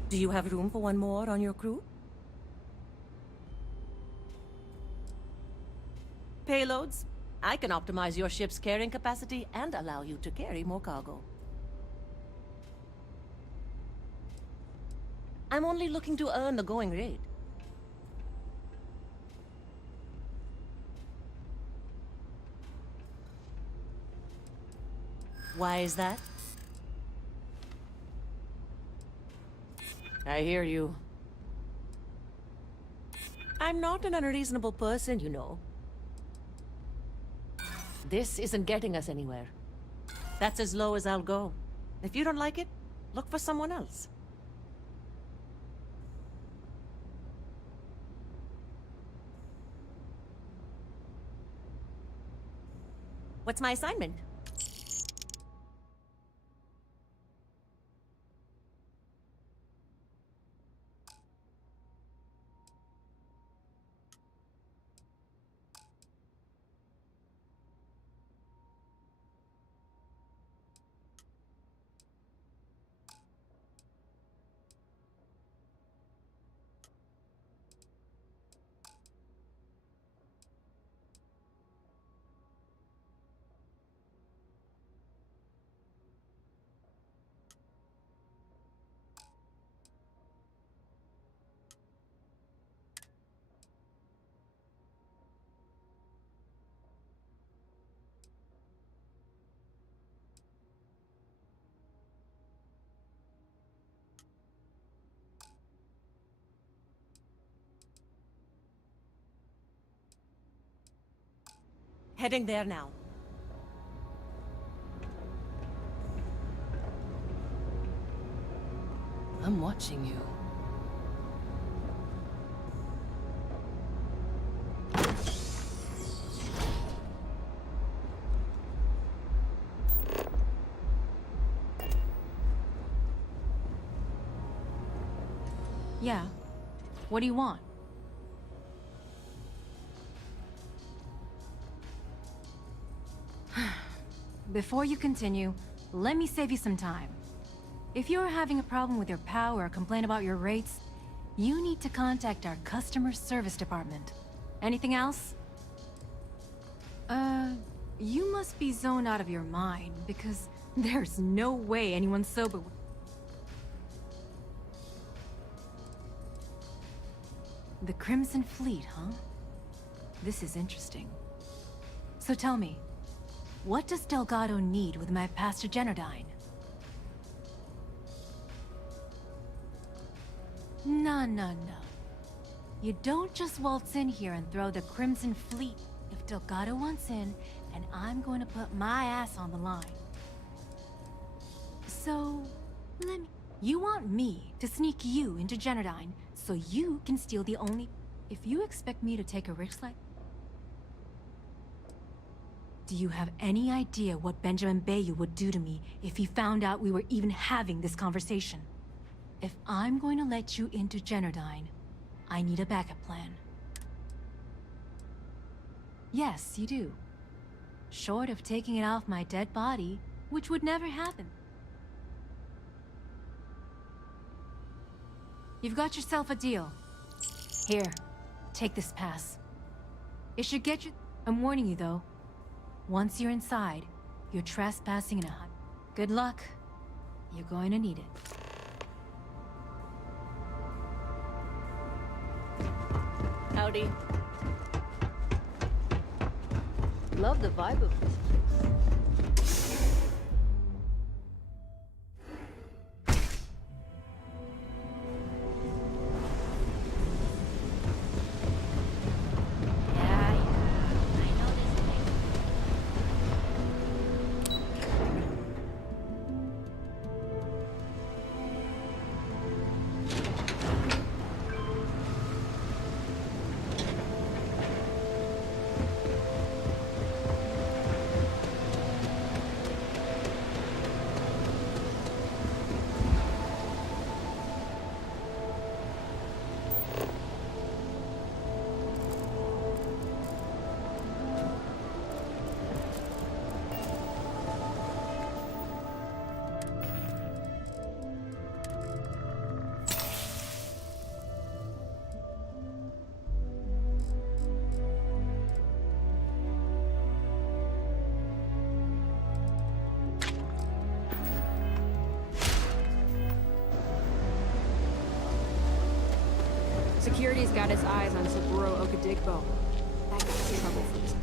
Do you have room for one more on your crew? Payloads? I can optimize your ship's carrying capacity and allow you to carry more cargo. I'm only looking to earn the going rate. Why is that? I hear you. I'm not an unreasonable person, you know. This isn't getting us anywhere. That's as low as I'll go. If you don't like it, look for someone else. What's my assignment? Heading there now. I'm watching you. Yeah. What do you want? Before you continue, let me save you some time. If you're having a problem with your POW or complain about your rates, you need to contact our customer service department. Anything else? You must be zoned out of your mind, because there's no way anyone's sober. The Crimson Fleet, huh? This is interesting. So tell me, What does Delgado need with my Pastor Generdyne? No, no, no. You don't just waltz in here and throw the Crimson Fleet. If Delgado wants in, and I'm going to put my ass on the line. So, you want me to sneak you into Generdyne so you can steal the only... If you expect me to take a risk like... Do you have any idea what Benjamin Bayou would do to me if he found out we were even having this conversation? If I'm going to let you into Generdyne, I need a backup plan. Yes, you do. Short of taking it off my dead body, which would never happen. You've got yourself a deal. Here, take this pass. It should get you... I'm warning you, though. Once you're inside, you're trespassing in a hut. Good luck. You're going to need it. Howdy. Love the vibe of this place. Security's got its eyes on Saburo Okadigbo. That guy's trouble for us.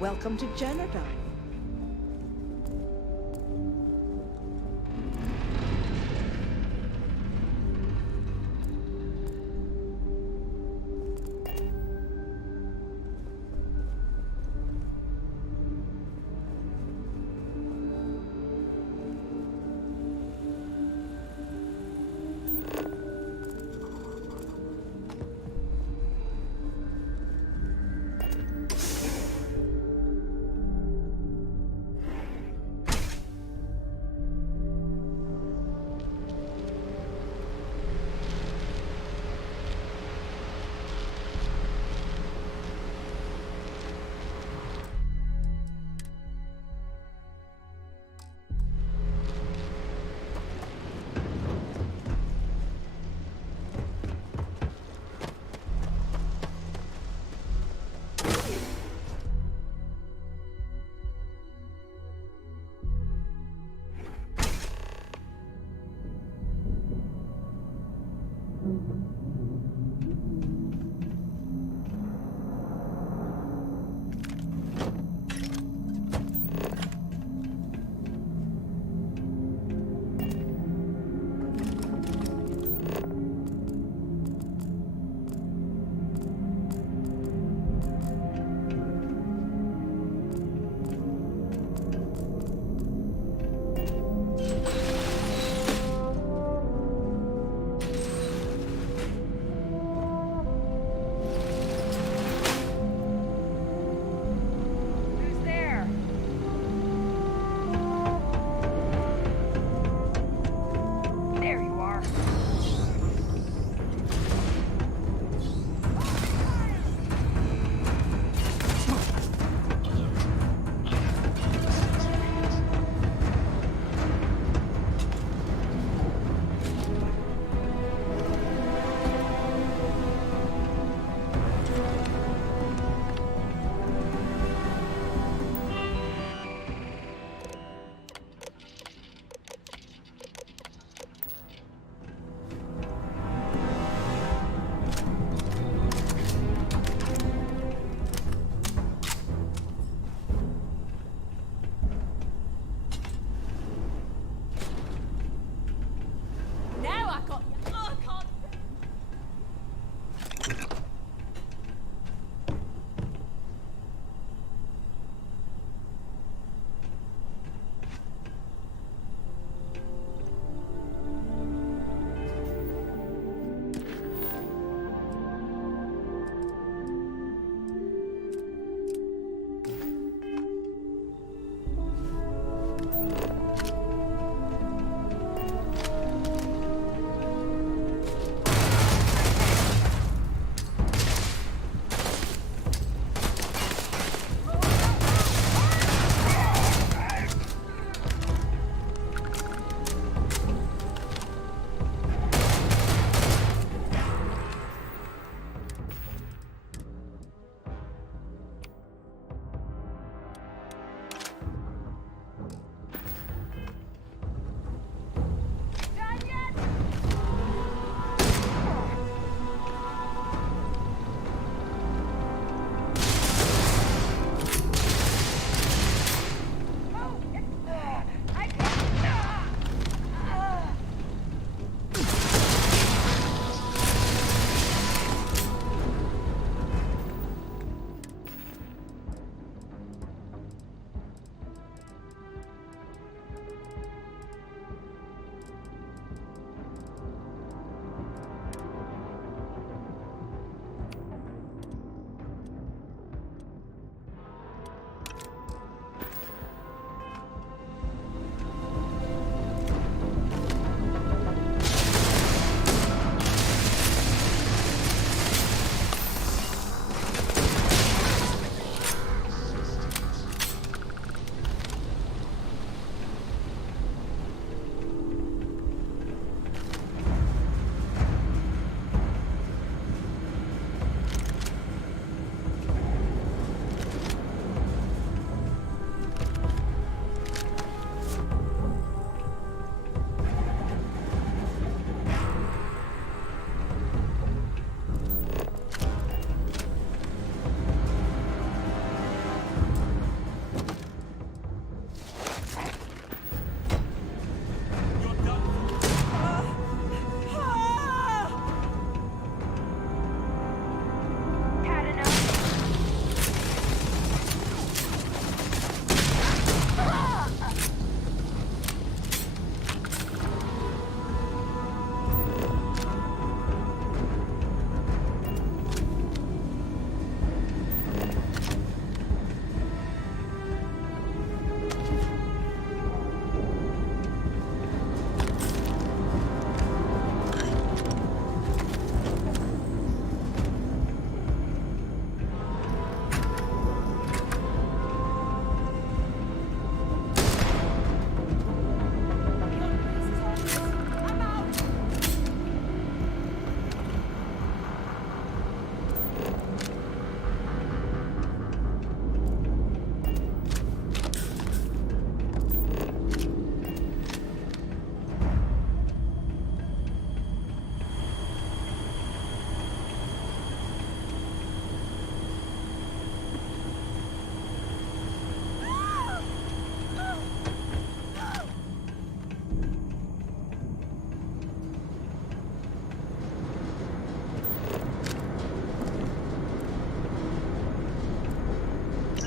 Welcome to Generdyne.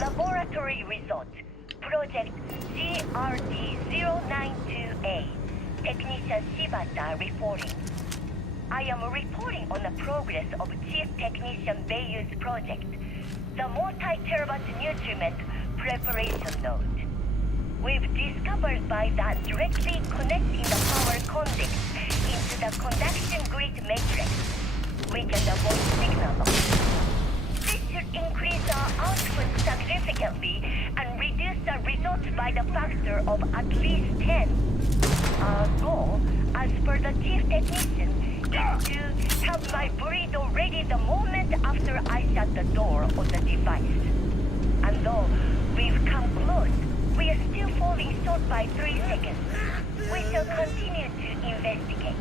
Laboratory result. Project GRD-092A. Technician Shibata reporting. I am reporting on the progress of Chief Technician Beiyu's project, the multi-terabyte nutriment preparation node. We've discovered by that directly connecting the power conduits into the conduction grid matrix, we can avoid signal loss. This should increase our output significantly and reduce the results by the factor of at least 10. Our goal, as per the chief technician, is to have my burrito ready the moment after I shut the door on the device. And though we've come close, we are still falling short by 3 seconds. We shall continue to investigate.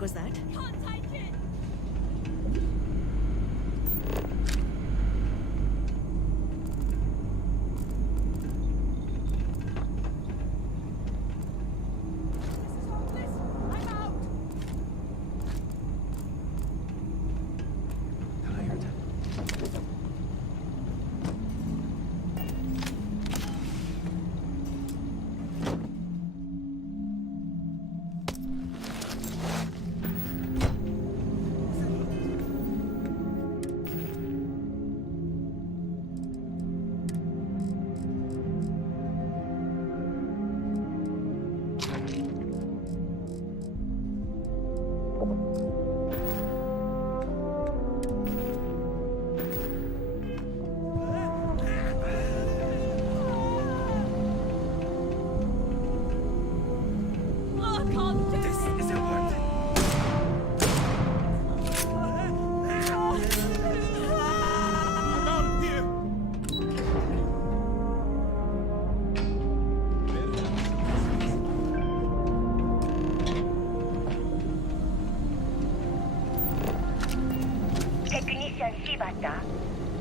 Was that? Can't take it!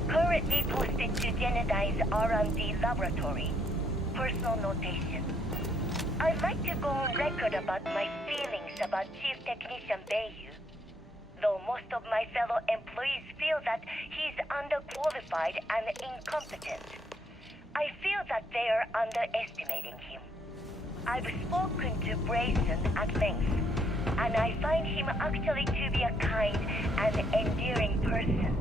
Currently posted to Genodyne's R&D laboratory. Personal notation. I'd like to go on record about my feelings about Chief Technician Beiyu. Though most of my fellow employees feel that he's underqualified and incompetent, I feel that they are underestimating him. I've spoken to Brayson at length, and I find him actually to be a kind and endearing person.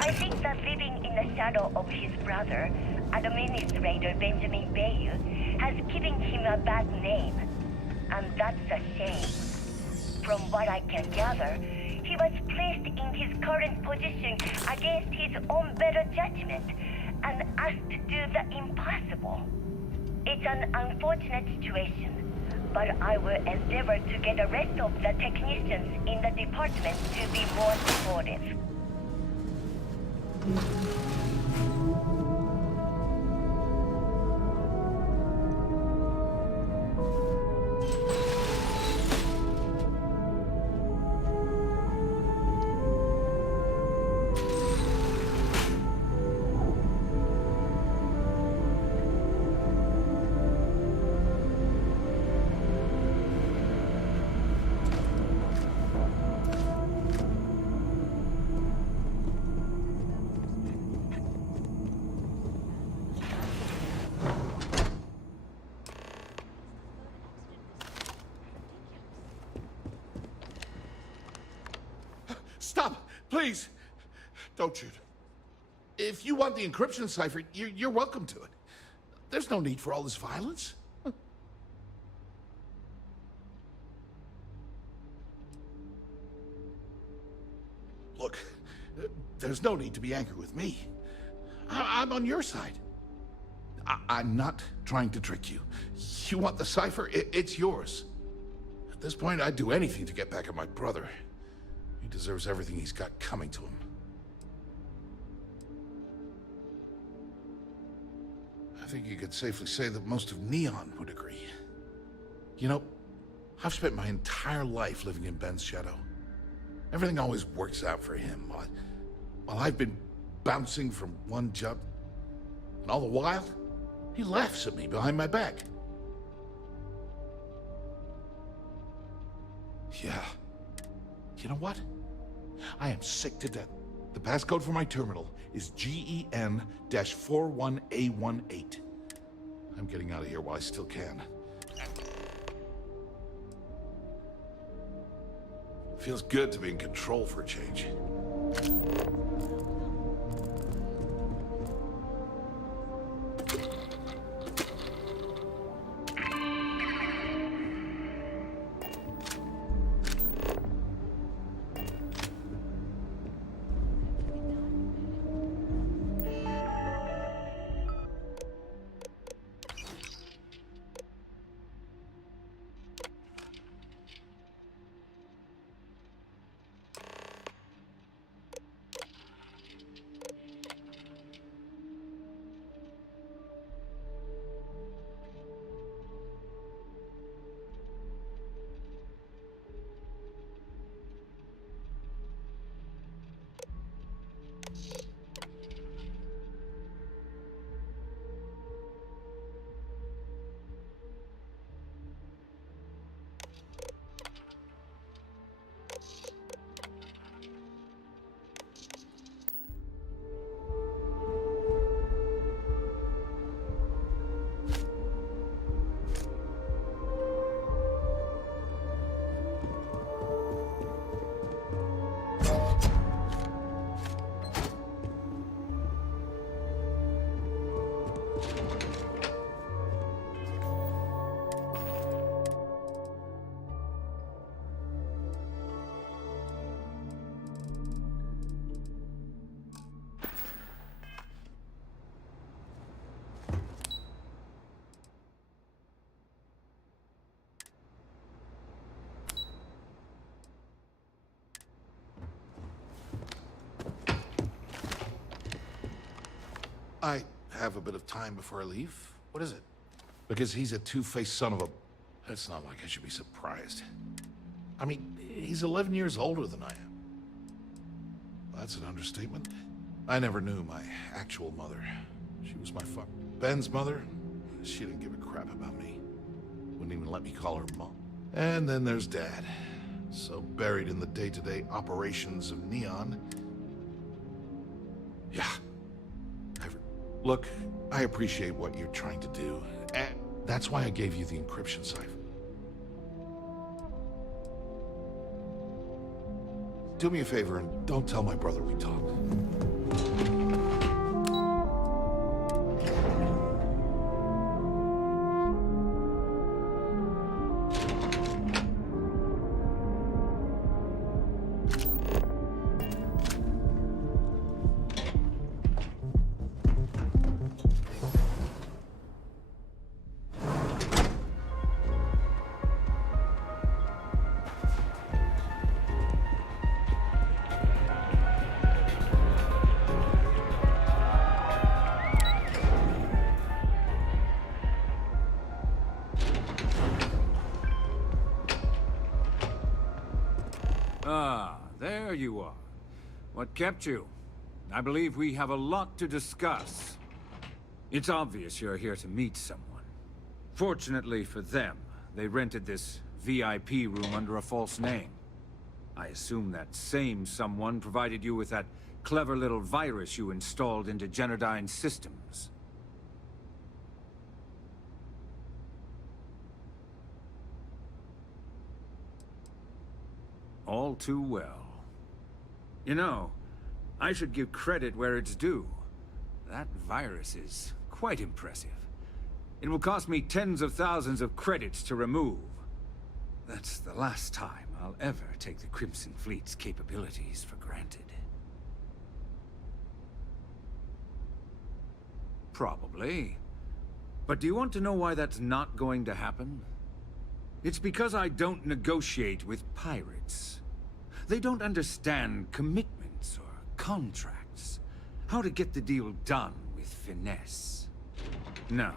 I think that living in the shadow of his brother, Administrator Benjamin Beiyu, has given him a bad name. And that's a shame. From what I can gather, he was placed in his current position against his own better judgment and asked to do the impossible. It's an unfortunate situation, but I will endeavor to get the rest of the technicians in the department to be more supportive. Stop! Please! Don't shoot. If you want the encryption cipher, you're welcome to it. There's no need for all this violence. Look, there's no need to be angry with me. I'm on your side. I'm not trying to trick you. You want the cipher? It's yours. At this point, I'd do anything to get back at my brother. He deserves everything he's got coming to him. I think you could safely say that most of Neon would agree. You know, I've spent my entire life living in Ben's shadow. Everything always works out for him, while I've been bouncing from one job. And all the while, he laughs at me behind my back. Yeah. You know what? I am sick to death. The passcode for my terminal is GEN-41A18. I'm getting out of here while I still can. Feels good to be in control for a change. I have a bit of time before I leave. What is it? Because he's a two-faced son of a... It's not like I should be surprised. I mean, he's 11 years older than I am. That's an understatement. I never knew my actual mother. She was my Ben's mother. She didn't give a crap about me. Wouldn't even let me call her mom. And then there's Dad. So buried in the day-to-day operations of Neon. Yeah. Look, I appreciate what you're trying to do, and that's why I gave you the encryption cipher. Do me a favor and don't tell my brother we talked. Ah, there you are. What kept you? I believe we have a lot to discuss. It's obvious you're here to meet someone. Fortunately for them, they rented this VIP room under a false name. I assume that same someone provided you with that clever little virus you installed into Genodyne's systems. All too well. You know, I should give credit where it's due. That virus is quite impressive. It will cost me tens of thousands of credits to remove. That's the last time I'll ever take the Crimson Fleet's capabilities for granted. Probably. But do you want to know why that's not going to happen? It's because I don't negotiate with pirates. They don't understand commitments or contracts. How to get the deal done with finesse. No.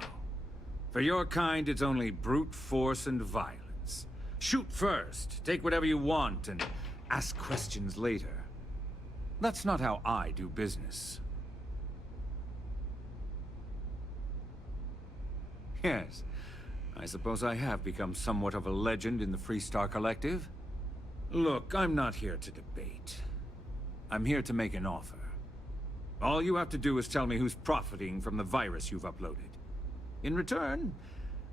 For your kind, it's only brute force and violence. Shoot first, take whatever you want, and ask questions later. That's not how I do business. Yes, I suppose I have become somewhat of a legend in the Freestar Collective. Look, I'm not here to debate. I'm here to make an offer. All you have to do is tell me who's profiting from the virus you've uploaded. In return,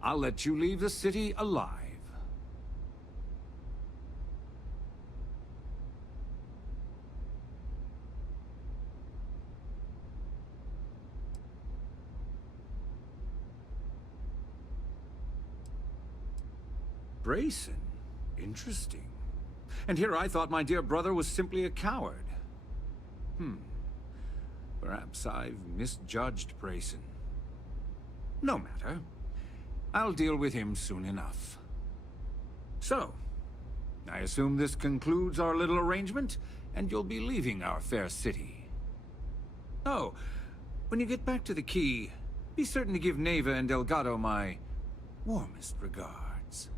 I'll let you leave the city alive. Brayson? Interesting. And here I thought my dear brother was simply a coward. Perhaps I've misjudged Brayson. No matter. I'll deal with him soon enough. So, I assume this concludes our little arrangement, and you'll be leaving our fair city. Oh, when you get back to the Key, be certain to give Neva and Delgado my warmest regards.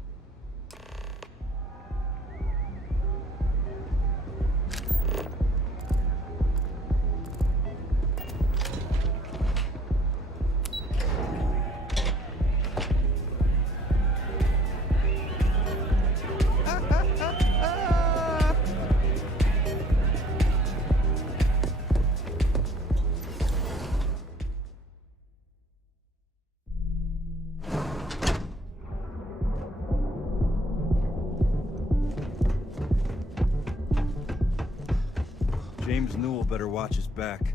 James Newell better watch his back.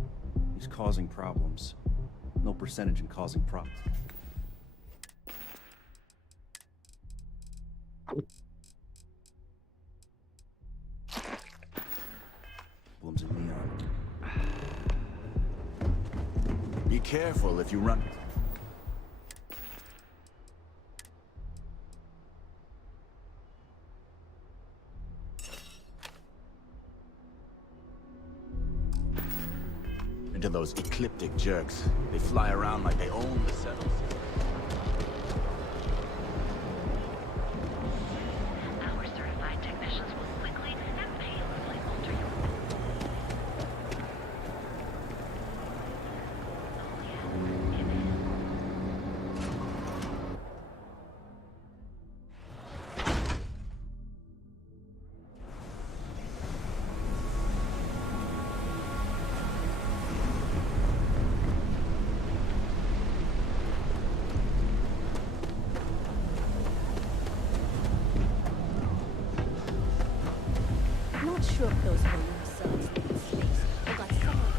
He's causing problems. No percentage in causing problems. Problems in Neon. Be careful if you run. Into those ecliptic jerks. They fly around like they own the settles. Our certified technicians will quickly and painlessly alter your... Not sure if those balloon cells in space will got someone.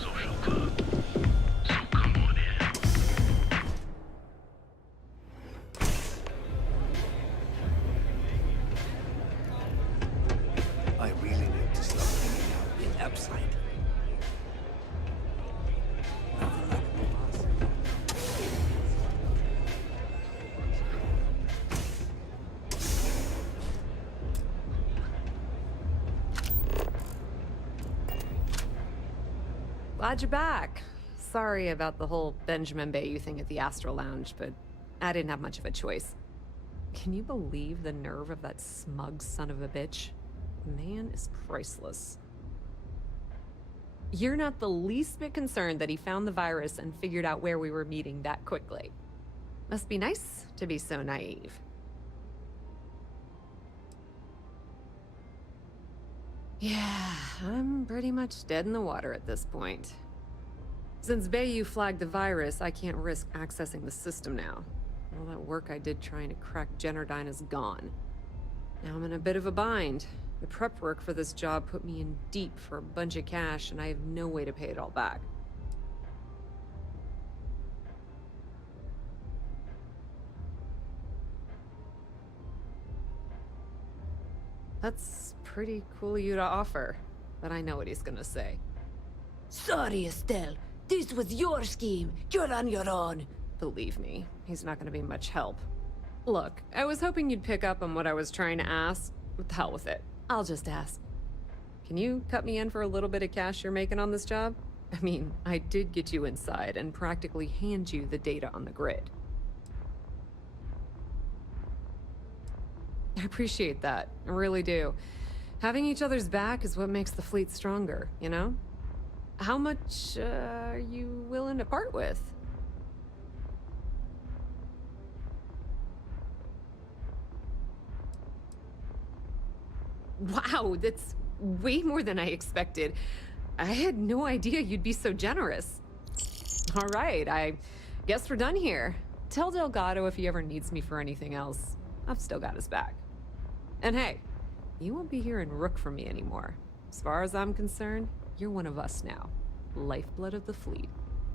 Social club. So come on in. I really need to stop hanging out in Epside. Glad you're back. Sorry about the whole Benjamin Bayou thing at the Astral Lounge, but I didn't have much of a choice. Can you believe the nerve of that smug son of a bitch? The man is priceless. You're not the least bit concerned that he found the virus and figured out where we were meeting that quickly. Must be nice to be so naive. Yeah, I'm pretty much dead in the water at this point. Since Bayou flagged the virus, I can't risk accessing the system now. All that work I did trying to crack Generdyne is gone. Now I'm in a bit of a bind. The prep work for this job put me in deep for a bunch of cash, and I have no way to pay it all back. That's pretty cool of you to offer, but I know what he's gonna say. Sorry, Estelle. This was your scheme. You're on your own. Believe me, he's not gonna be much help. Look, I was hoping you'd pick up on what I was trying to ask. What the hell with it? I'll just ask. Can you cut me in for a little bit of cash you're making on this job? I mean, I did get you inside and practically hand you the data on the grid. I appreciate that. I really do. Having each other's back is what makes the fleet stronger, you know? How much are you willing to part with? Wow, that's way more than I expected. I had no idea you'd be so generous. All right, I guess we're done here. Tell Delgado if he ever needs me for anything else. I've still got his back. And hey, you won't be hearing Rook from me anymore. As far as I'm concerned, you're one of us now. Lifeblood of the fleet.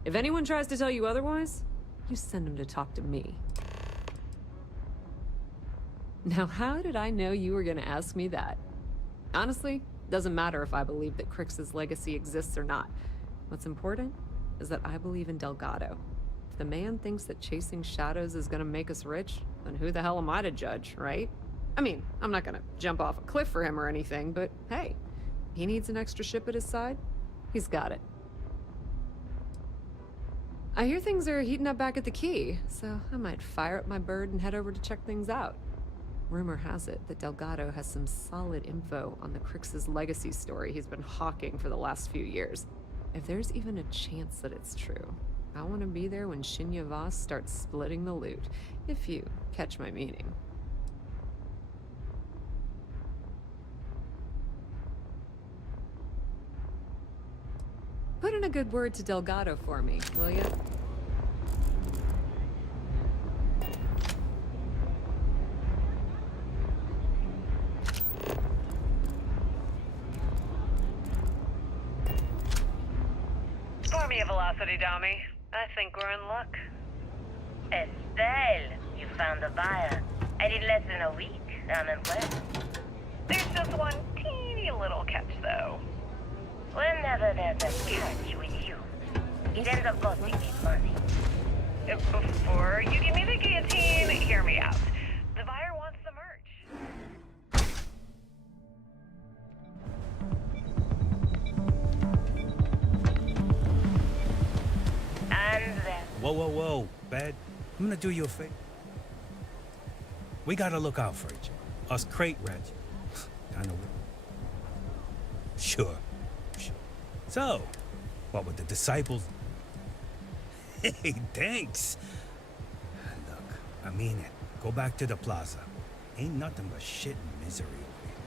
If anyone tries to tell you otherwise, you send them to talk to me. Now, how did I know you were gonna ask me that? Honestly, doesn't matter if I believe that Crix's legacy exists or not. What's important is that I believe in Delgado. If the man thinks that chasing shadows is gonna make us rich, then who the hell am I to judge, right? I mean, I'm not gonna jump off a cliff for him or anything, but hey, he needs an extra ship at his side, he's got it. I hear things are heating up back at the Key, so I might fire up my bird and head over to check things out. Rumor has it that Delgado has some solid info on the Crix's legacy story he's been hawking for the last few years. If there's even a chance that it's true, I want to be there when Shinya Voss starts splitting the loot, if you catch my meaning. Put in a good word to Delgado for me, will ya? Pour me a velocity, Dommy. I think we're in luck. Estelle, you found a buyer. I did less than a week. I'm impressed. There's just one teeny little catch, though. Whenever there's a catch with you, it ends up costing me money. Before you give me the guillotine, hear me out. The buyer wants the merch. And then... Whoa, Bad. I'm gonna do you a favor. We gotta look out for each other. Us crate rats. I know. Sure. So, what with the disciples? Hey, thanks. Look, I mean it. Go back to the plaza. Ain't nothing but shit and misery over here.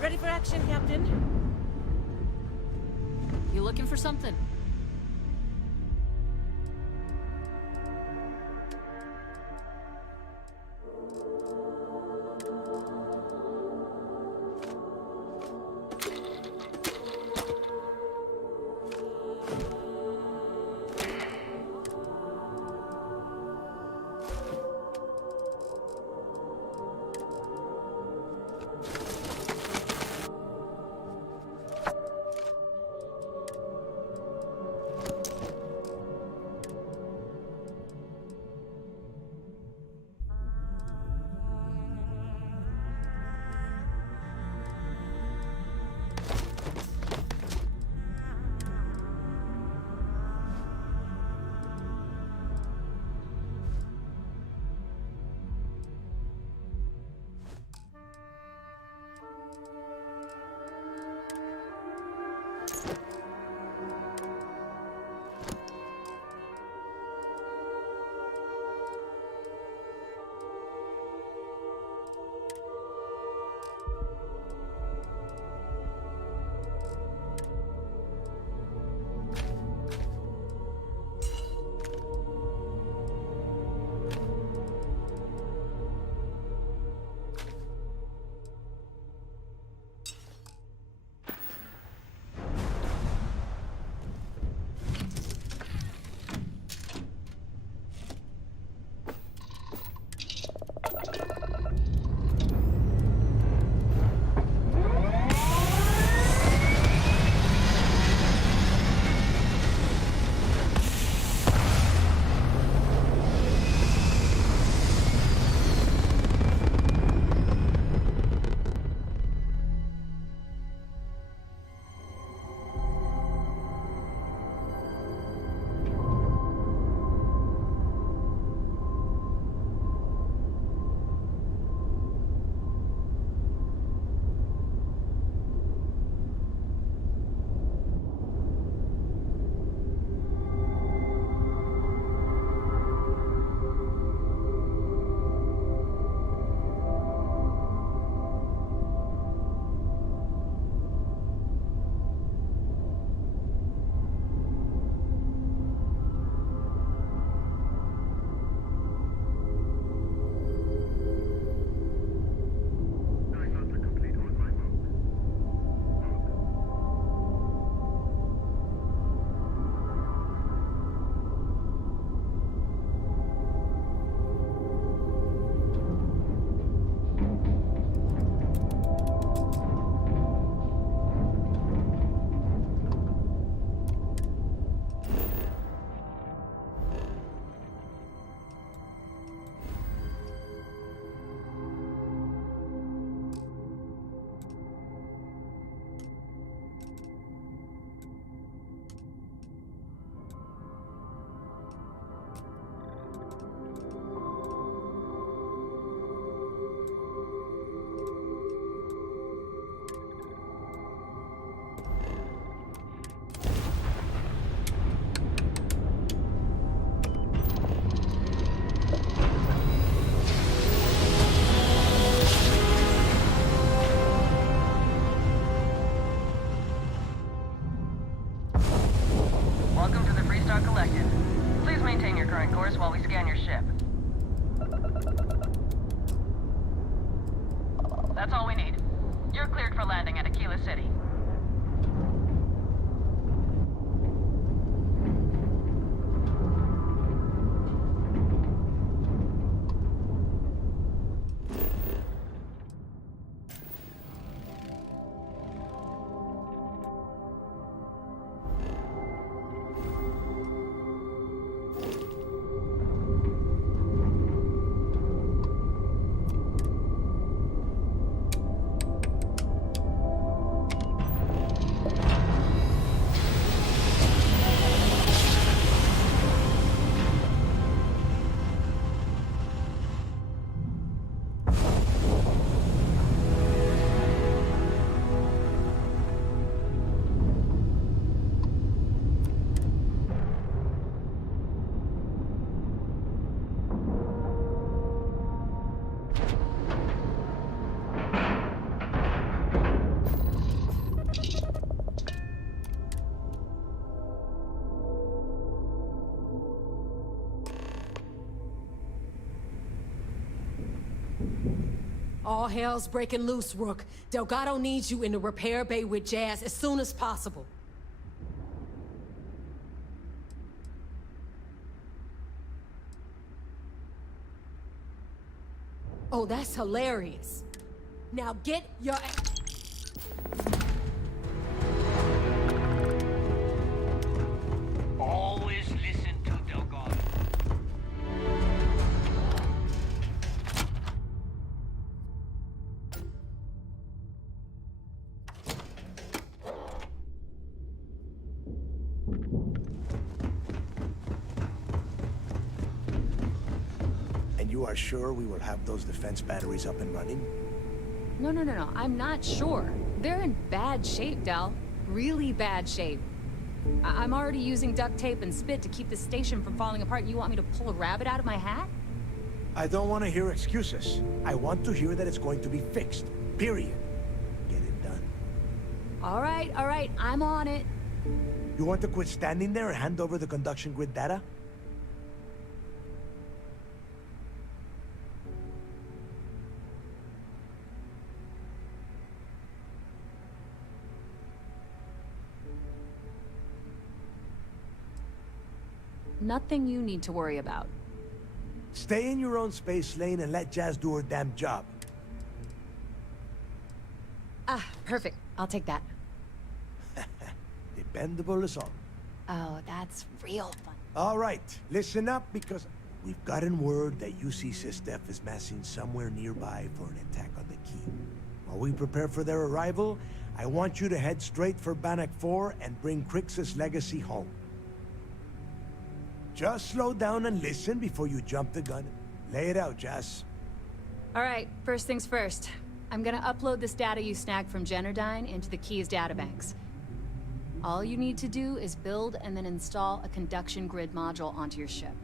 Ready for action, Captain? You looking for something? yours while we scan your ship. That's all we need. You're cleared for landing at Aquila City. All hell's breaking loose, Rook. Delgado needs you in the repair bay with Jazz as soon as possible. Oh, that's hilarious. Now get your... Always listen to Delgado. And you are sure we will have those defense batteries up and running? No, I'm not sure. They're in bad shape, Del. Really bad shape. I'm already using duct tape and spit to keep the station from falling apart. You want me to pull a rabbit out of my hat? I don't want to hear excuses. I want to hear that it's going to be fixed. Period. Get it done. All right, I'm on it. You want to quit standing there and hand over the conduction grid data? Nothing you need to worry about. Stay in your own space lane and let Jazz do her damn job. Ah, perfect. I'll take that. Dependable as all. Oh, that's real fun. All right, listen up because we've gotten word that UC Systef is massing somewhere nearby for an attack on the key. While we prepare for their arrival, I want you to head straight for Bannock 4 and bring Crixus' legacy home. Just slow down and listen before you jump the gun. Lay it out, Jazz. All right, first things first. I'm gonna upload this data you snagged from Generdyne into the Key's databanks. All you need to do is build and then install a conduction grid module onto your ship.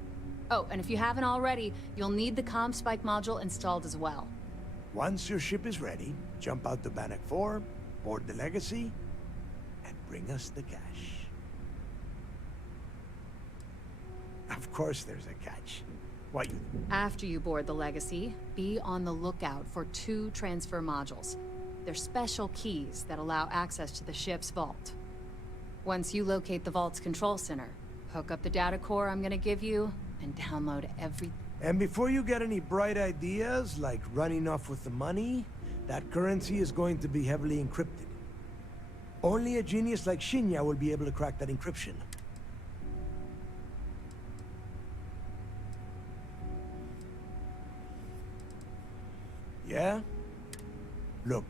Oh, and if you haven't already, you'll need the comm spike module installed as well. Once your ship is ready, jump out to Bannock 4, board the legacy, and bring us the cash. Of course there's a catch. What you... After you board the legacy, be on the lookout for 2 transfer modules. They're special keys that allow access to the ship's vault. Once you locate the vault's control center, hook up the data core I'm gonna give you, and download every... And before you get any bright ideas, like running off with the money, that currency is going to be heavily encrypted. Only a genius like Shinya will be able to crack that encryption. Yeah? Look,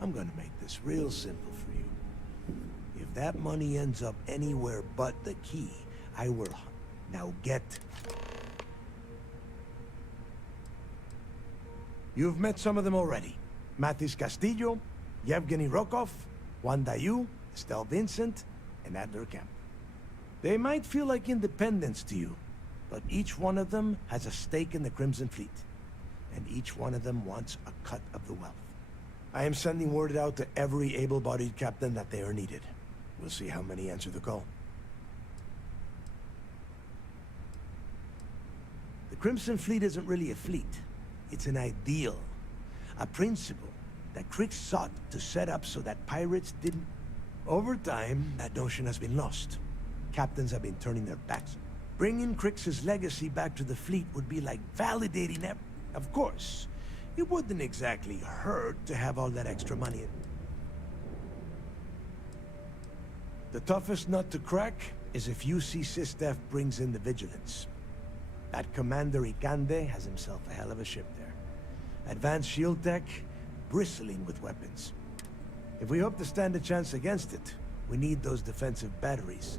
I'm gonna make this real simple for you. If that money ends up anywhere but the key, I will... Now get... You've met some of them already. Matis Castillo, Yevgeny Rokov, Juan Dayu, Estelle Vincent, and Adler Kemp. They might feel like independents to you, but each one of them has a stake in the Crimson Fleet. And each one of them wants a cut of the wealth. I am sending word out to every able-bodied captain that they are needed. We'll see how many answer the call. The Crimson Fleet isn't really a fleet. It's an ideal. A principle that Crick sought to set up so that pirates didn't... Over time, that notion has been lost. Captains have been turning their backs. Bringing Crick's legacy back to the fleet would be like validating them. Of course, it wouldn't exactly hurt to have all that extra money. The toughest nut to crack is if UC Sistef brings in the Vigilance. That Commander Ikande has himself a hell of a ship there. Advanced shield tech, bristling with weapons. If we hope to stand a chance against it, we need those defensive batteries.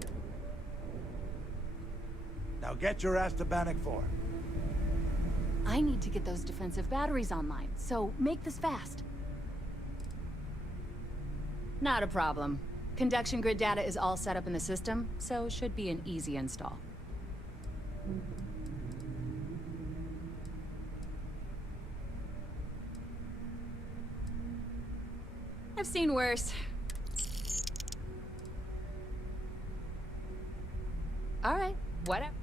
Now get your ass to Bannock 4. I need to get those defensive batteries online, so make this fast. Not a problem. Conduction grid data is all set up in the system, so it should be an easy install. I've seen worse. All right, whatever.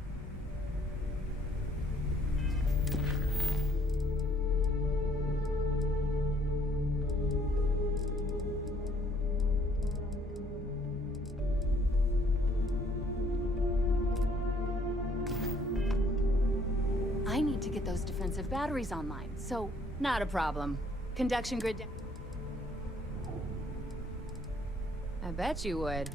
I need to get those defensive batteries online, so not a problem. Conduction grid... I bet you would.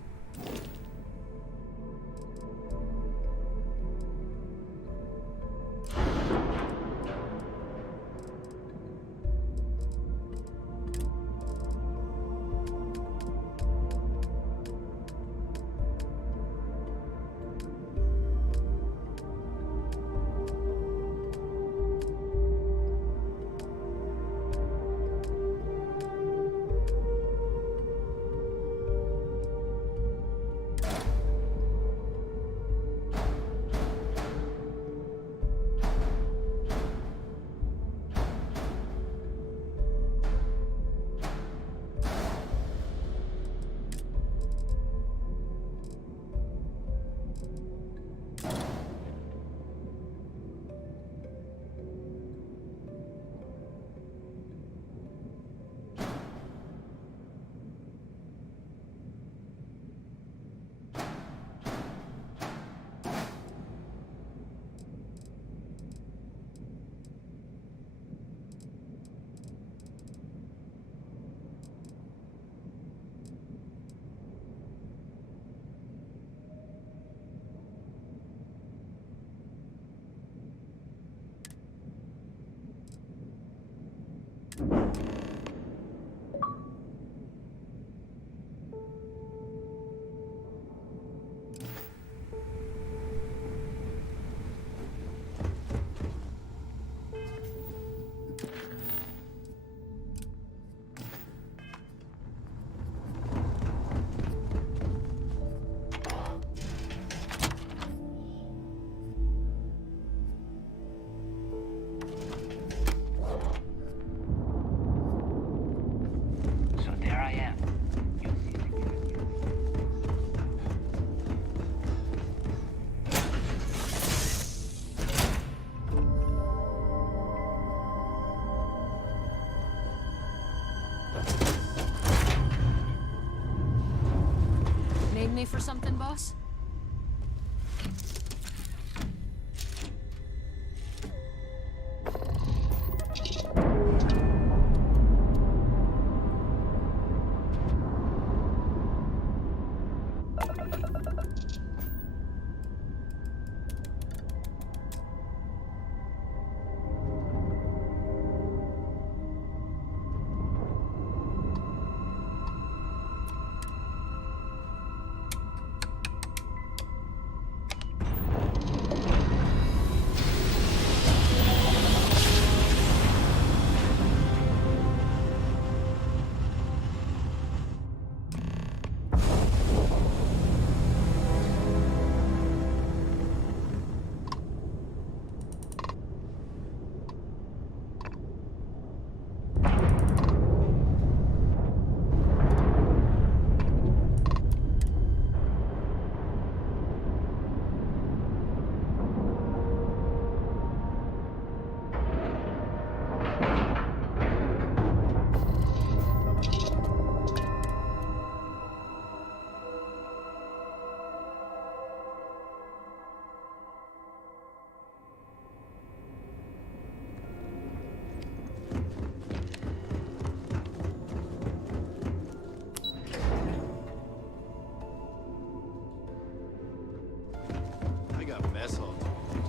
Need me for something, boss?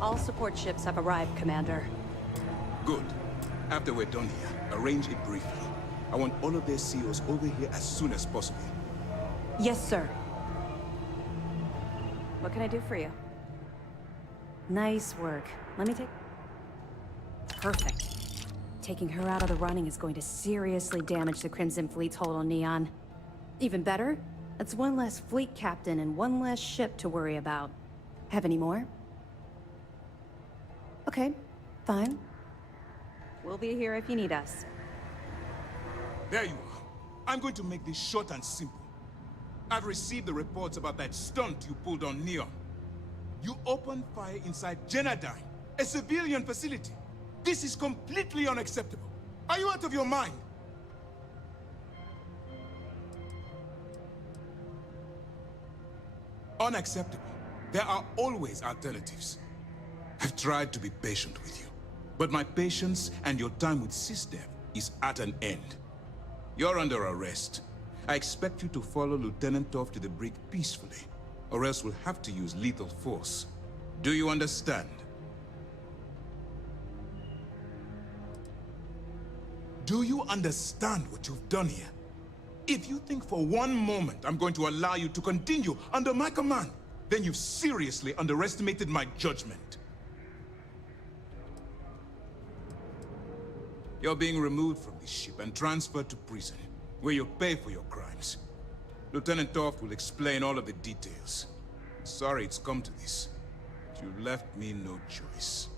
All support ships have arrived, Commander. Good. After we're done here, arrange it briefly. I want all of their CEOs over here as soon as possible. Yes, sir. What can I do for you? Nice work. Let me take... Perfect. Taking her out of the running is going to seriously damage the Crimson Fleet's hold on Neon. Even better, that's one less fleet captain and one less ship to worry about. Have any more? Okay, fine. We'll be here if you need us. There you are. I'm going to make this short and simple. I've received the reports about that stunt you pulled on Neon. You opened fire inside Genodyne, a civilian facility. This is completely unacceptable. Are you out of your mind? Unacceptable. There are always alternatives. I've tried to be patient with you, but my patience and your time with System is at an end. You're under arrest. I expect you to follow Lieutenant Toff to the brig peacefully, or else we'll have to use lethal force. Do you understand? Do you understand what you've done here? If you think for one moment I'm going to allow you to continue under my command, then you've seriously underestimated my judgment. You're being removed from this ship and transferred to prison, where you'll pay for your crimes. Lieutenant Toff will explain all of the details. Sorry it's come to this, but you left me no choice.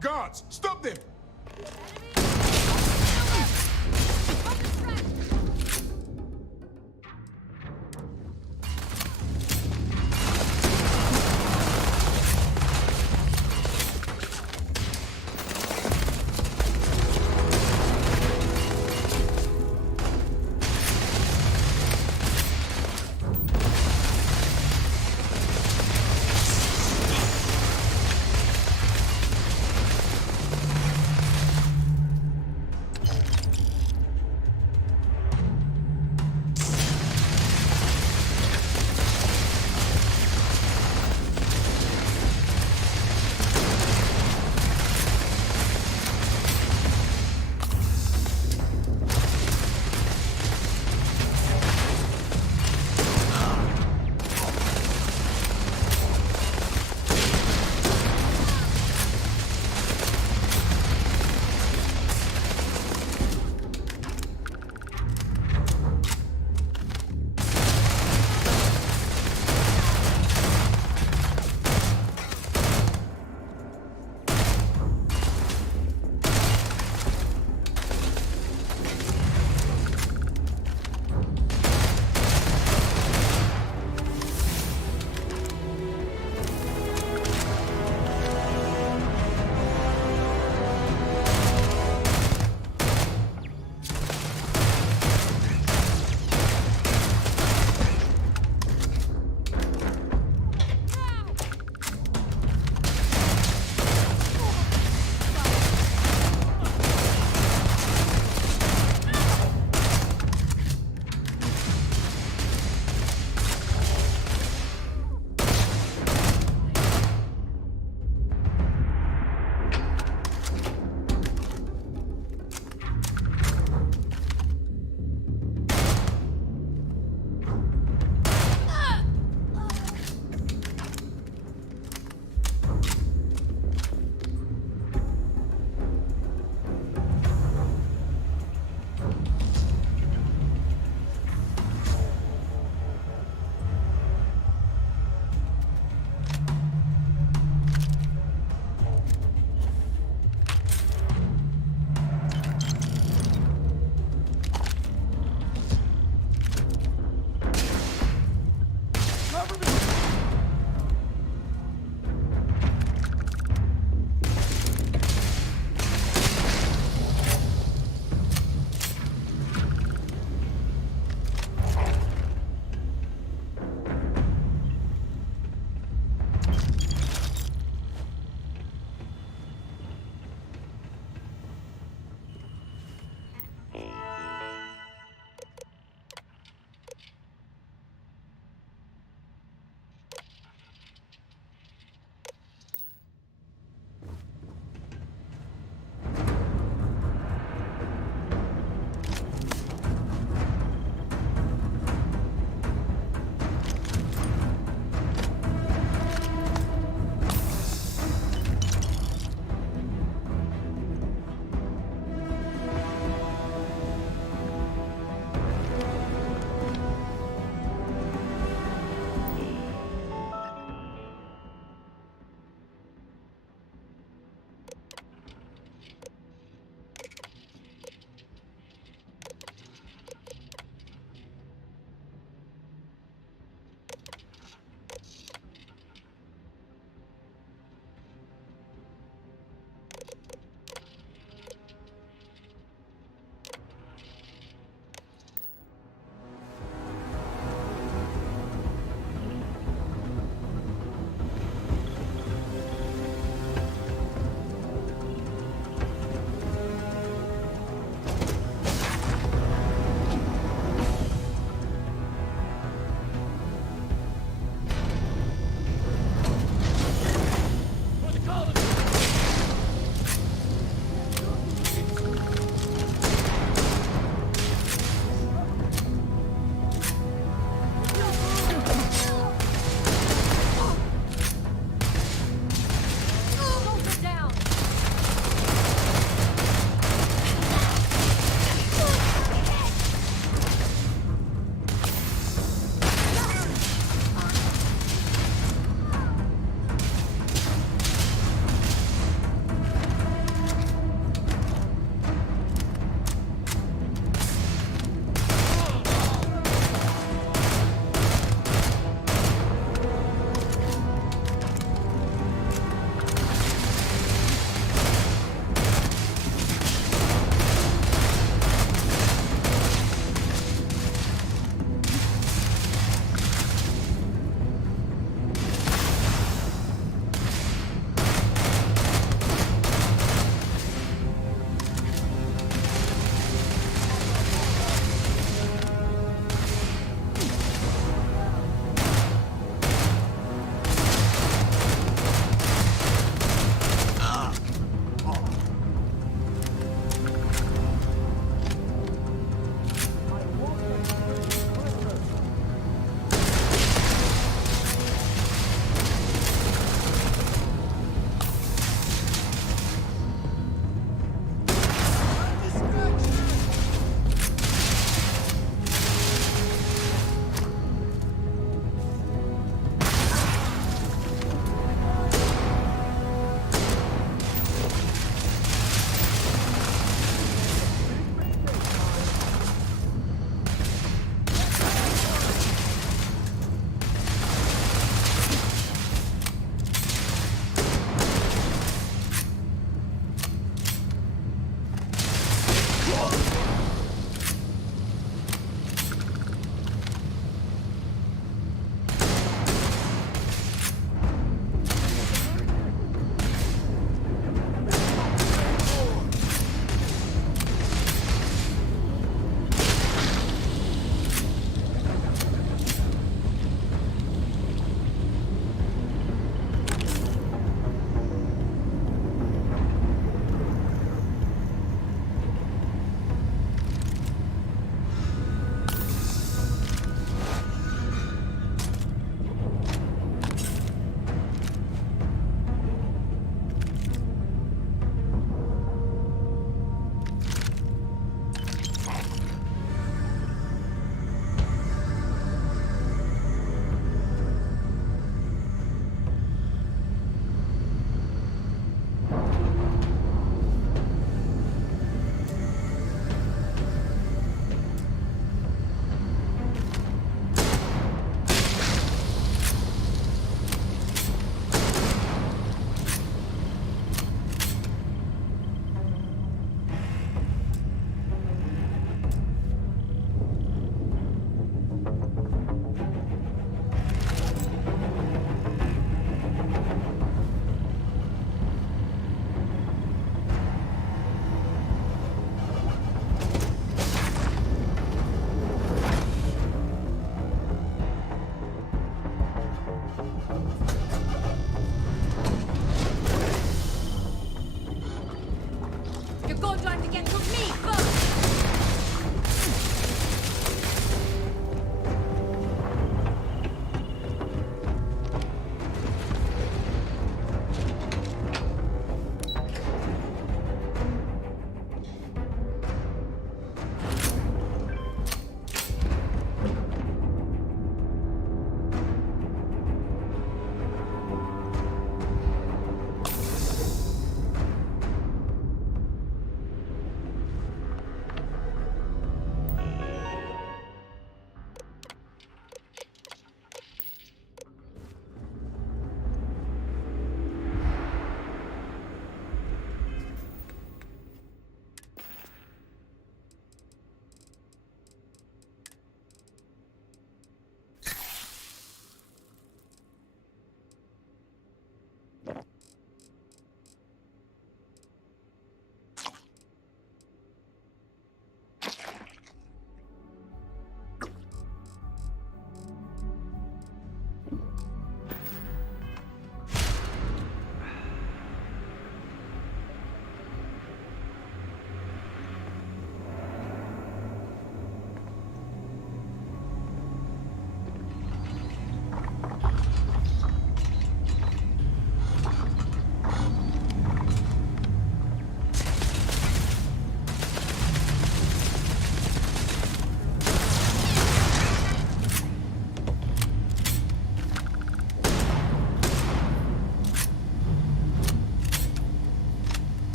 Guards, stop them!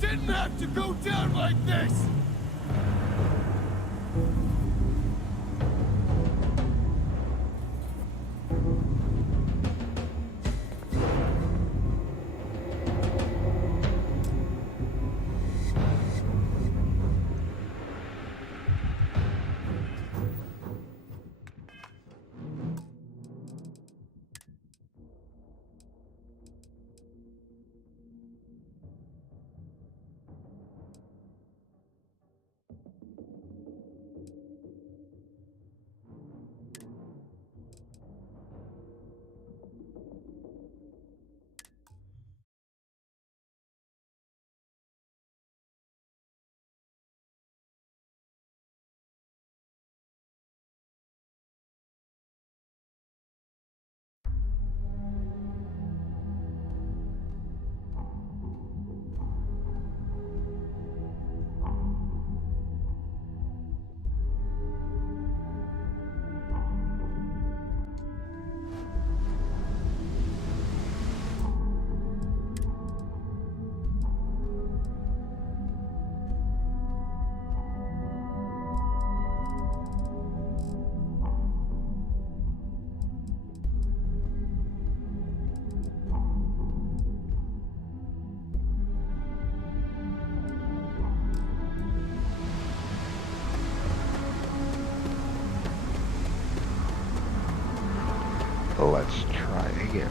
didn't have to go down like this! Let's try again.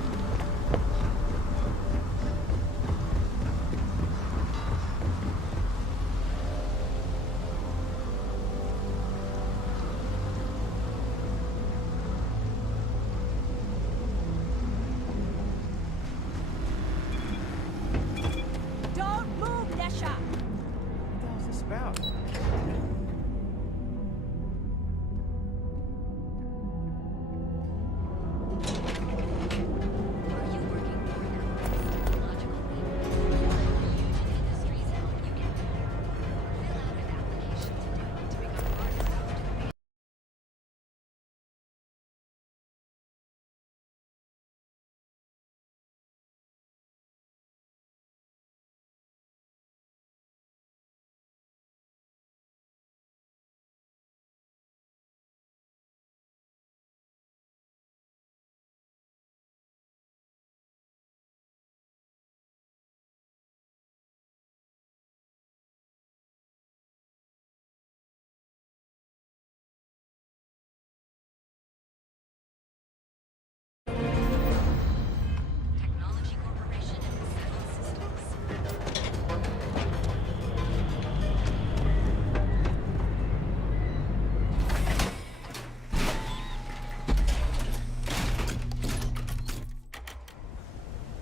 Don't move, Desha! What the hell's this about?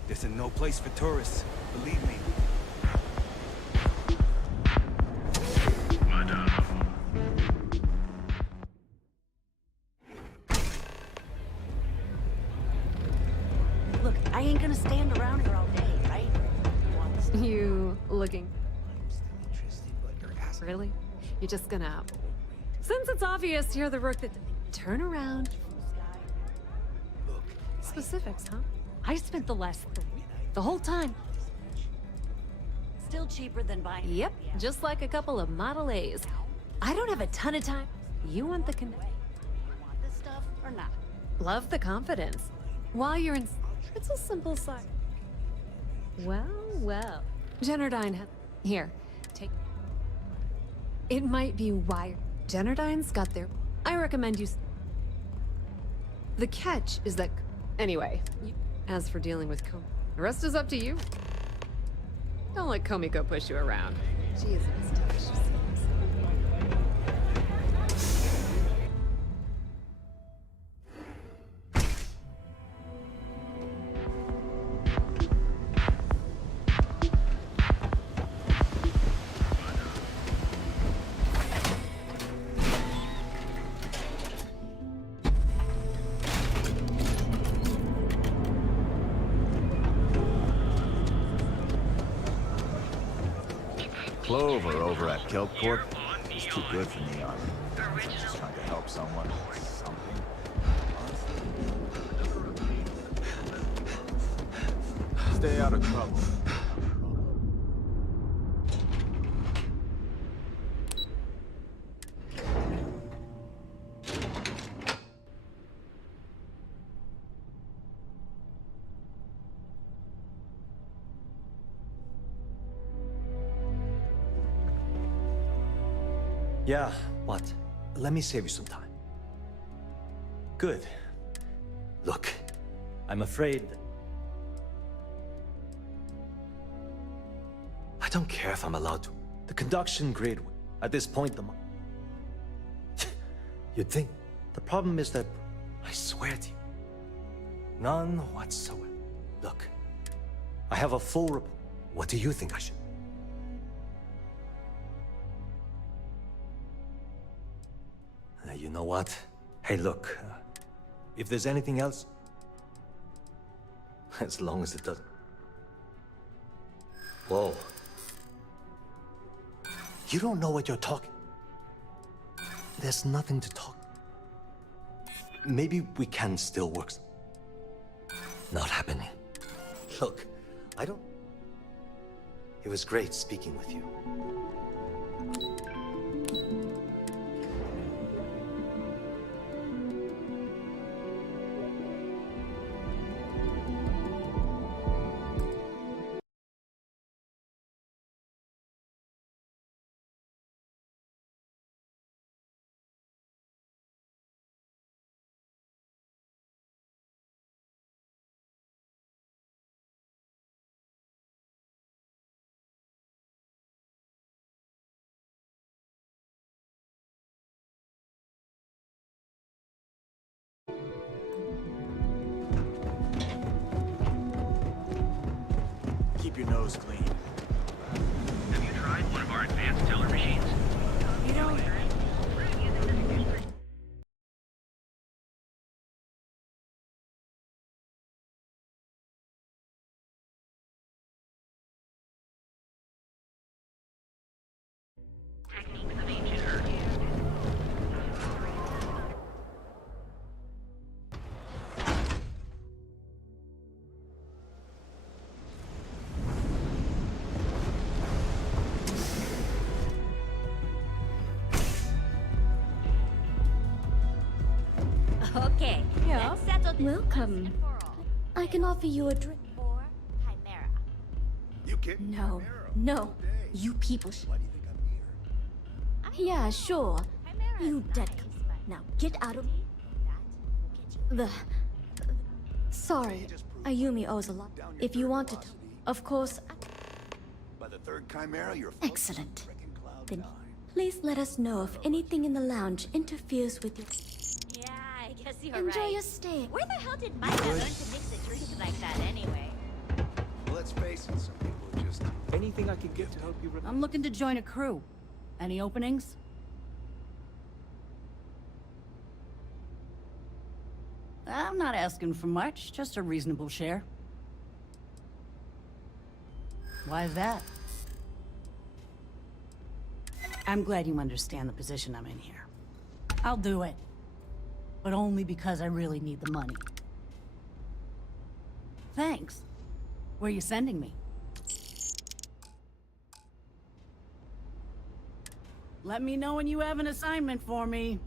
This is no place for tourists, believe me. Look, I ain't gonna stand around here all day, right? You looking... Really? You're just gonna... Since it's obvious you're the rook that... Turn around. Specifics, huh? I spent the whole time. Still cheaper than buying. Yep, just like a couple of Model A's. I don't have a ton of time. You want the This stuff or not? Love the confidence. While you're in... It's a simple side. Well. Generdyne has... Here, take... It might be wired. Generdyne's got their... I recommend you... The catch is that... Anyway, as for dealing with the rest is up to you. Don't let Komiko push you around. She isn't as tough as she seems. Clover over at Kelp Corp is too good for Neon. Just trying to help someone. Something. Stay out of trouble. Yeah, what? Let me save you some time. Good. Look, I'm afraid... I don't care if I'm allowed to. The conduction grid... At this point, You'd think. The problem is that... I swear to you. None whatsoever. Look, I have a full report. What do you think I should... You know what? Hey, look, if there's anything else, as long as it doesn't... Whoa. You don't know what you're talking... There's nothing to talk... Maybe we can still work... Not happening. Look, I don't... It was great speaking with you. Keep your nose clean. Have you tried one of our advanced teller machines? You don't... Techniques of ancient Earth. Okay, Yeah? let's settle this Welcome. I can offer you a drink. for Chimera. You kidding? No, no. You people. Yeah, sure. You dead. Now get out of. The. Sorry, Ayumi owes a lot. If you want to, of course. By the third Chimera, you're Excellent. Then please let us know if anything in the lounge interferes with you. Yeah, I guess you're Enjoy right. your stay. Where the hell did Micah learn to mix a drink like that anyway? Well, let's face it, some people just... Anything I can get to help you... I'm looking to join a crew. Any openings? I'm not asking for much, just a reasonable share. Why is that? I'm glad you understand the position I'm in here. I'll do it. But only because I really need the money. Thanks. Where are you sending me? Let me know when you have an assignment for me.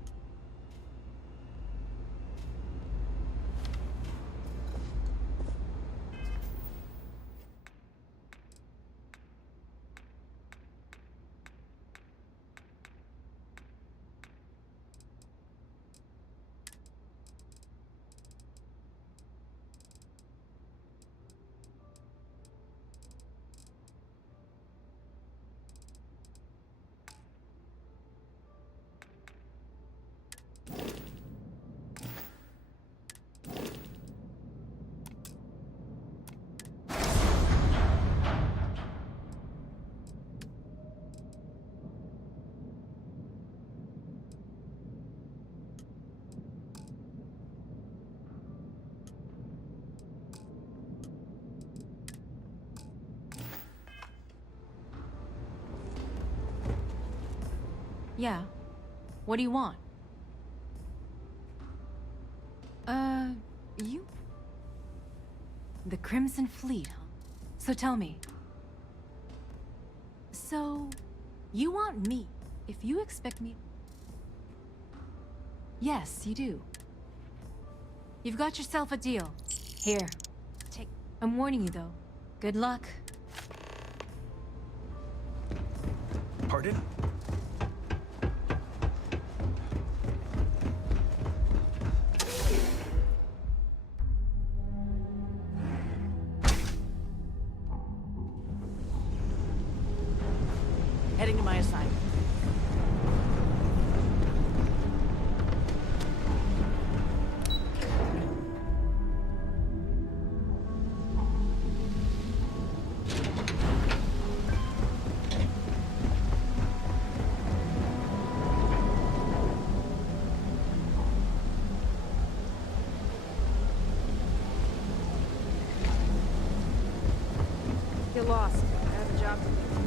Yeah. What do you want? You? The Crimson Fleet, huh? So tell me. So, you want me? If you expect me... Yes, you do. You've got yourself a deal. Here. Take... I'm warning you, though. Good luck. Pardon? Heading to my assignment. Get lost. I have a job to do.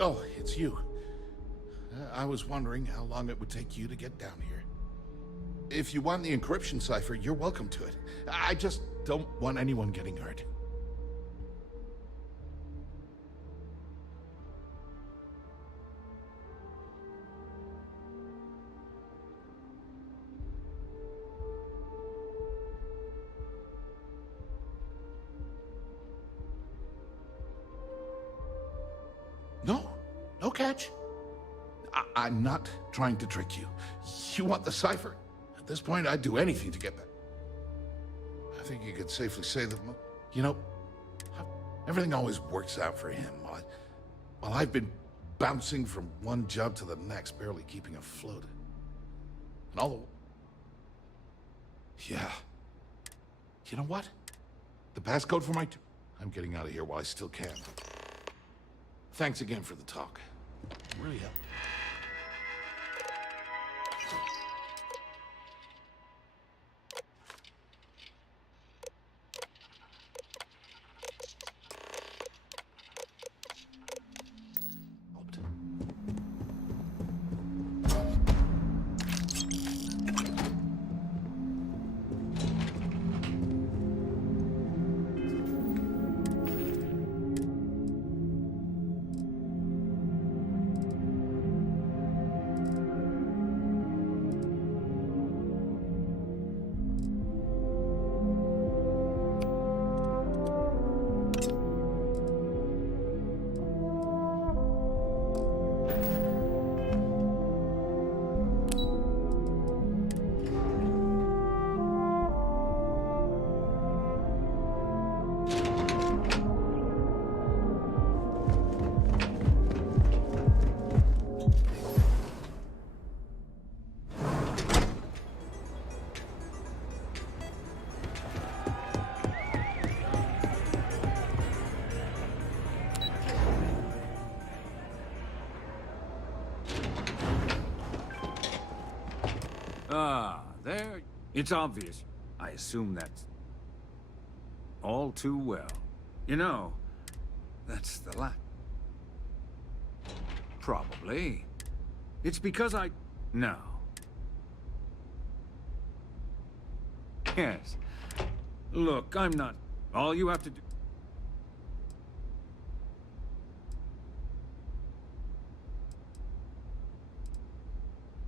Oh, it's you. I was wondering how long it would take you to get down here. If you want the encryption cipher, you're welcome to it. I just don't want anyone getting hurt. No catch. I'm not trying to trick you. You want the cipher? At this point, I'd do anything to get back. I think you could safely say that, you know, everything always works out for him while I've been bouncing from one job to the next, barely keeping afloat. And all the... Yeah. You know what? The passcode for my... I'm getting out of here while I still can. Thanks again for the talk. Really helped. There. It's obvious. I assume that's all too well. You know, that's the last. Probably. It's because I... No. Yes. Look, I'm not... All you have to do...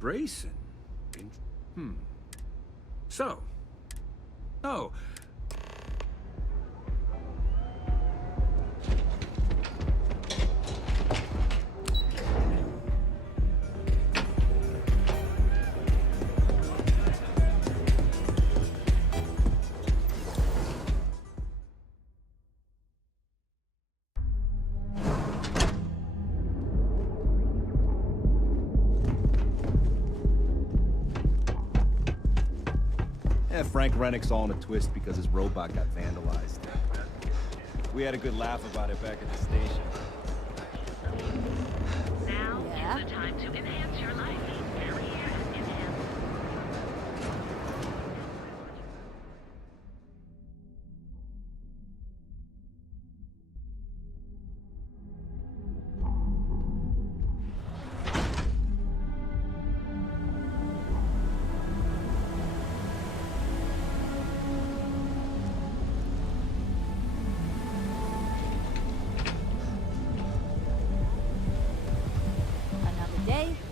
Brayson? So... Oh... Frank Rennick's all in a twist because his robot got vandalized. We had a good laugh about it back at the station. Now is the time to enhance your life.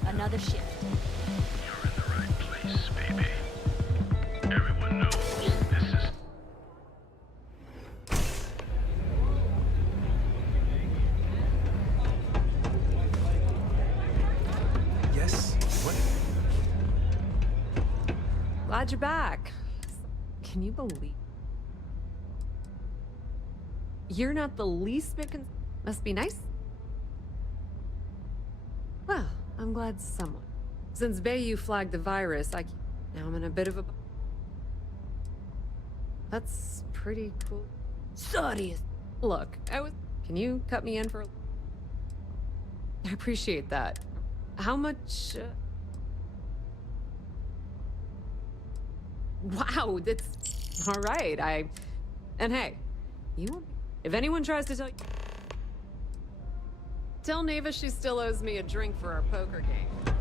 Another shift. You're in the right place, baby. Everyone knows this is... Yes? What? Glad you're back. Can you believe... You're not the least bit Must be nice? Well, I'm glad someone. Since Bayou flagged the virus, now I'm in a bit of a... That's pretty cool. Sorry. Look, Can you cut me in for... I appreciate that. How much... Wow, that's... All right, And hey, you... If anyone tries to tell you... Tell Neva she still owes me a drink for our poker game.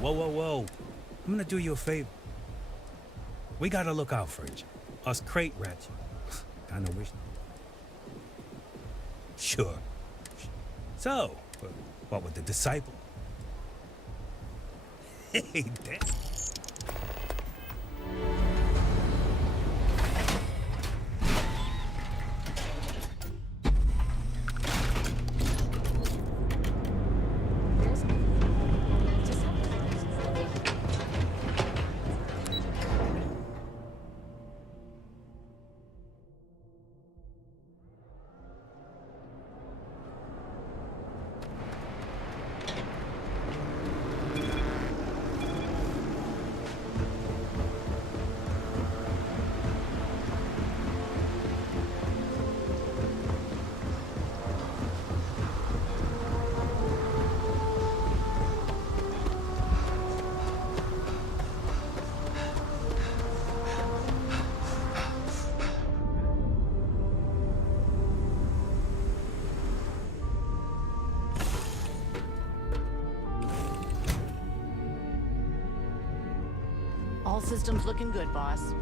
Whoa, whoa, whoa. I'm gonna do you a favor. We gotta look out for each other. Us crate rats. Kinda wish. Sure. So, what with the disciple? Hey, damn. All systems looking good, boss.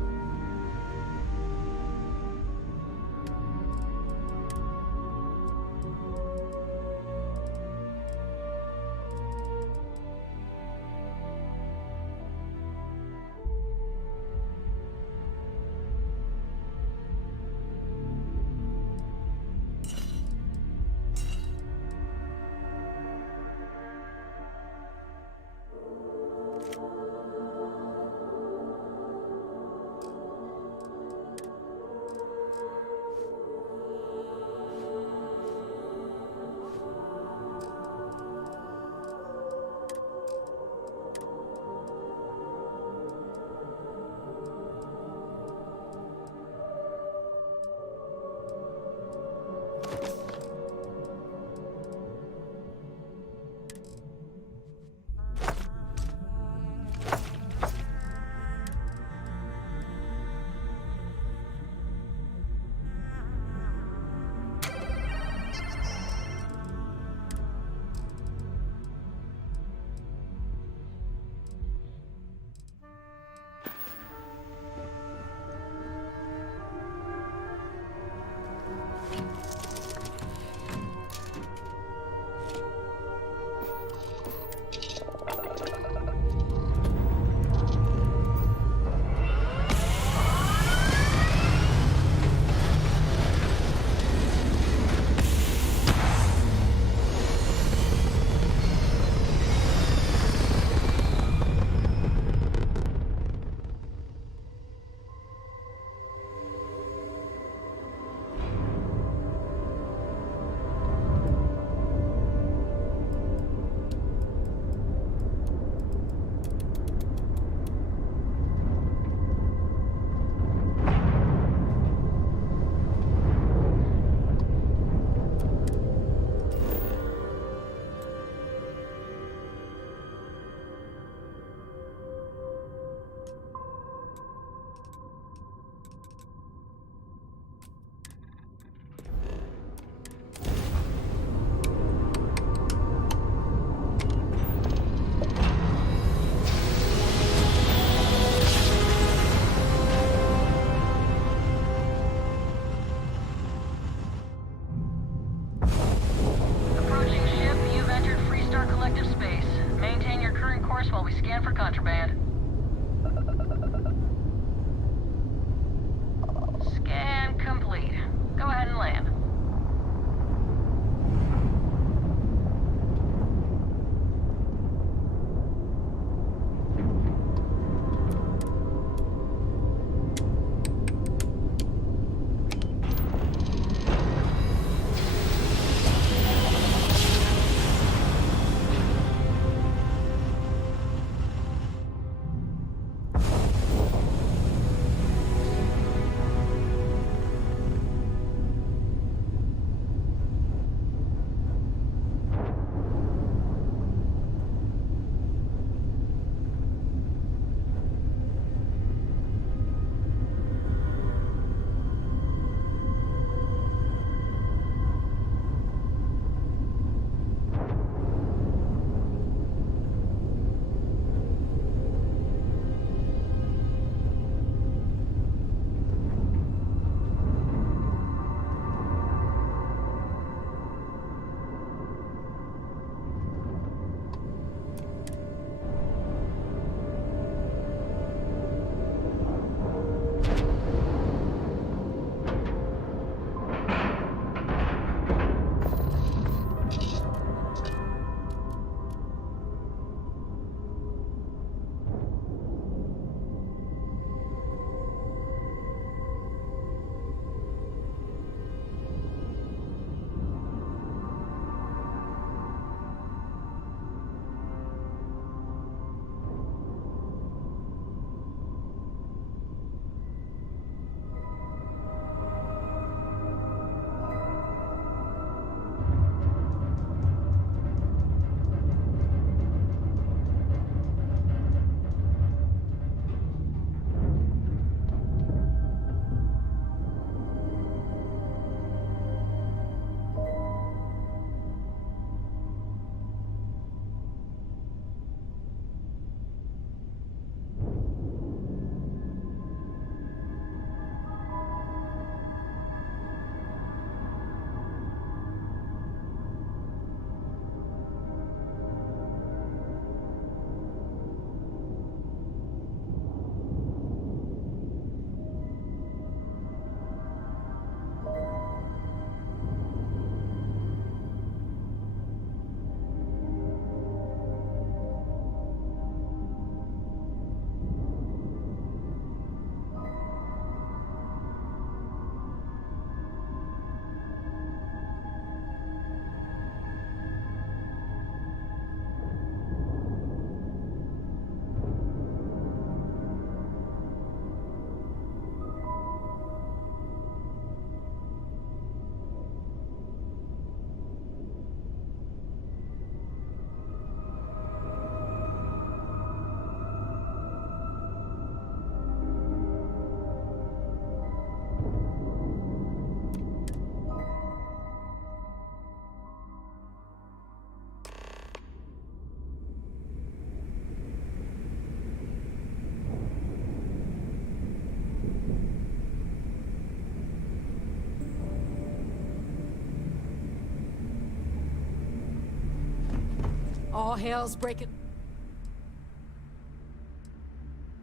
All hell's breaking.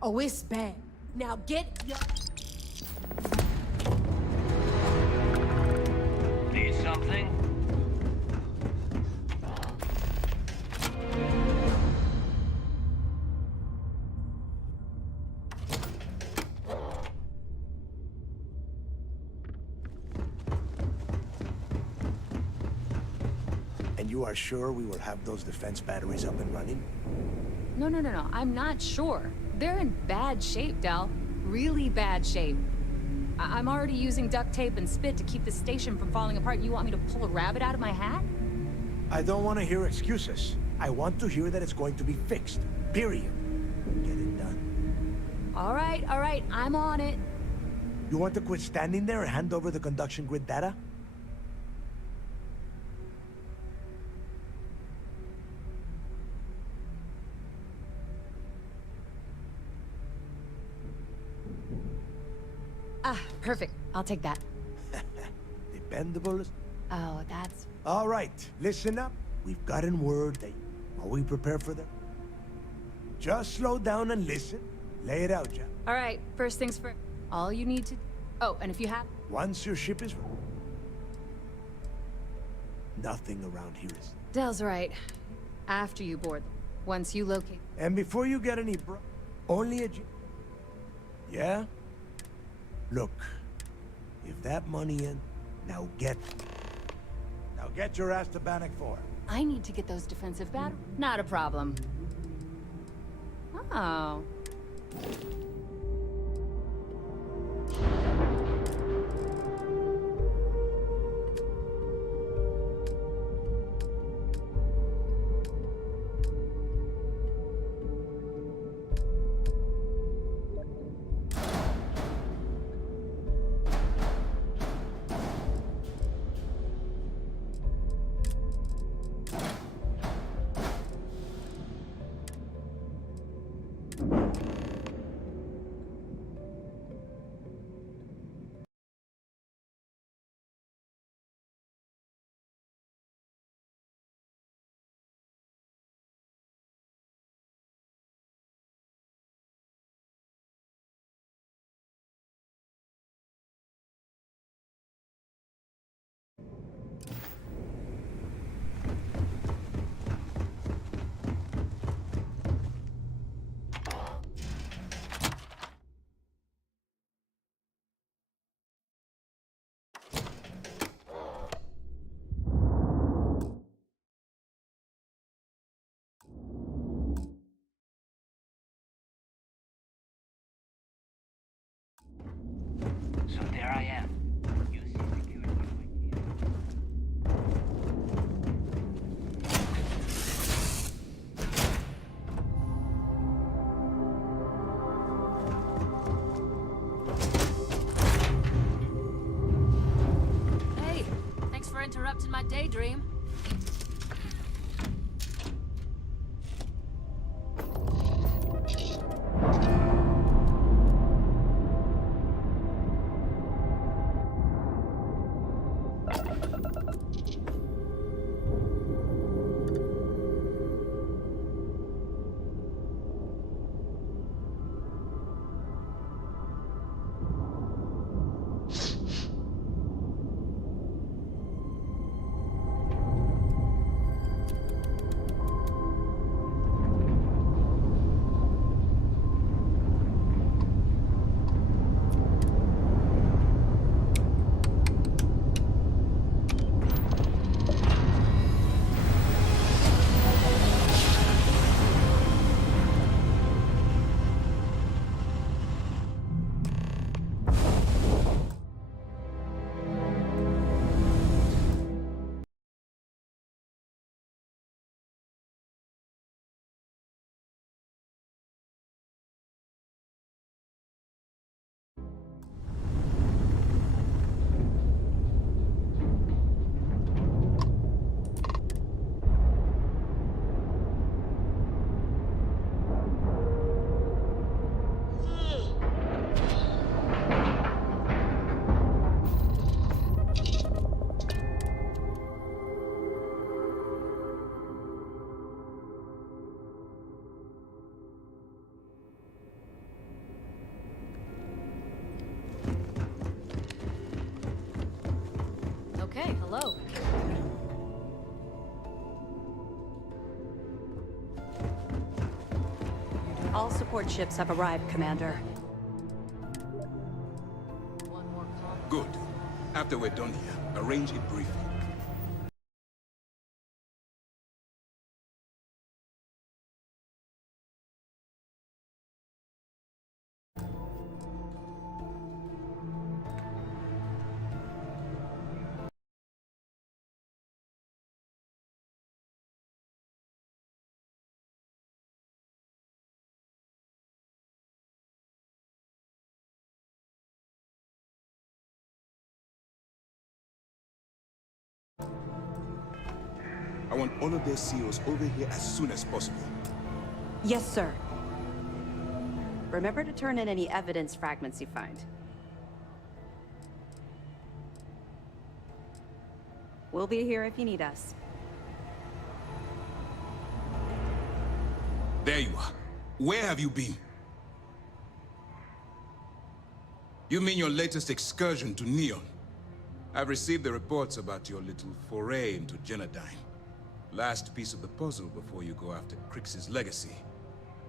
Oh, it's bad. Now get your... Need something? And you are sure we will have those defense batteries up and running? No, no, no, no. I'm not sure. They're in bad shape, Del. Really bad shape. I'm already using duct tape and spit to keep the station from falling apart. You want me to pull a rabbit out of my hat? I don't want to hear excuses. I want to hear that it's going to be fixed. Period. Get it done. All right. I'm on it. You want to quit standing there and hand over the conduction grid data? Ah, perfect. I'll take that. Dependable as... Oh, that's... All right, listen up. We've gotten word that... Are we prepared for that? Just slow down and listen. Lay it out, Jack. All right, first things first. All you need to... Oh, and if you have... Once your ship is... Nothing around here is... Del's right. After you board them. Once you locate... And before you get any only a... Yeah? Look, if that money in, now get your ass to Bannock 4. I need to get those defensive batteries. Not a problem. Oh. So there I am. You see security Hey, thanks for interrupting my daydream. Hello. All support ships have arrived, Commander. Good. After we're done here, arrange a briefing. I want all of their CEOs over here as soon as possible. Yes, sir. Remember to turn in any evidence fragments you find. We'll be here if you need us. There you are. Where have you been? You mean your latest excursion to Neon? I've received the reports about your little foray into Genodyne. Last piece of the puzzle before you go after Crix's legacy.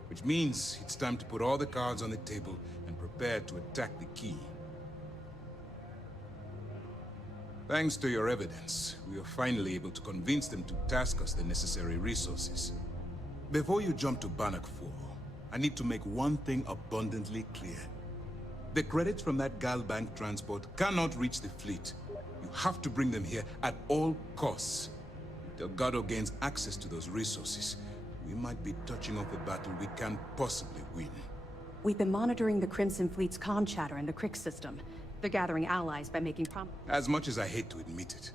Which means it's time to put all the cards on the table and prepare to attack the key. Thanks to your evidence, we were finally able to convince them to task us the necessary resources. Before you jump to Bannock 4, I need to make one thing abundantly clear. The credits from that Galbank transport cannot reach the fleet. You have to bring them here at all costs. Delgado gains access to those resources. We might be touching off a battle we can't possibly win. We've been monitoring the Crimson Fleet's comm chatter in the Crix system. They're gathering allies by making As much as I hate to admit it,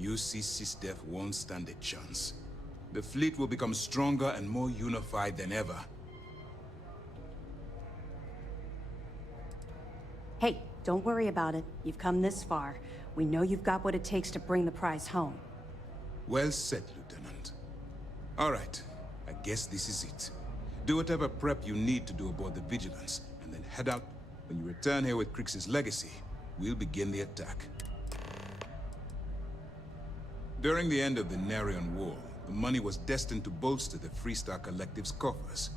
UC SysDef won't stand a chance. The fleet will become stronger and more unified than ever. Hey, don't worry about it. You've come this far. We know you've got what it takes to bring the prize home. Well said, Lieutenant. All right, I guess this is it. Do whatever prep you need to do aboard the Vigilance, and then head out. When you return here with Crix's legacy, we'll begin the attack. During the end of the Narion War, the money was destined to bolster the Freestar Collective's coffers.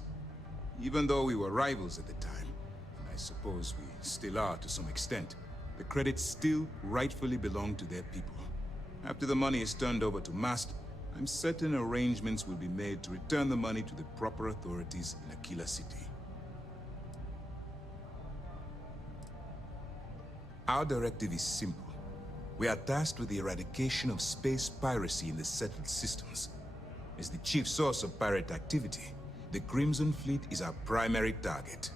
Even though we were rivals at the time, and I suppose we still are to some extent, the credits still rightfully belong to their people. After the money is turned over to Master, I'm certain arrangements will be made to return the money to the proper authorities in Aquila City. Our directive is simple. We are tasked with the eradication of space piracy in the settled systems. As the chief source of pirate activity, the Crimson Fleet is our primary target.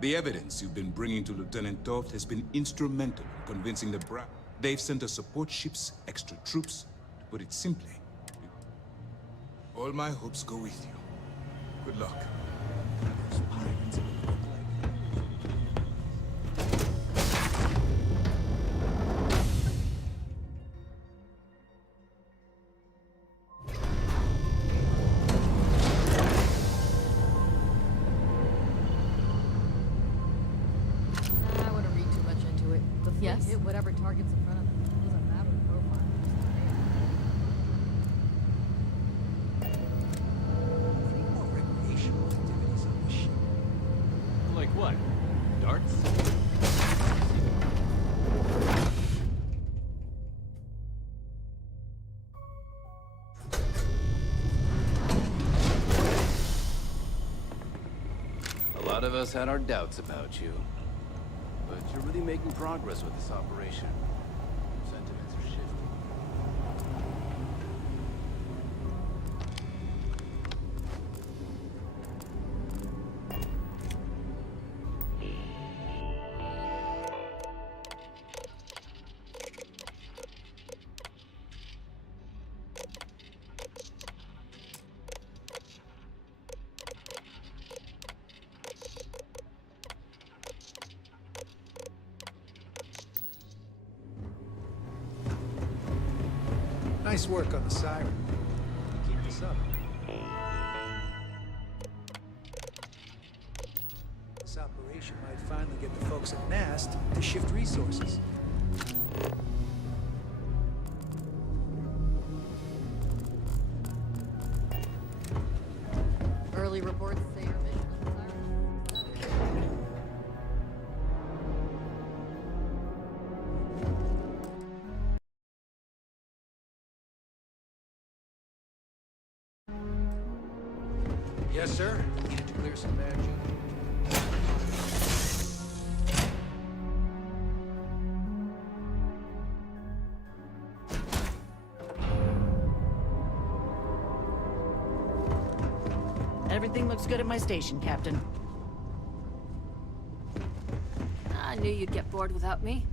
The evidence you've been bringing to Lieutenant Toft has been instrumental in convincing the They've sent us support ships, extra troops. To put it simply, all my hopes go with you. Good luck. I wouldn't read too much into it. The fleet Yes? hit whatever targets in front of them. It doesn't matter the profile. Like what? Darts? A lot of us had our doubts about you. But you're really making progress with this operation. Sentiments are shifting. Nice work on the siren. Keep this up. This operation might finally get the folks at Mast to shift resources. Early reports say your mission is siren. Yes, sir. Needed to clear some bad juju. Everything looks good at my station, Captain. I knew you'd get bored without me.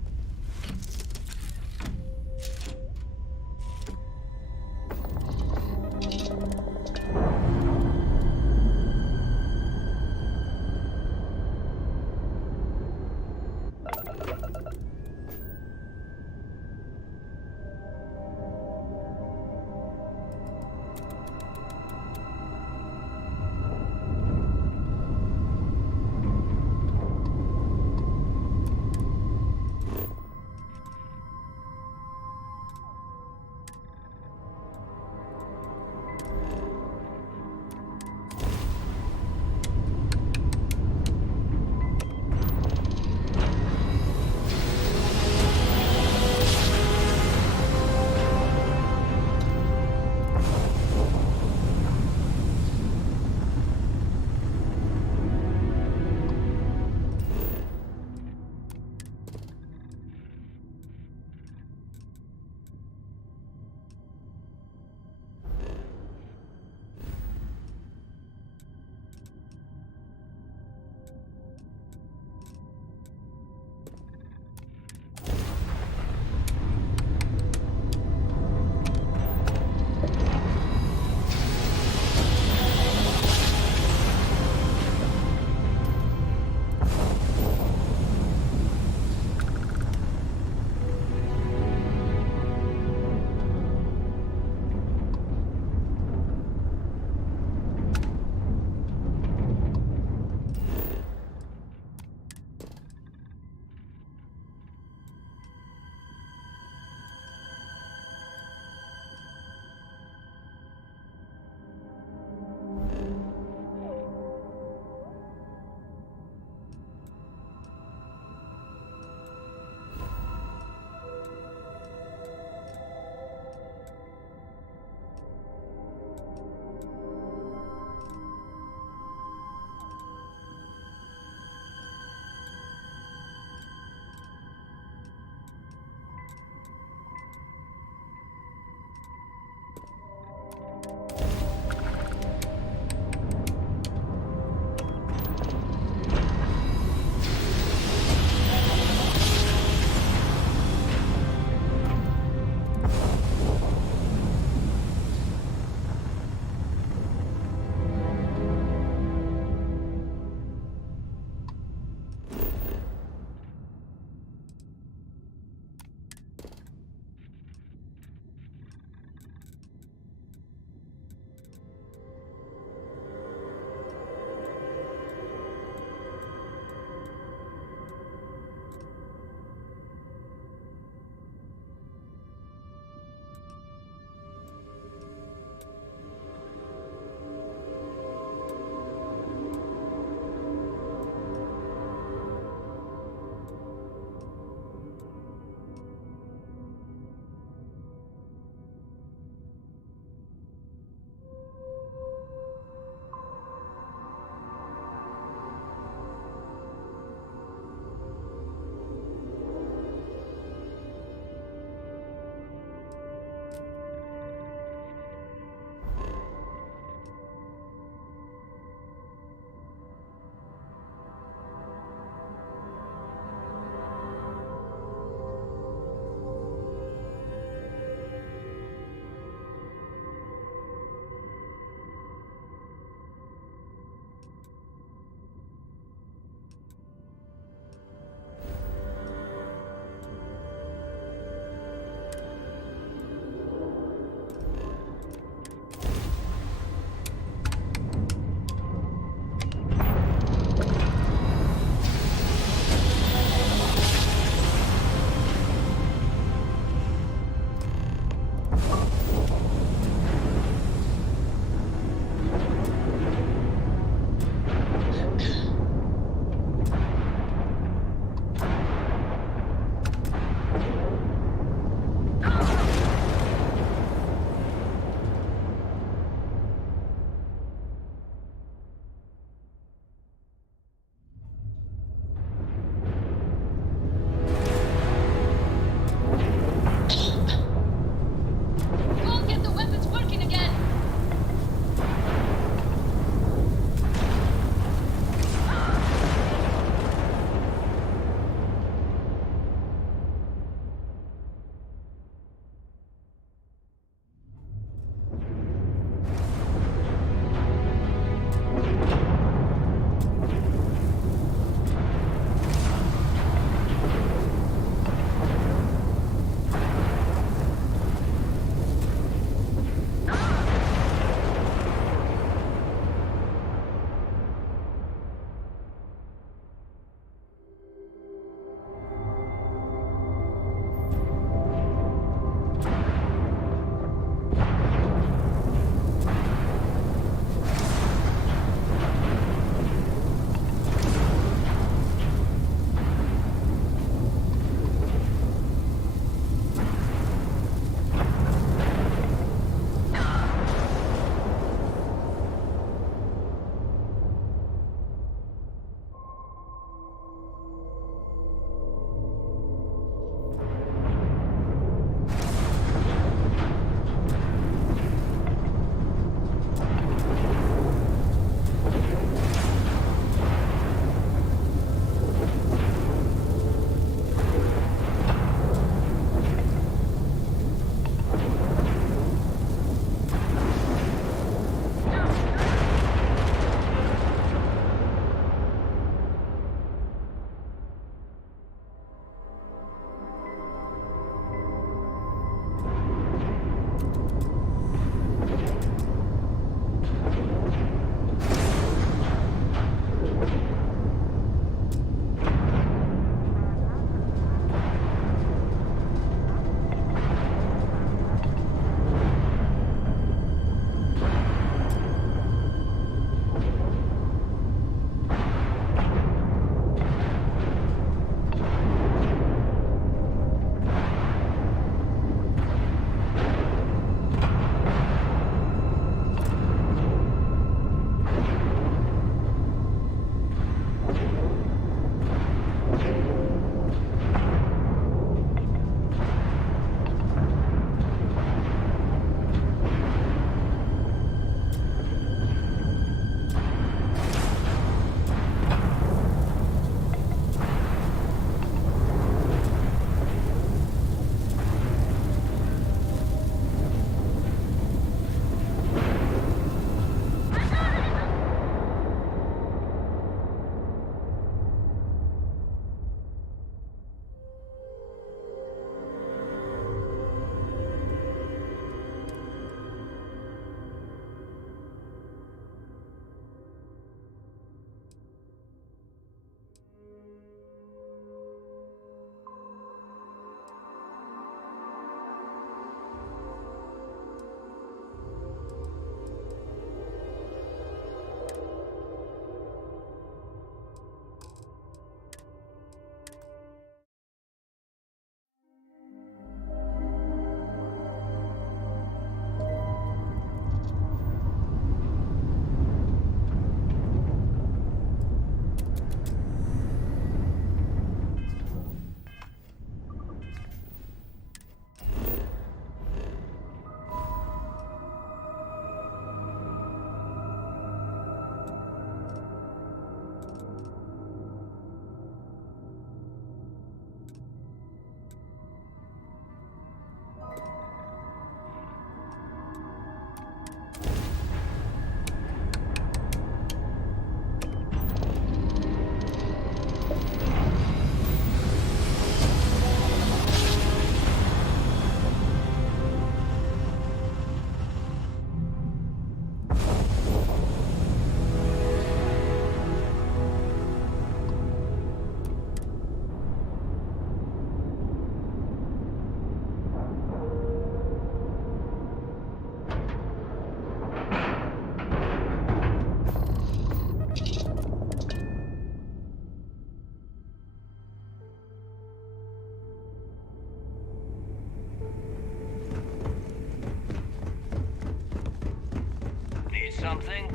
something?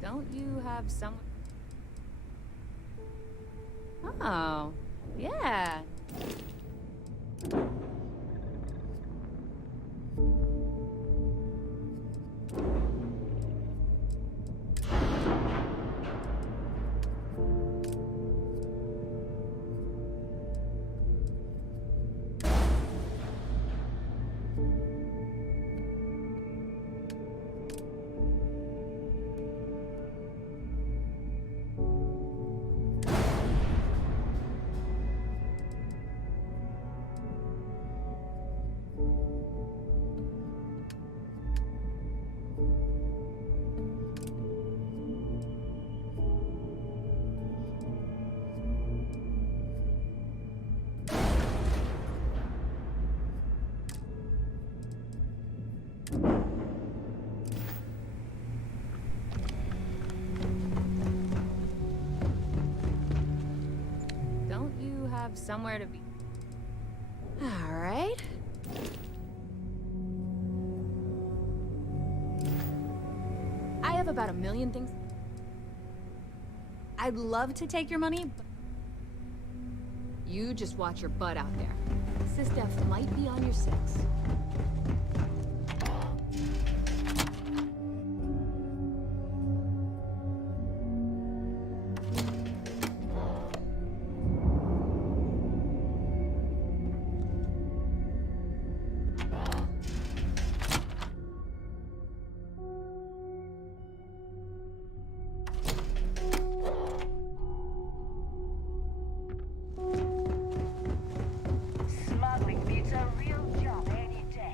Don't you have someone? Oh, yeah. Don't you have somewhere to be? All right. I have about 1,000,000 things. I'd love to take your money, but you just watch your butt out there. Sistef might be on your six.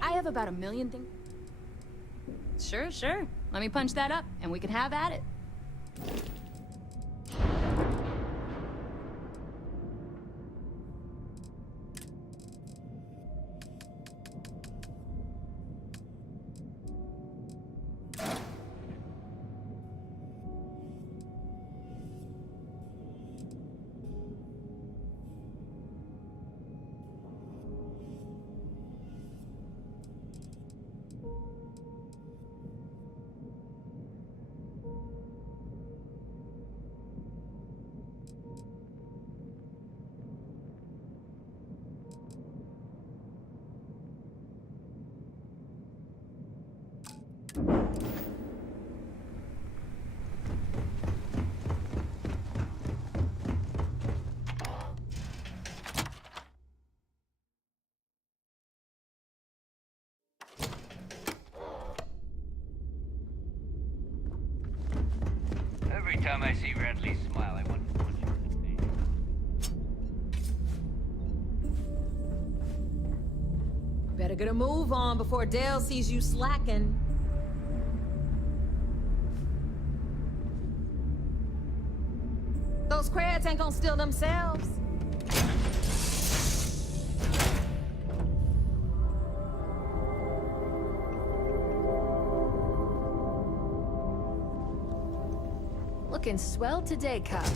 I have about 1,000,000 things. Sure, sure. Let me punch that up, and we can have at it. Every time I see Redley smile, I want to punch her in the face. Better get a move on before Dale sees you slacking. Those crabs ain't gonna steal themselves. Looking swell today, Cup.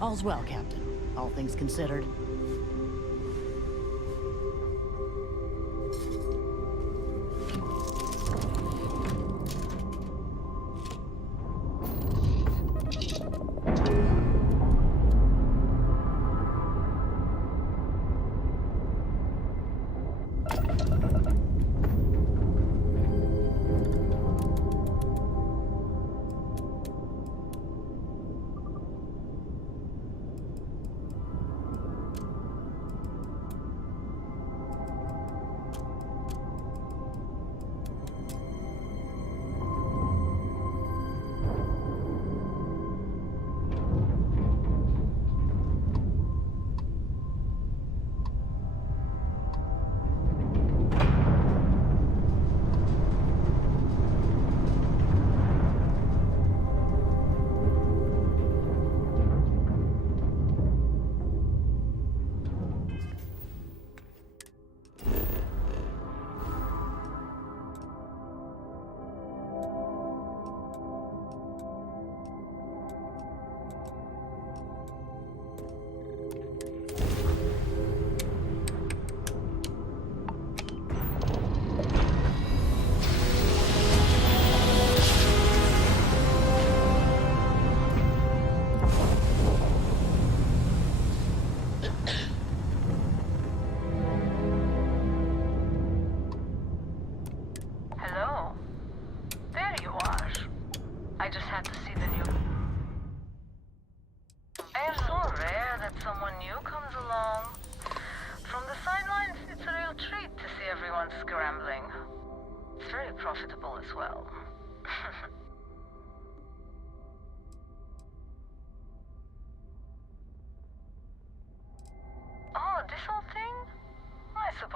All's well, Captain. All things considered.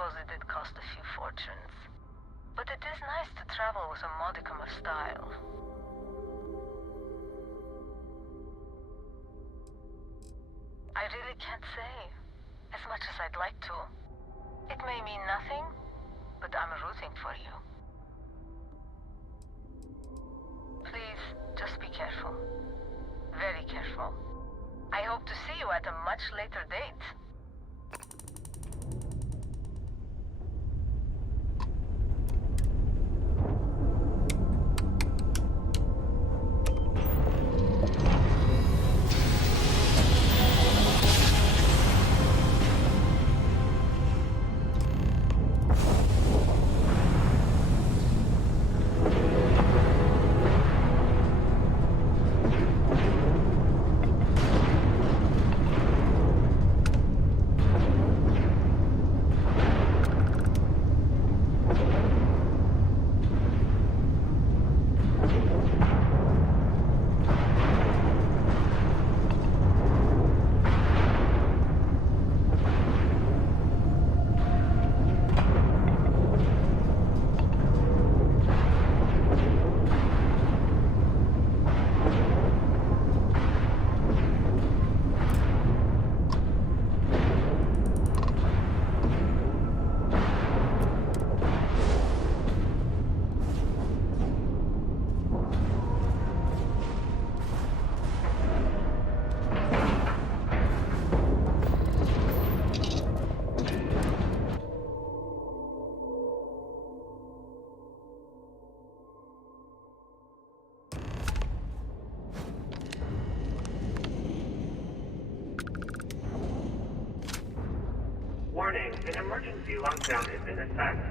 suppose it did cost a few fortunes. But it is nice to travel with a modicum of style. I really can't say, as much as I'd like to. It may mean nothing, but I'm rooting for you. Please, just be careful. Very careful. I hope to see you at a much later date. Warning, an emergency lockdown is in effect.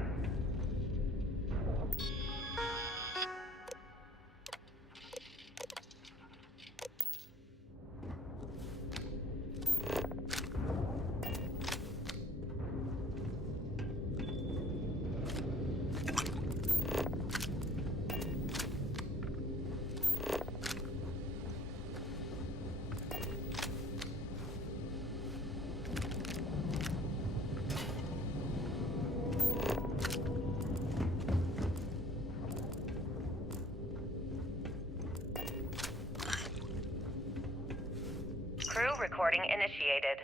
Crew recording initiated.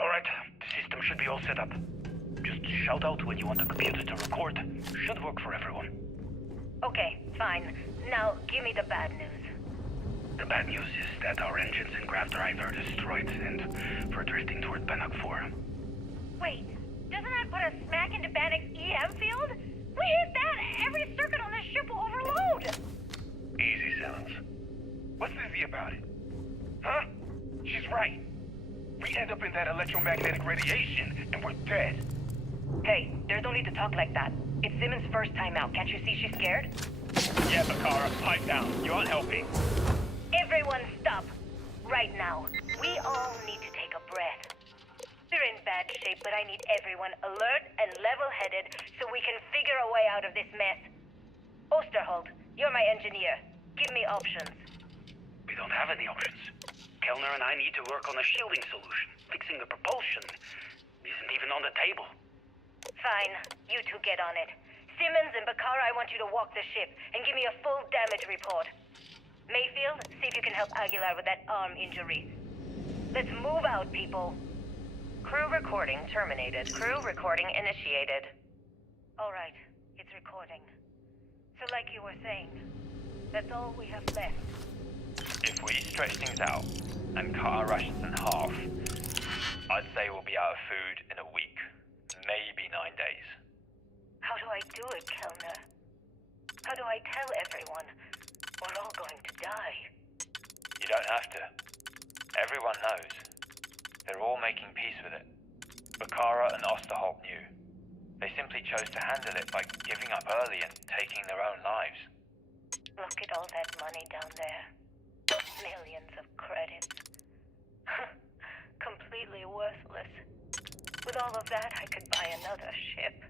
Alright, the system should be all set up. Just shout out when you want the computer to record. Should work for everyone. Okay, fine. Now, give me the bad news. The bad news is that our engines and grav drive are destroyed, and we're drifting toward Bannock 4. Wait, doesn't that put us smack into Bannock's EM field? We hit that, every circuit on this ship will overload! Easy, Silence. What's easy about it? Huh? She's right. We end up in that electromagnetic radiation, and we're dead. Hey, there's no need to talk like that. It's Simmons' first time out. Can't you see she's scared? Yeah, Bakara, pipe down. You aren't helping. Everyone stop. Right now. We all need to take a breath. We're in bad shape, but I need everyone alert and level-headed so we can figure a way out of this mess. Osterholt, you're my engineer. Give me options. We don't have any options. Kellner and I need to work on a shielding solution. Fixing the propulsion isn't even on the table. Fine. You two get on it. Simmons and Bakara, I want you to walk the ship and give me a full damage report. Mayfield, see if you can help Aguilar with that arm injury. Let's move out, people. Crew recording terminated. Crew recording initiated. All right. It's recording. So like you were saying, that's all we have left. If we stretch things out and cut our rations in half, I'd say we'll be out of food in a week, maybe 9 days. How do I do it, Kellner? How do I tell everyone we're all going to die? You don't have to. Everyone knows. They're all making peace with it. Bakara and Osterholt knew. They simply chose to handle it by giving up early and taking their own lives. Look at all that money down there. Millions of credits. Completely worthless. With all of that, I could buy another ship.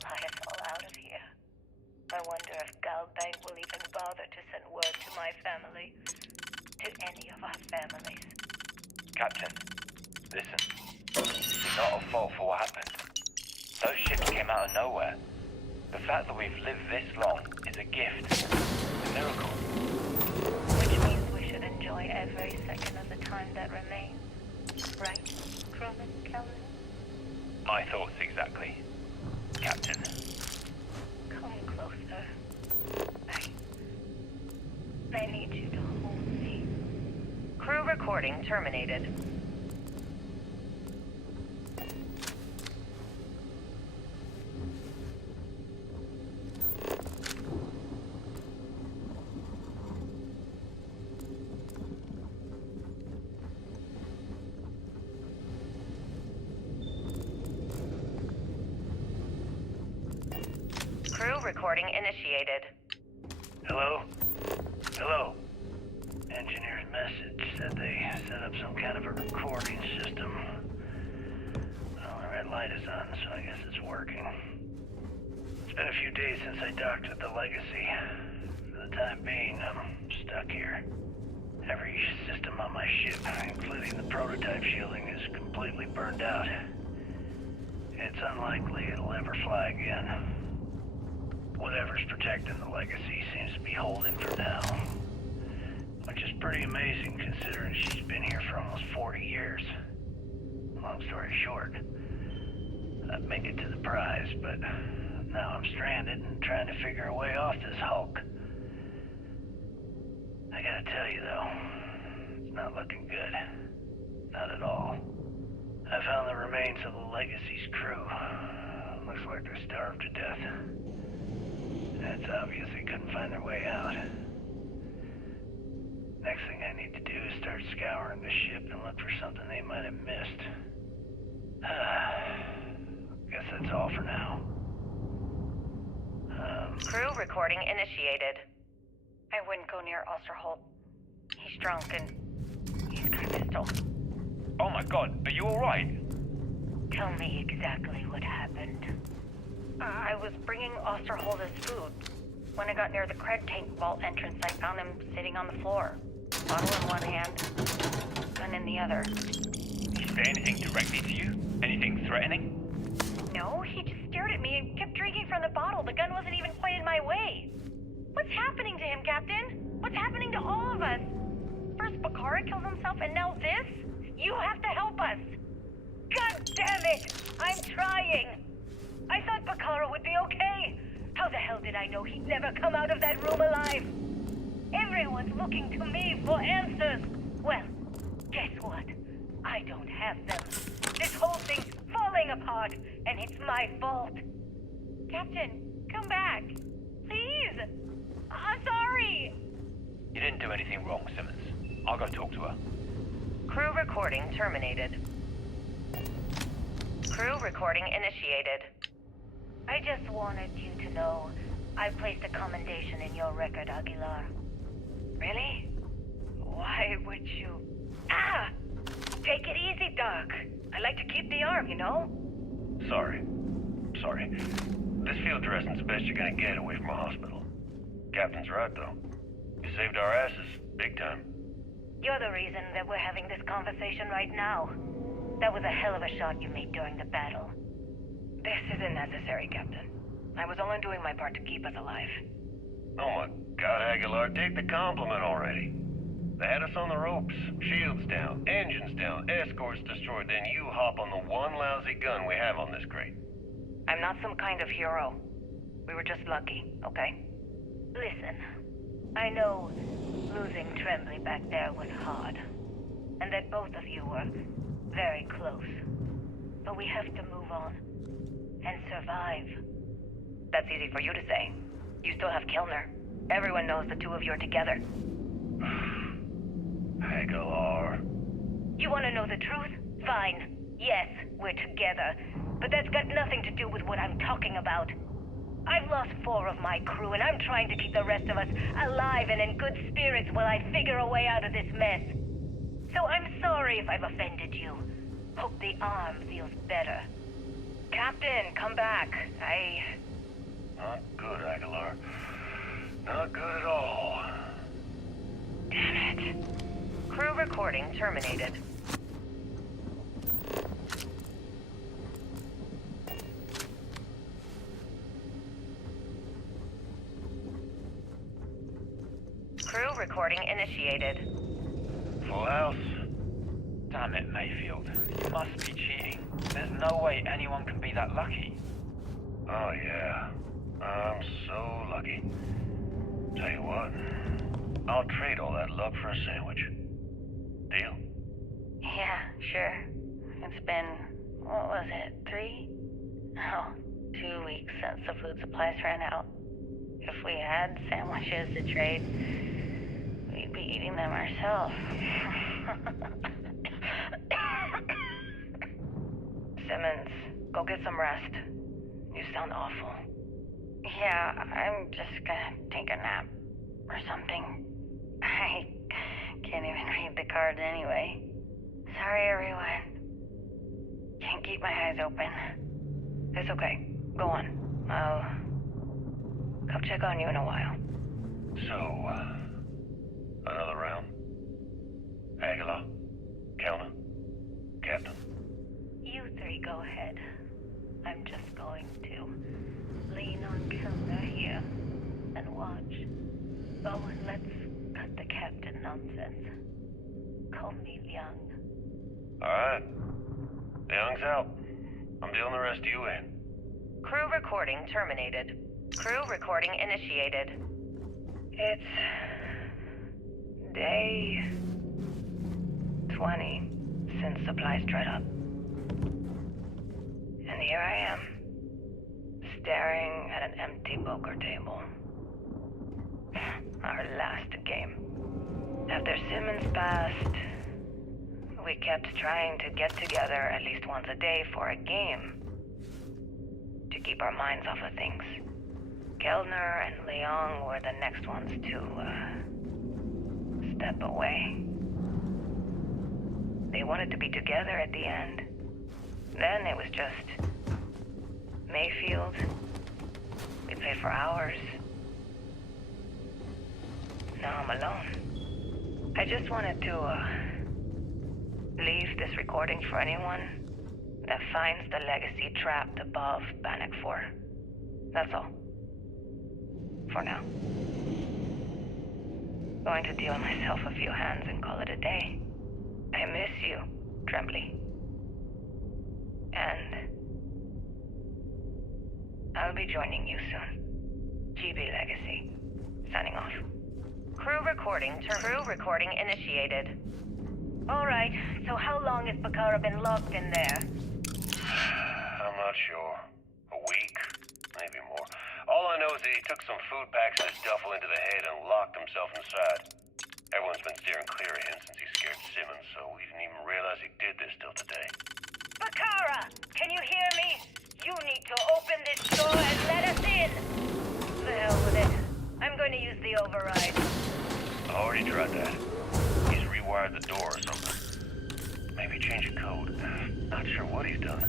Fly us all out of here. I wonder if Galbank will even bother to send word to my family. To any of our families. Captain, listen. You're not at fault for what happened. Those ships came out of nowhere. The fact that we've lived this long is a gift. A miracle. Which means we should enjoy every second of the time that remains. Right, crewman Kelvin? My thoughts exactly. Captain. Come closer. I need you to hold me. Crew recording terminated. Crew recording initiated. Hello? Hello? Engineer's message said they set up some kind of a recording system. Well, the red light is on, so I guess it's working. It's been a few days since I docked at the Legacy. For the time being, I'm stuck here. Every system on my ship, including the prototype shielding, is completely burned out. It's unlikely it'll ever fly again. Whatever's protecting the Legacy seems to be holding for now. Which is pretty amazing considering she's been here for almost 40 years. Long story short, I'd make it to the prize, but now I'm stranded and trying to figure a way off this hulk. I gotta tell you though, it's not looking good. Not at all. I found the remains of the Legacy's crew. Looks like they're starved to death. It's obvious they couldn't find their way out. Next thing I need to do is start scouring the ship and look for something they might have missed. Guess that's all for now. Crew recording initiated. I wouldn't go near Osterholt. He's drunk and he's got a pistol. Oh my god, are you alright? Tell me exactly what happened. I was bringing Osterholder's food. When I got near the cred tank vault entrance, I found him sitting on the floor. Bottle in one hand, gun in the other. Did he say anything directly to you? Anything threatening? No, he just stared at me and kept drinking from the bottle. The gun wasn't even pointed my way. What's happening to him, Captain? What's happening to all of us? First Bakara kills himself and now this? You have to help us. God damn it! I'm trying! I thought Bakara would be okay. How the hell did I know he'd never come out of that room alive? Everyone's looking to me for answers. Well, guess what? I don't have them. This whole thing's falling apart, and it's my fault. Captain, come back. Please. I'm sorry. You didn't do anything wrong, Simmons. I'll go talk to her. Crew recording terminated. Crew recording initiated. I just wanted you to know I placed a commendation in your record, Aguilar. Really? Why would you... Ah! Take it easy, Doc. I like to keep the arm, you know? Sorry. This field dressing's the best you're gonna get away from a hospital. Captain's right, though. You saved our asses, big time. You're the reason that we're having this conversation right now. That was a hell of a shot you made during the battle. This isn't necessary, Captain. I was only doing my part to keep us alive. Oh my God, Aguilar, take the compliment already. They had us on the ropes, shields down, engines down, escorts destroyed, then you hop on the one lousy gun we have on this crate. I'm not some kind of hero. We were just lucky, okay? Listen, I know losing Tremblay back there was hard, and that both of you were very close. But we have to move on and survive. That's easy for you to say. You still have Kilner. Everyone knows the two of you are together. Aguilar. You want to know the truth? Fine. Yes, we're together. But that's got nothing to do with what I'm talking about. I've lost 4 of my crew, and I'm trying to keep the rest of us alive and in good spirits while I figure a way out of this mess. So I'm sorry if I've offended you. Hope the arm feels better. Captain, come back. Not good, Aguilar. Not good at all. Damn it. Crew recording terminated. Crew recording initiated. Full house. Damn it, Mayfield. You must be cheating. There's no way anyone can be that lucky. Oh, yeah. I'm so lucky. Tell you what, I'll trade all that luck for a sandwich. Deal? Yeah, sure. It's been, what was it, 3? Oh, 2 weeks since the food supplies ran out. If we had sandwiches to trade, we'd be eating them ourselves. Simmons, go get some rest. You sound awful. Yeah, I'm just gonna take a nap or something. I can't even read the cards anyway. Sorry, everyone. Can't keep my eyes open. It's okay. Go on. I'll come check on you in a while. So, another round? Aguilar? Kellner? Captain? You three go ahead. I'm just going to lean on Kilner here and watch. Oh, and let's cut the captain nonsense. Call me Young. Alright. Young's out. I'm dealing the rest of you in. Crew recording terminated. Crew recording initiated. It's day 20 since supplies dried up. And here I am, staring at an empty poker table. Our last game. After Simmons passed, we kept trying to get together at least once a day for a game. To keep our minds off of things. Kellner and Leong were the next ones to, step away. They wanted to be together at the end. Then it was just Mayfield. We played for hours. Now I'm alone. I just wanted to, leave this recording for anyone that finds the legacy trapped above Bannock 4. That's all. For now. Going to deal myself a few hands and call it a day. I miss you, Trembly. And I'll be joining you soon. GB Legacy. Signing off. Crew recording initiated. Alright, so how has Bakara been locked in there? I'm not sure. A week? Maybe more. All I know is that he took some food packs in his duffel into the head and locked himself inside. Everyone's been steering clear of him since he scared Simmons, so we didn't even realize he did this till today. Bakara! Can you hear me? You need to open this door and let us in! The hell with it. I'm going to use the override. I already tried that. He's rewired the door or something. Maybe change a code. Not sure what he's done.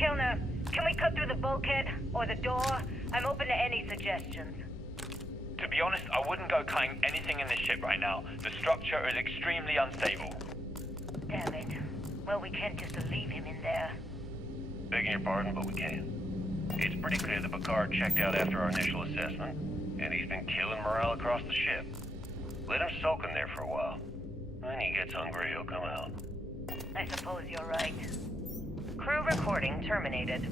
Kilner, can we cut through the bulkhead or the door? I'm open to any suggestions. To be honest, I wouldn't go cutting anything in this ship right now. The structure is extremely unstable. Damn it. Well, we can't just leave him in there. Begging your pardon, but we can. It's pretty clear that Picard checked out after our initial assessment, and he's been killing morale across the ship. Let him soak in there for a while. When he gets hungry, he'll come out. I suppose you're right. Crew recording terminated.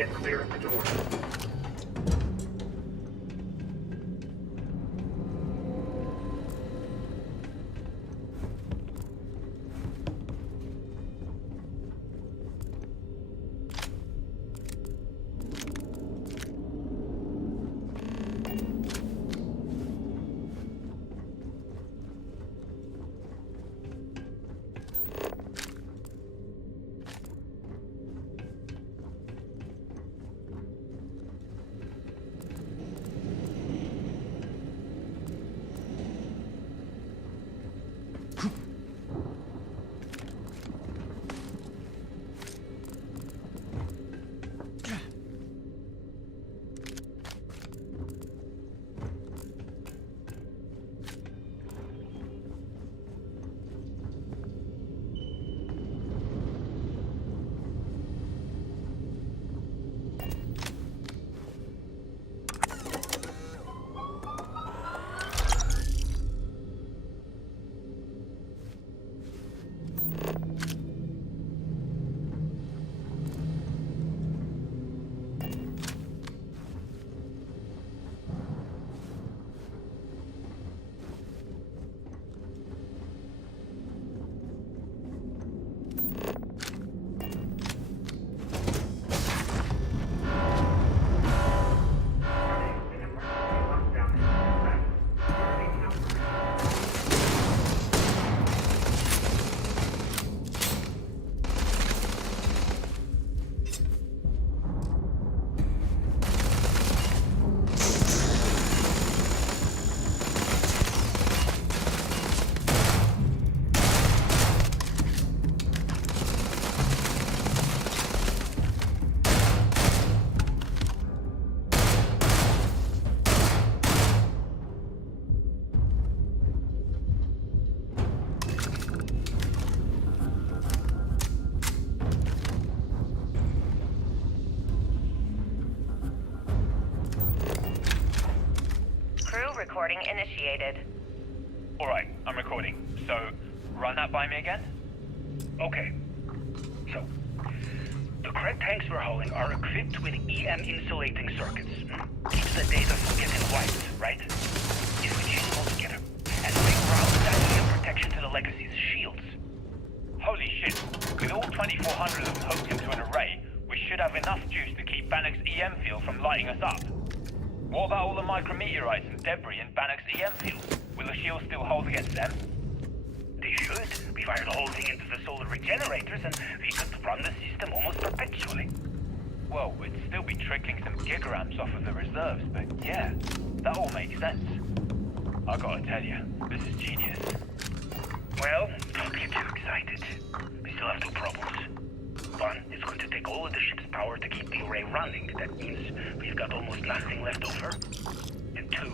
Get clear at the door. Recording initiated. Alright, I'm recording. So, run that by me again? Okay. So, the cred tanks we're hauling are equipped with EM insulating circuits. Keeps the data from getting wiped, right? If we change them all together and reroute that EM protection to the Legacy's shields. Holy shit. With all 2,400 of them hooked into an array, we should have enough juice to keep Bannock's EM field from lighting us up. What about all the micrometeorites and debris in Bannock's EM field? Will the shield still hold against them? They should. We fire the whole thing into the solar regenerators and we could run the system almost perpetually. Well, we'd still be trickling some gigaamps off of the reserves, but yeah, that all makes sense. I gotta tell you, this is genius. Well, don't get too excited. We still have two problems. One, it's going to take all of the ship's power to keep the array running. That means we've got almost nothing left over. And two,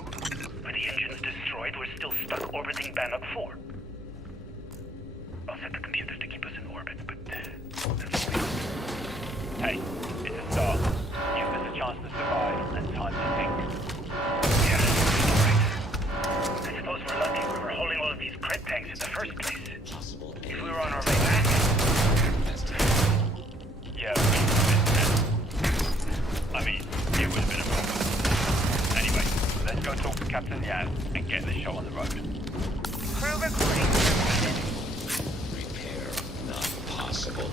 with the engines destroyed, we're still stuck orbiting Bannock 4. I'll set the computers to keep us in orbit, but that's all we got. Hey, it's a start. Gives us a chance to survive and time to think. Yeah, all right. I suppose we're lucky we were holding all of these cred tanks in the first place. If we were on our way back... Yeah, I mean, it would have been a problem. Anyway, let's go talk to Captain Yan and get this show on the road. Crew recording. Repair not possible.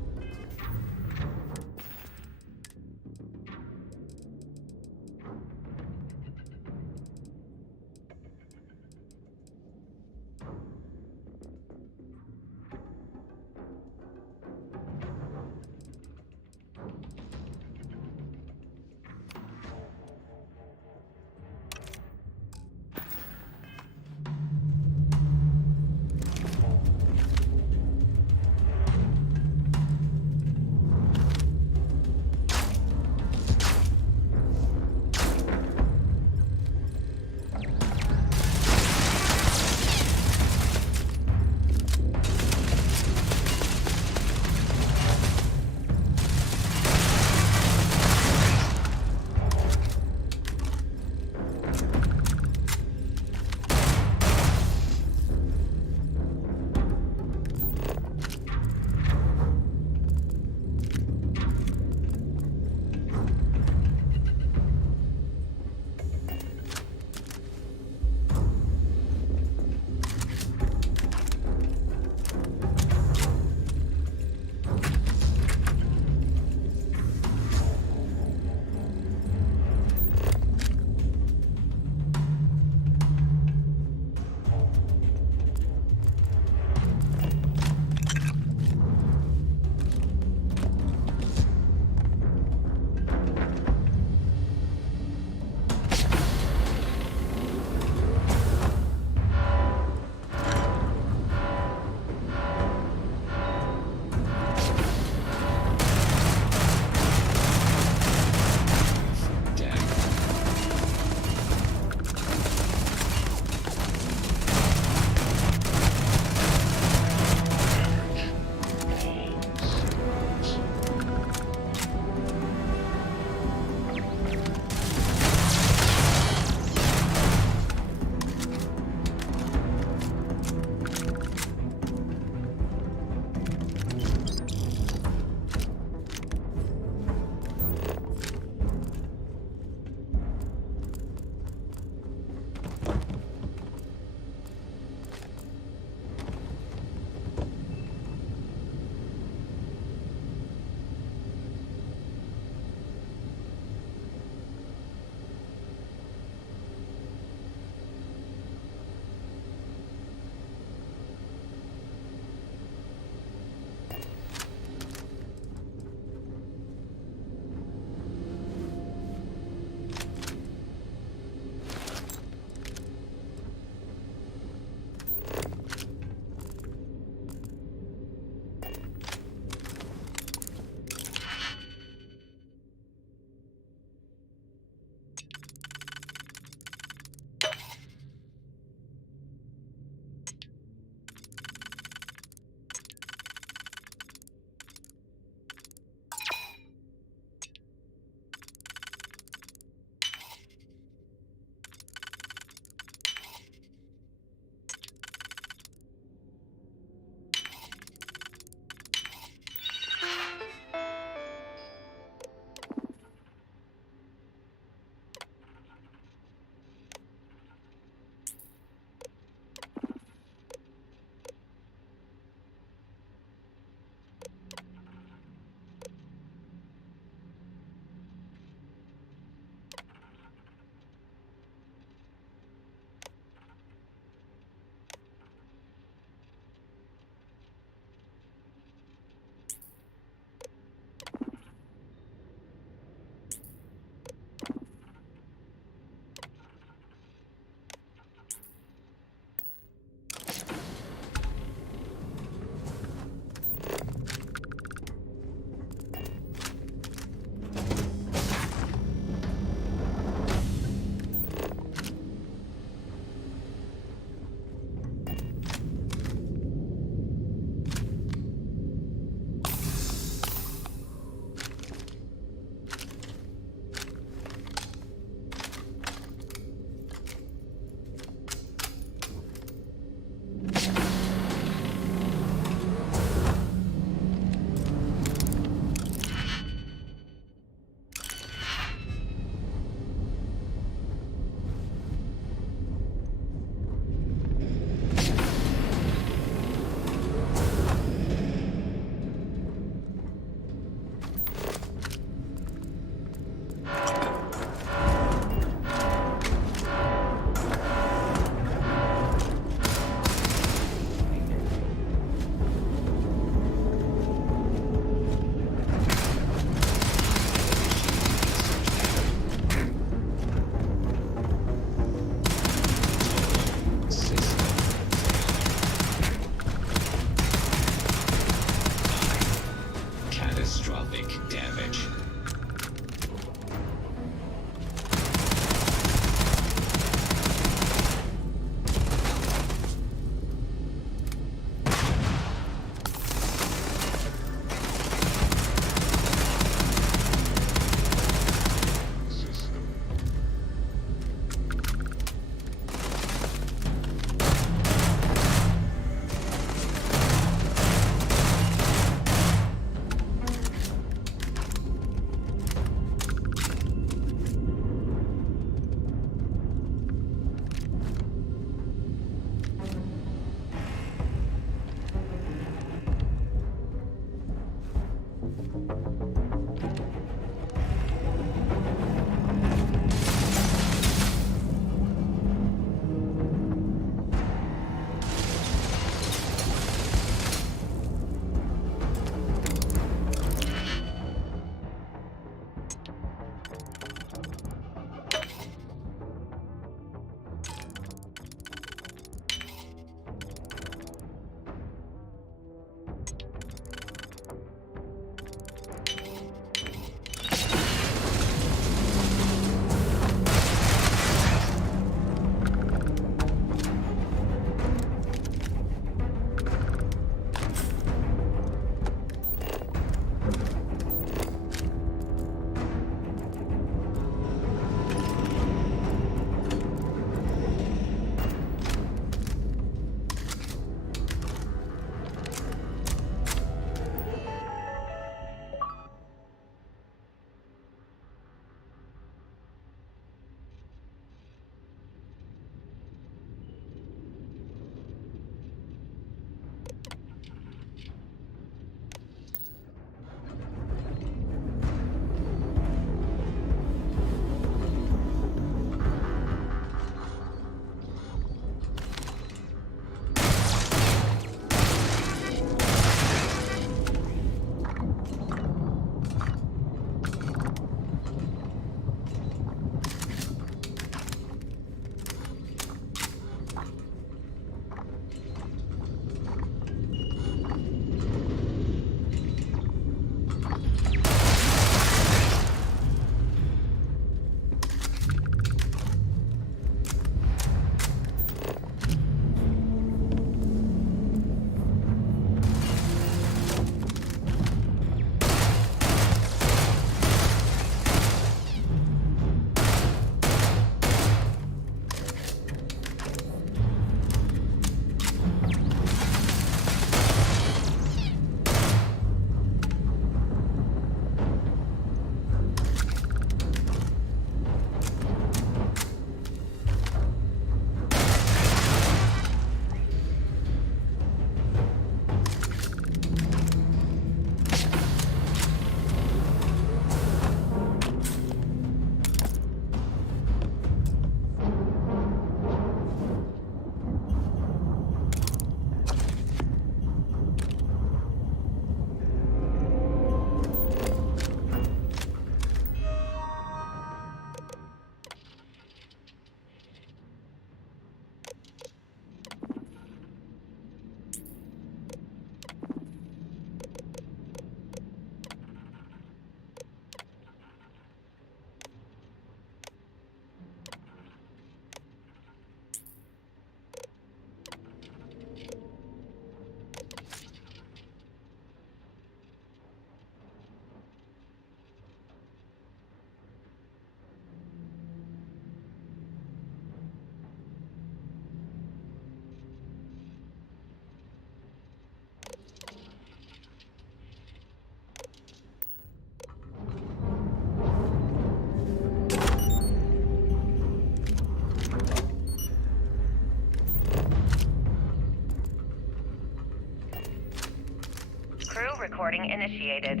recording initiated.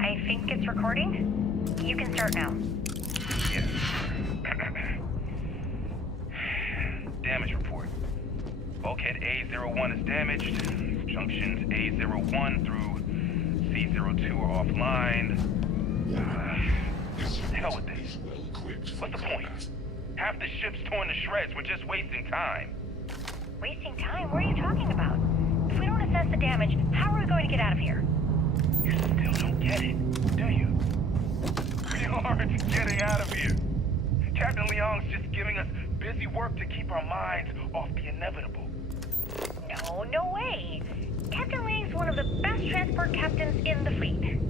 I think it's recording? You can start now. Yes. Damage report. Bulkhead A01 is damaged. Junctions A01 through C02 are offline. Hell with this. What's the point? Half the ship's torn to shreds. We're just wasting time. Wasting time? What are you talking about? If we don't assess the damage, how are we going to get out of here? You still don't get it, do you? We aren't getting out of here. Captain Leong's just giving us busy work to keep our minds off the inevitable. No, no way. Captain Leong's one of the best transport captains in the fleet.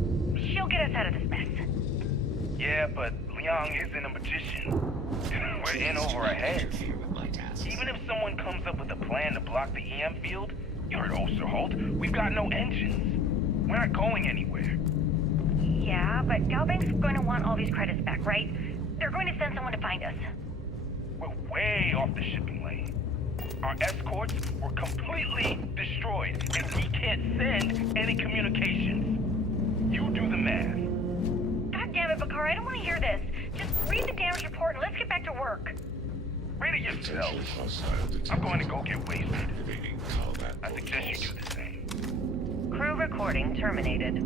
She'll get us out of this mess. Yeah, but Leong isn't a magician. We're in over our heads. Even if someone comes up with a plan to block the EM field, you're at Osterholt. We've got no engines. We're not going anywhere. Yeah, but Galbank's going to want all these credits back, right? They're going to send someone to find us. We're way off the shipping lane. Our escorts were completely destroyed, and we can't send any communications. You do the math. God damn it, Bakar, I don't want to hear this. Just read the damage report and let's get back to work. Read it yourself. I'm going to go get wasted. I suggest you do the same. Crew recording terminated.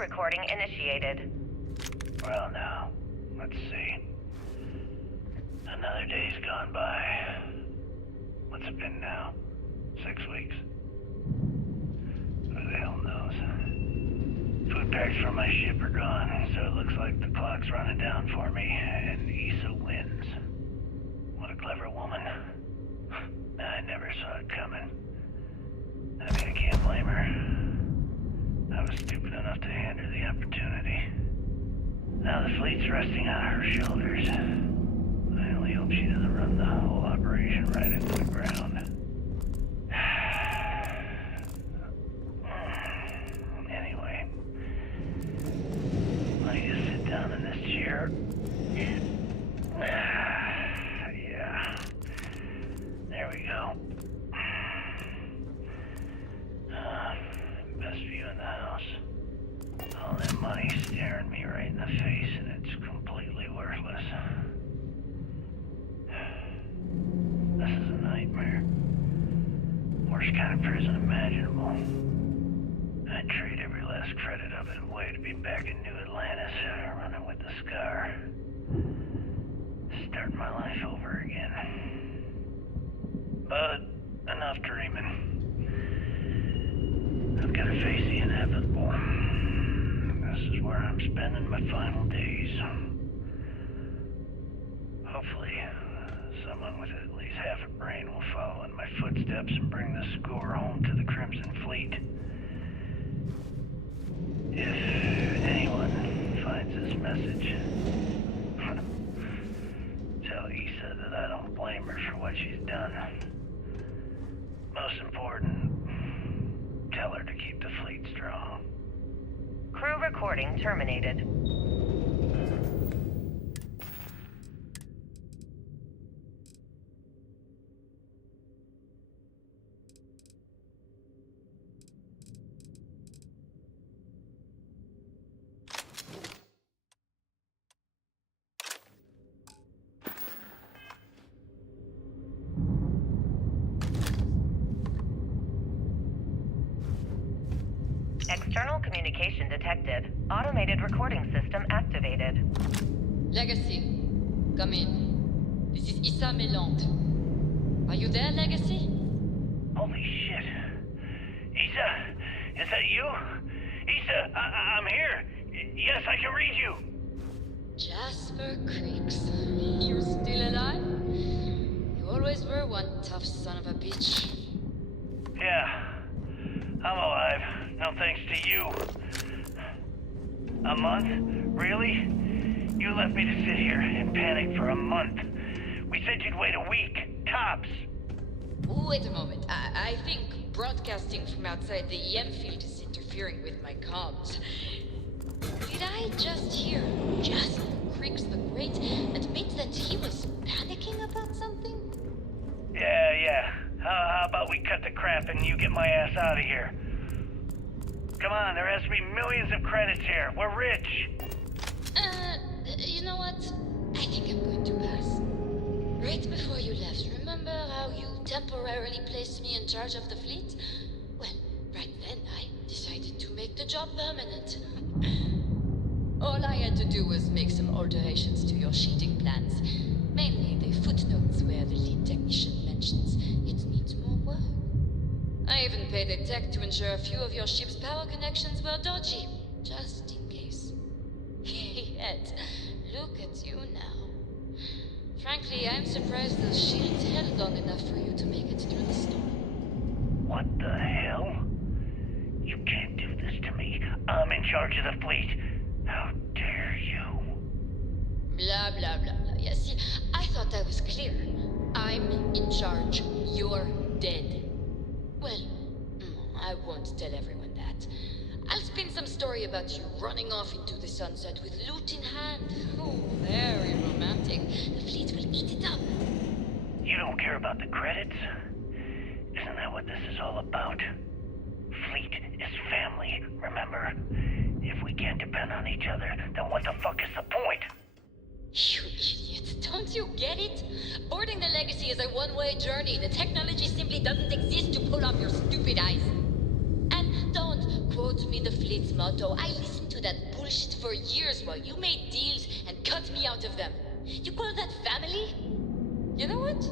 recording initiated. Well, now, let's see. Another day's gone by. What's it been now? 6 weeks? Who the hell knows? Food packs from my ship are gone, so it looks like the clock's running down for me, and Issa wins. What a clever woman. I never saw it coming. I mean, I can't blame her. I was stupid enough to hand her the opportunity. Now the fleet's resting on her shoulders. I only hope she doesn't run the whole operation right into the ground. Anyway, let me just sit down in this chair. Yeah. There we go. Best view in the house. All that money staring me right in the face, and it's completely worthless. This is a nightmare. Worst kind of prison imaginable. I'd trade every last credit of it away to be back in New Atlantis, running with the Scar. Starting my life over again. But enough dreaming. I've got to face the inevitable. This is where I'm spending my final days. Hopefully, someone with at least half a brain will follow in my footsteps and bring the score home to the Crimson Fleet. If anyone finds this message, tell Issa that I don't blame her for what she's done. Most important, tell her to keep the fleet strong. Crew recording terminated. External communication detected. Automated recording system activated. Legacy, come in. This is Issa Meland. Are you there, Legacy? Holy shit. Issa, is that you? Issa, I'm here. Yes, I can read you. Jasper Creeks. You're still alive? You always were one tough son of a bitch. Yeah, I'm alive. No thanks to you. A month? Really? You left me to sit here and panic for a month. We said you'd wait a week, tops. Wait a moment. I think broadcasting from outside the EM field is interfering with my comms. Did I just hear Jasper Creeks the Great admit that he was panicking about something? Yeah. How about we cut the crap and you get my ass out of here? Come on, there has to be millions of credits here. We're rich. You know what? I think I'm going to pass. Right before you left, remember how you temporarily placed me in charge of the fleet? Well, right then I decided to make the job permanent. All I had to do was make some alterations to your sheeting plans. Mainly the footnotes where the lead technician mentions it needs more work. I even paid a tech to ensure a few of your ship's power connections were dodgy, just in case. Yet, look at you now. Frankly, I'm surprised those shields held long enough for you to make it through the storm. What the hell? You can't do this to me. I'm in charge of the fleet. How dare you? Blah, blah, blah, blah. Yeah, see, I thought I was clear. I'm in charge. You're dead. Well, I won't tell everyone that. I'll spin some story about you running off into the sunset with loot in hand. Oh, very romantic. The fleet will eat it up. You don't care about the credits? Isn't that what this is all about? Fleet is family, remember? If we can't depend on each other, then what the fuck is the point? You idiot. Don't you get it? Boarding the Legacy is a one-way journey. The technology simply doesn't exist to pull off your stupid eyes. And don't quote me the fleet's motto. I listened to into that bullshit for years while you made deals and cut me out of them. You call that family? You know what?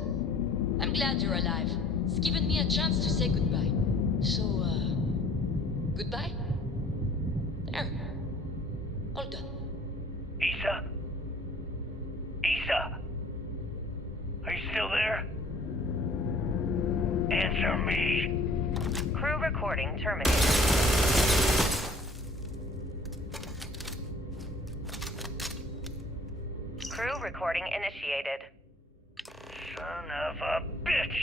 I'm glad you're alive. It's given me a chance to say goodbye. So, goodbye? There. All done. Issa? Issa? Are you still there? Answer me. Crew recording terminated. Crew recording initiated. Son of a bitch!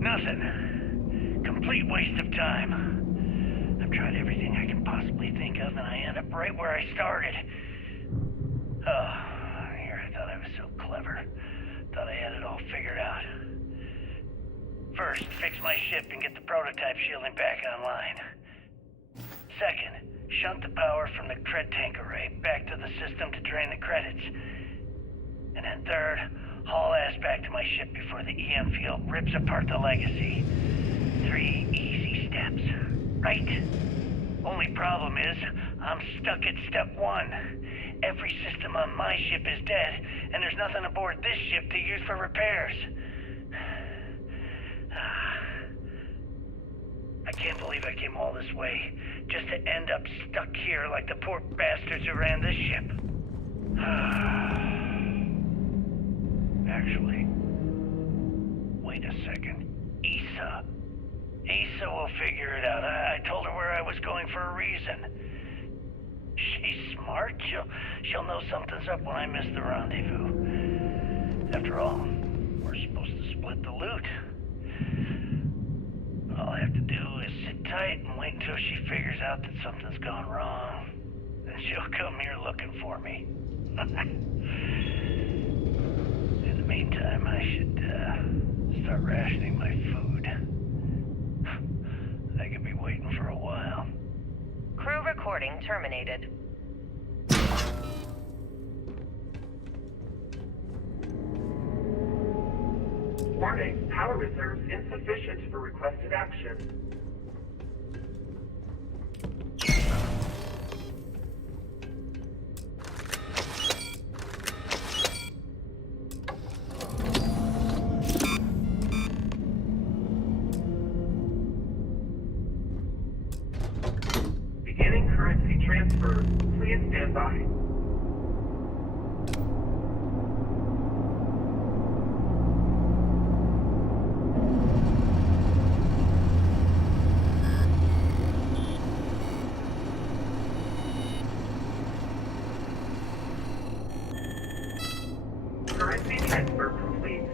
Nothing. Complete waste of time. I've tried everything I can possibly think of, and I end up right where I started. Oh, here I thought I was so clever. Thought I had it all figured out. First, fix my ship and get the prototype shielding back online. Second, shunt the power from the cred tank array back to the system to drain the credits. And then third, haul ass back to my ship before the EM field rips apart the legacy. 3 easy steps, right? Only problem is, I'm stuck at step 1. Every system on my ship is dead, and there's nothing aboard this ship to use for repairs. I can't believe I came all this way, just to end up stuck here like the poor bastards who ran this ship. Actually, wait a second. Issa. Issa will figure it out. I told her where I was going for a reason. She's smart. She'll know something's up when I miss the rendezvous. After all, we're supposed to split the loot. All I have to do is sit tight and wait until she figures out that something's gone wrong. Then she'll come here looking for me. In the meantime, I should start rationing my food. I could be waiting for a while. Crew recording terminated. Warning, power reserves insufficient for requested action. Beginning currency transfer. Please stand by. Currency transfer complete.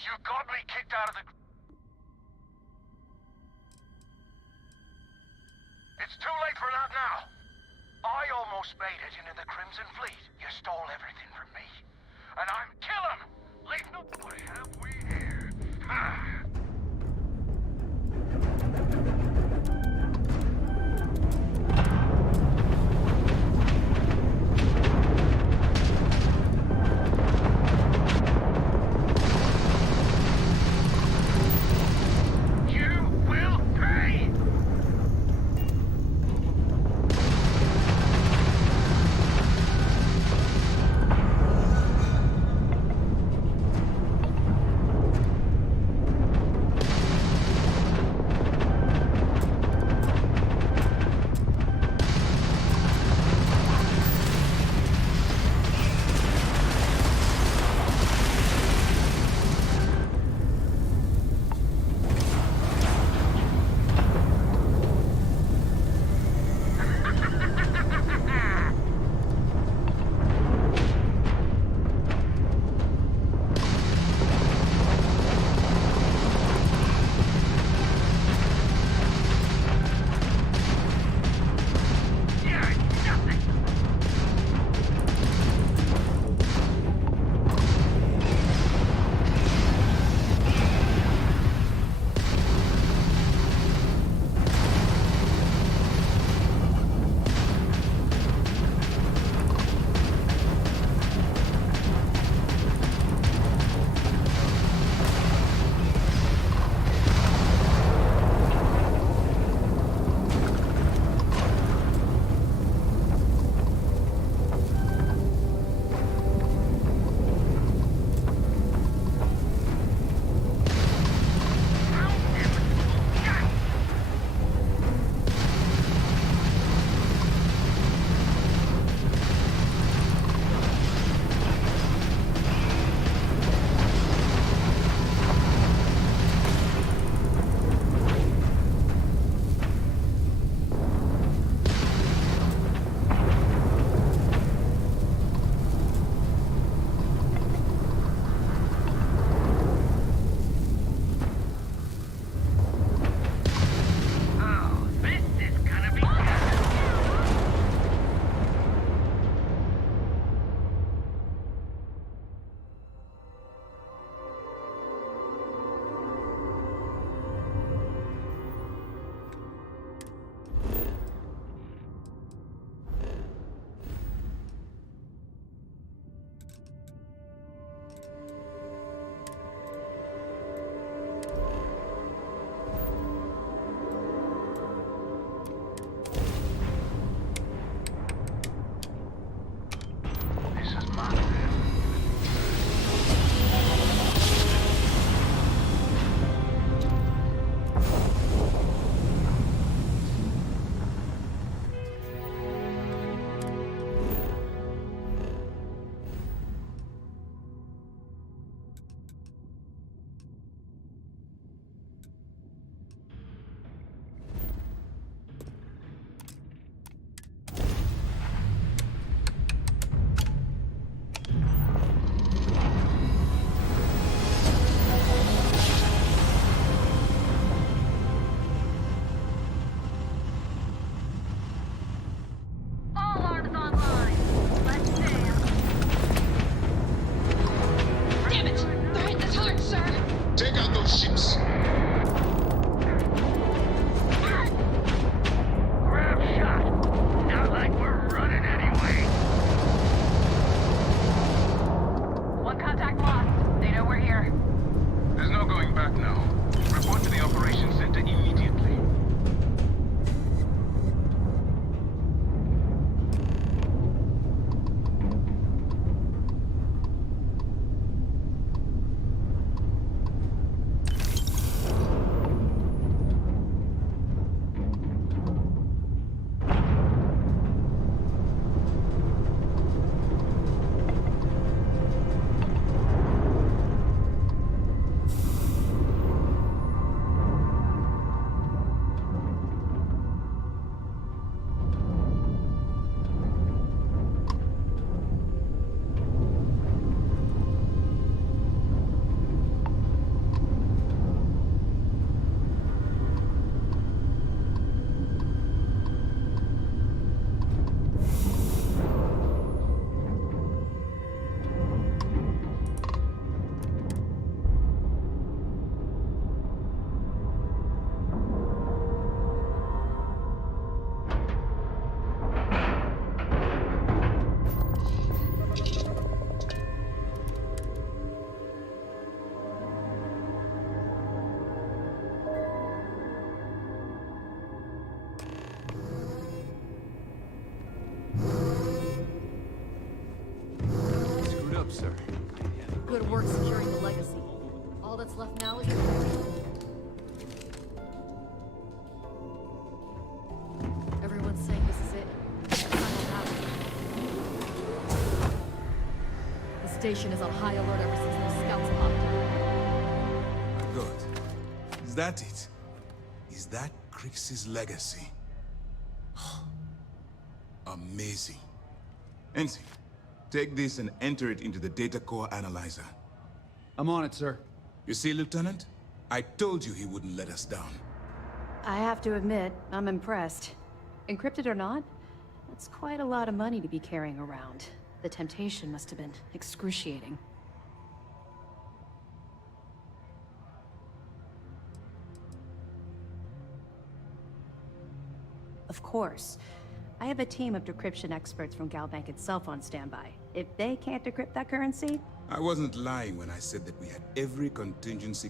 You got me kicked out of the... It's too late for that now. I almost made it into the Crimson Fleet. You stole everything from me. And I'm kill him! Leave no... What have we here? Ha! sir. Good work securing the legacy. All that's left now is... Everyone's saying this is it. Final battle. The station is on high alert ever since those scouts popped. Good. Is that it? Is that Crix's legacy? Amazing. Ensign, take this and enter it into the data core analyzer. I'm on it, sir. You see, Lieutenant? I told you he wouldn't let us down. I have to admit, I'm impressed. Encrypted or not, that's quite a lot of money to be carrying around. The temptation must have been excruciating. Of course. I have a team of decryption experts from Galbank itself on standby. If they can't decrypt that currency... I wasn't lying when I said that we had every contingency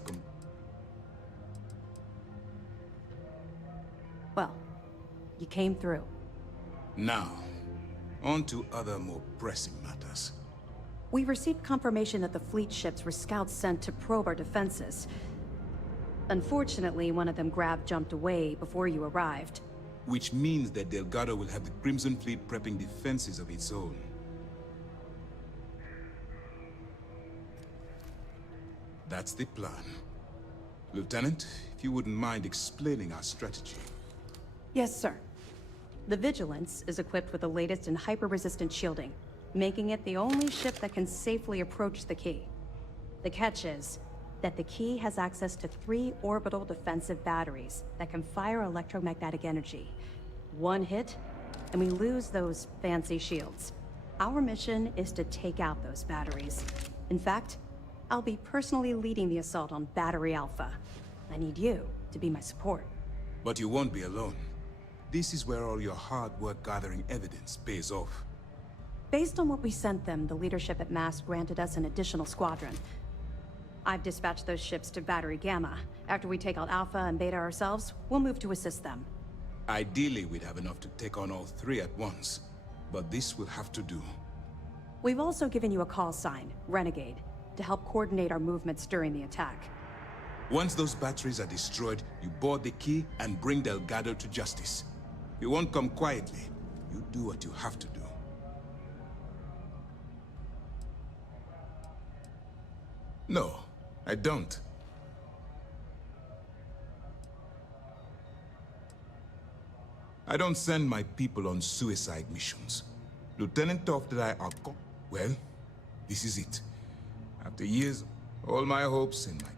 Well, you came through. Now, on to other more pressing matters. We received confirmation that the fleet ships were scouts sent to probe our defenses. Unfortunately, one of them jumped away before you arrived. Which means that Delgado will have the Crimson Fleet prepping defenses of its own. That's the plan. Lieutenant, if you wouldn't mind explaining our strategy. Yes, sir. The Vigilance is equipped with the latest in hyper-resistant shielding, making it the only ship that can safely approach the key. The catch is that the key has access to 3 orbital defensive batteries that can fire electromagnetic energy. One hit, and we lose those fancy shields. Our mission is to take out those batteries. In fact, I'll be personally leading the assault on Battery Alpha. I need you to be my support. But you won't be alone. This is where all your hard work gathering evidence pays off. Based on what we sent them, the leadership at MASS granted us an additional squadron. I've dispatched those ships to Battery Gamma. After we take out Alpha and Beta ourselves, we'll move to assist them. Ideally, we'd have enough to take on all 3 at once. But this will have to do. We've also given you a call sign, Renegade, to help coordinate our movements during the attack. Once those batteries are destroyed, you board the key and bring Delgado to justice. You won't come quietly. You do what you have to do. No, I don't. I don't send my people on suicide missions. Lieutenant Toff that I are well, this is it. After years, all my hopes and my...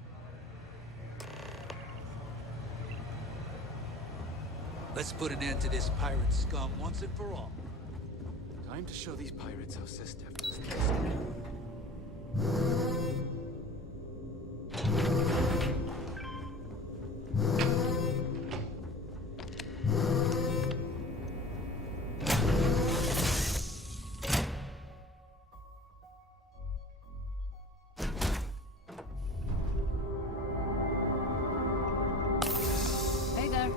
Let's put an end to this pirate scum once and for all. Time to show these pirates how Sistef does things. Hey there.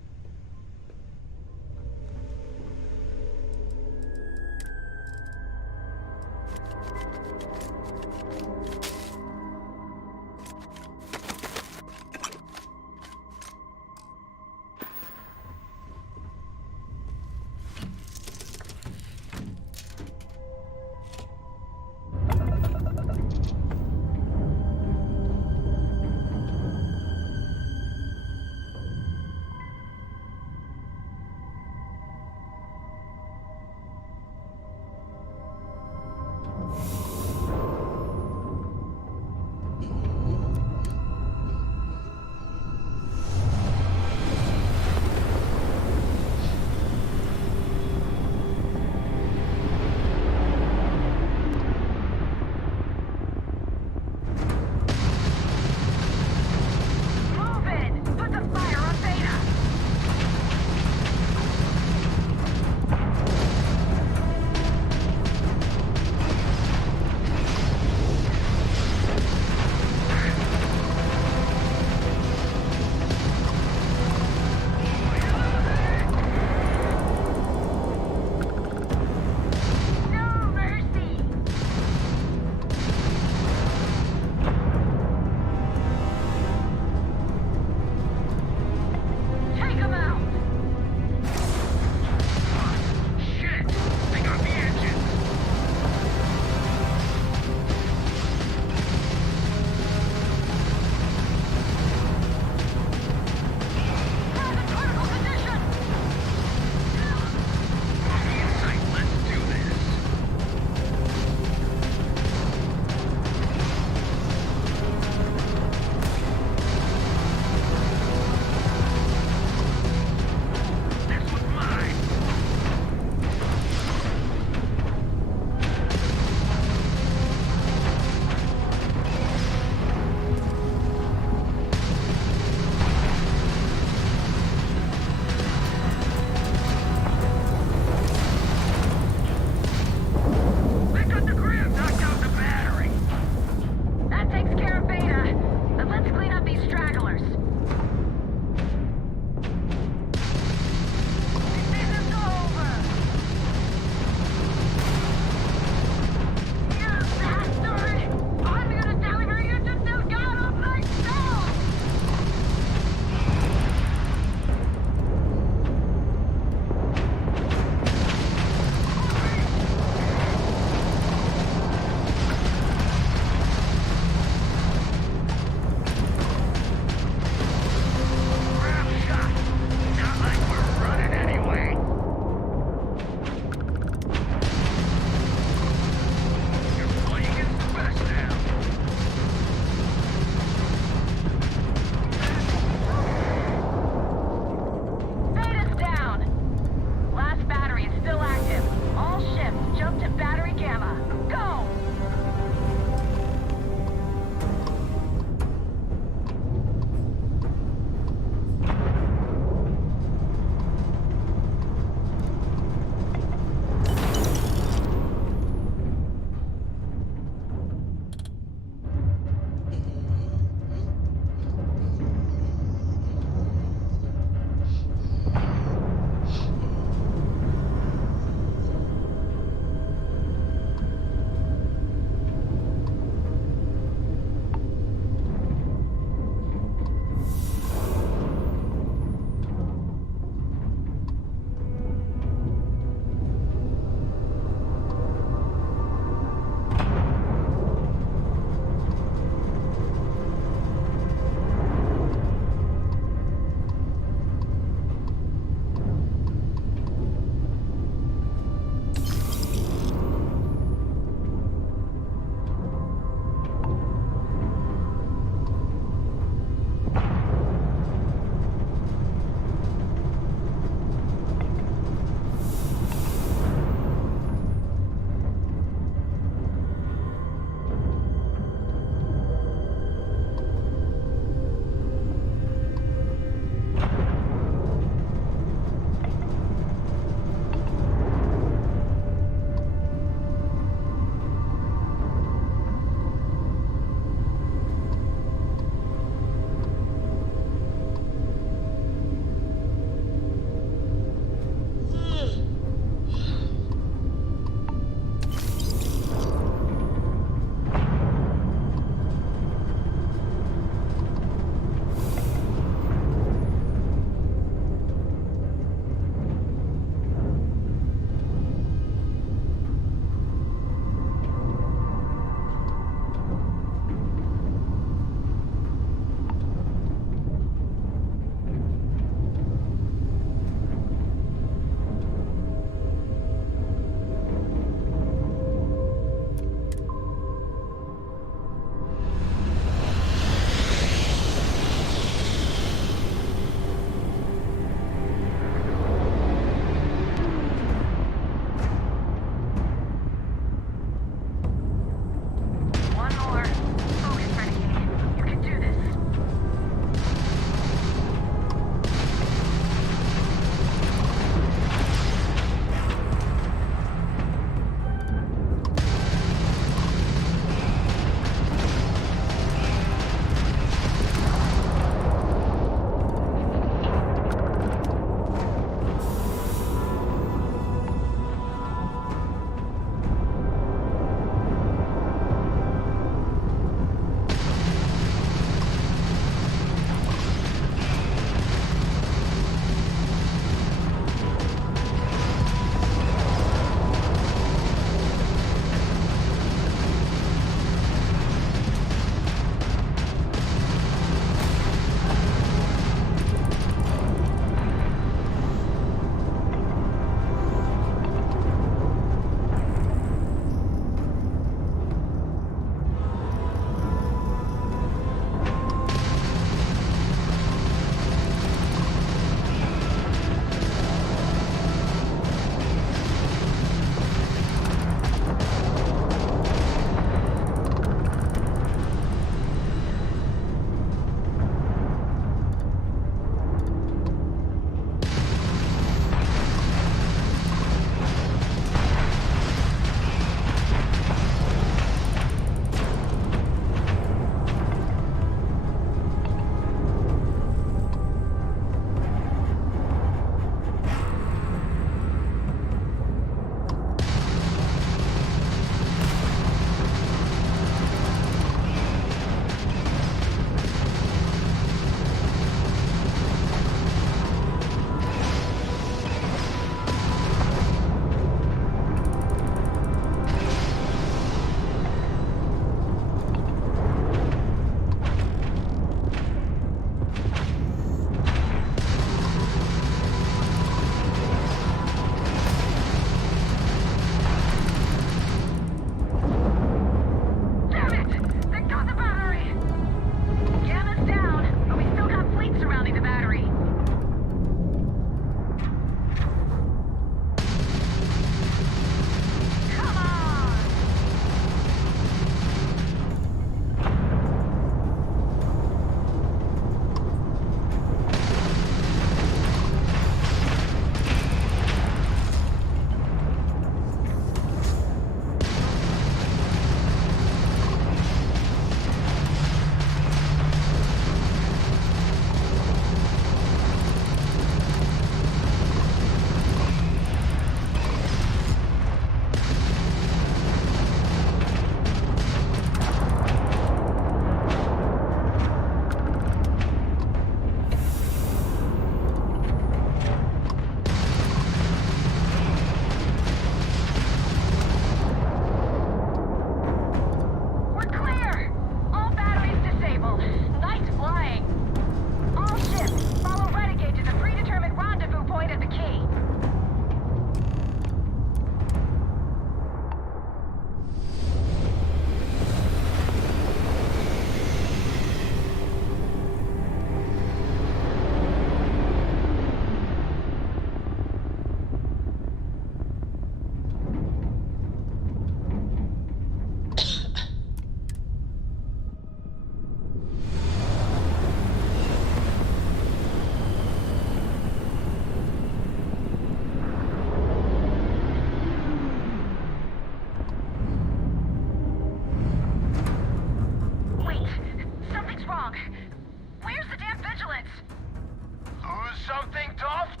something, Toft?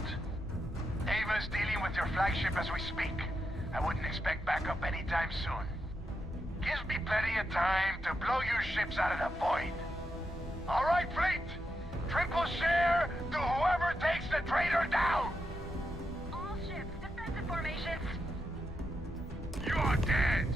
Ava's dealing with your flagship as we speak. I wouldn't expect backup anytime soon. Gives me plenty of time to blow your ships out of the void. All right, fleet. Triple share to whoever takes the traitor down. All ships, defensive formations. You're dead.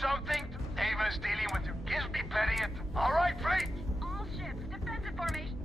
Something? Ava's dealing with you. Gives me plenty of... All right, fleet! All ships, defensive formation.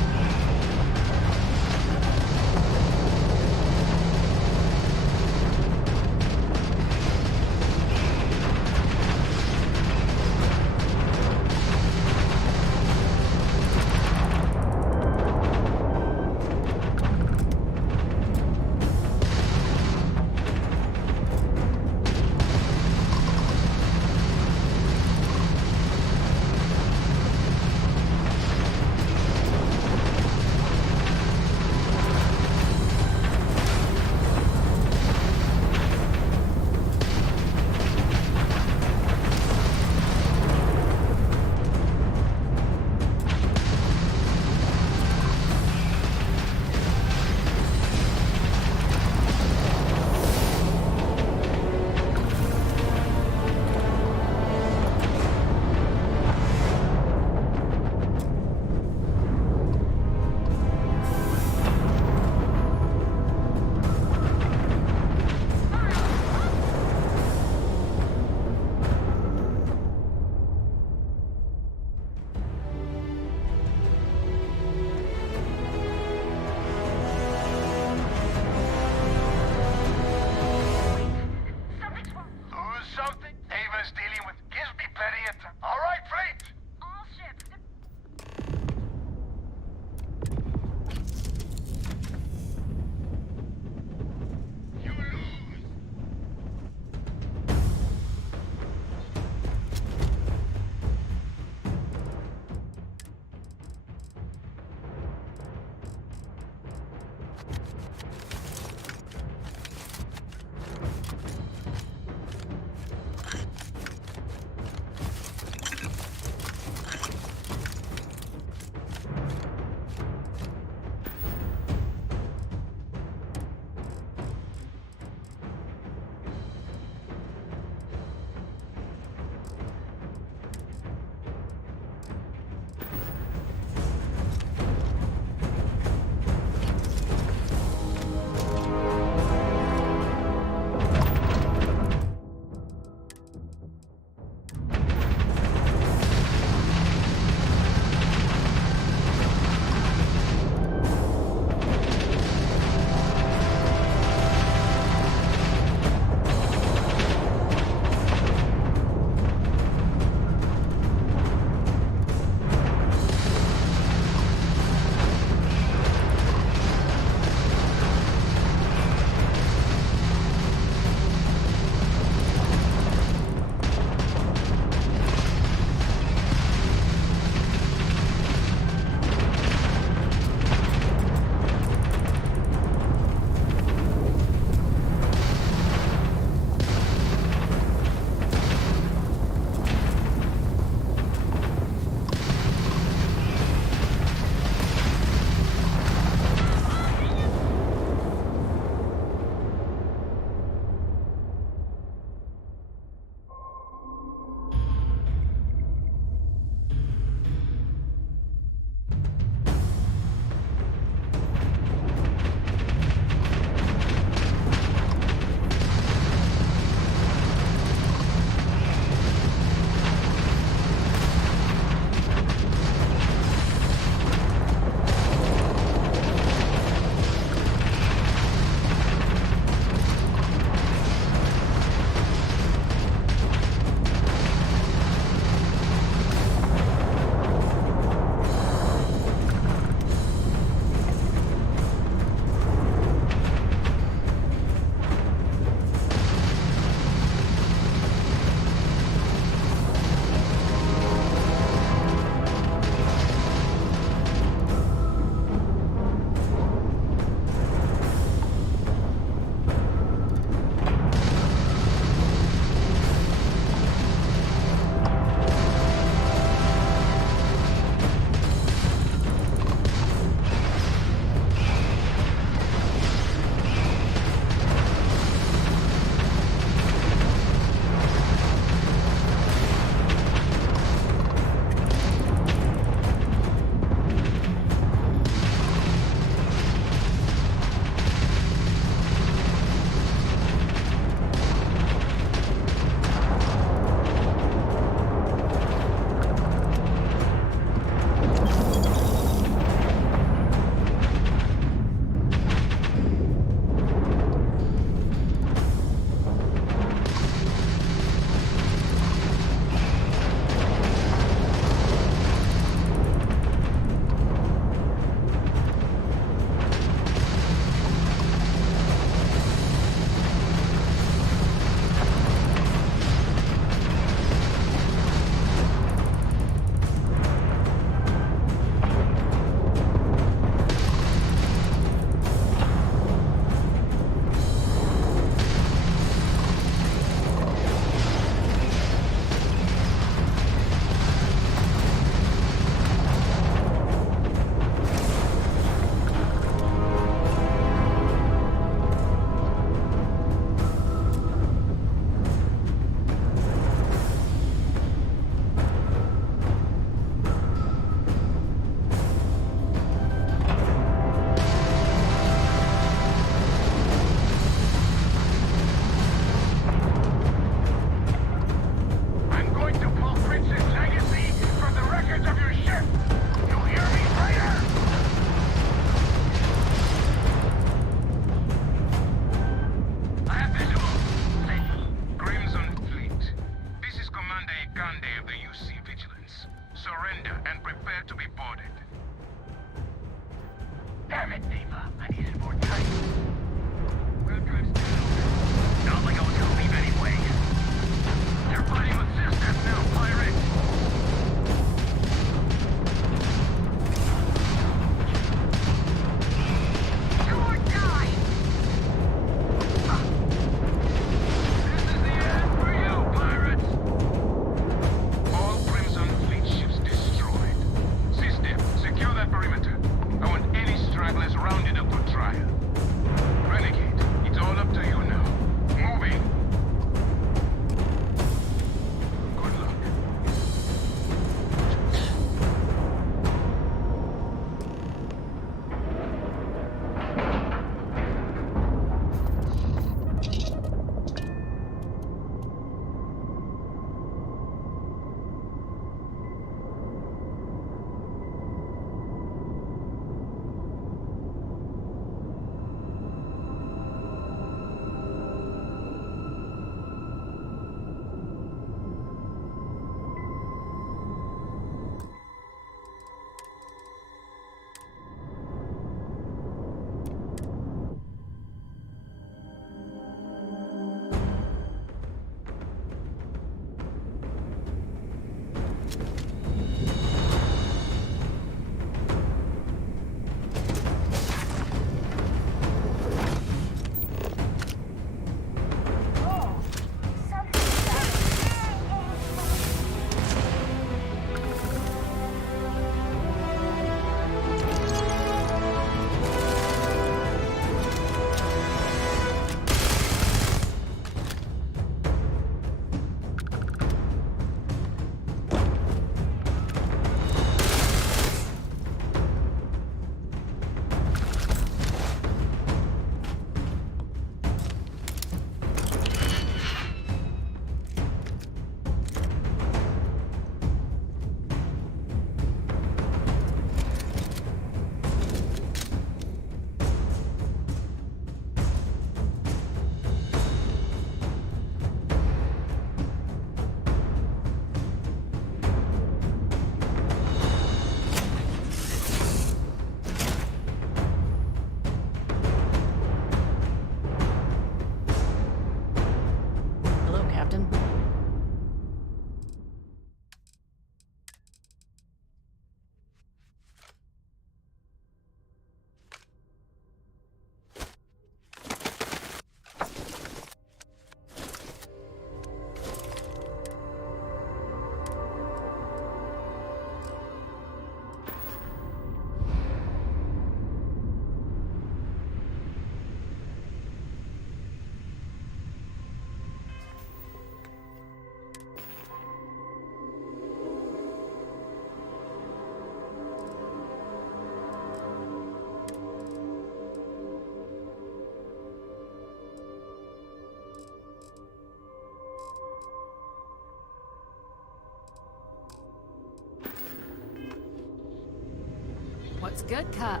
good cop.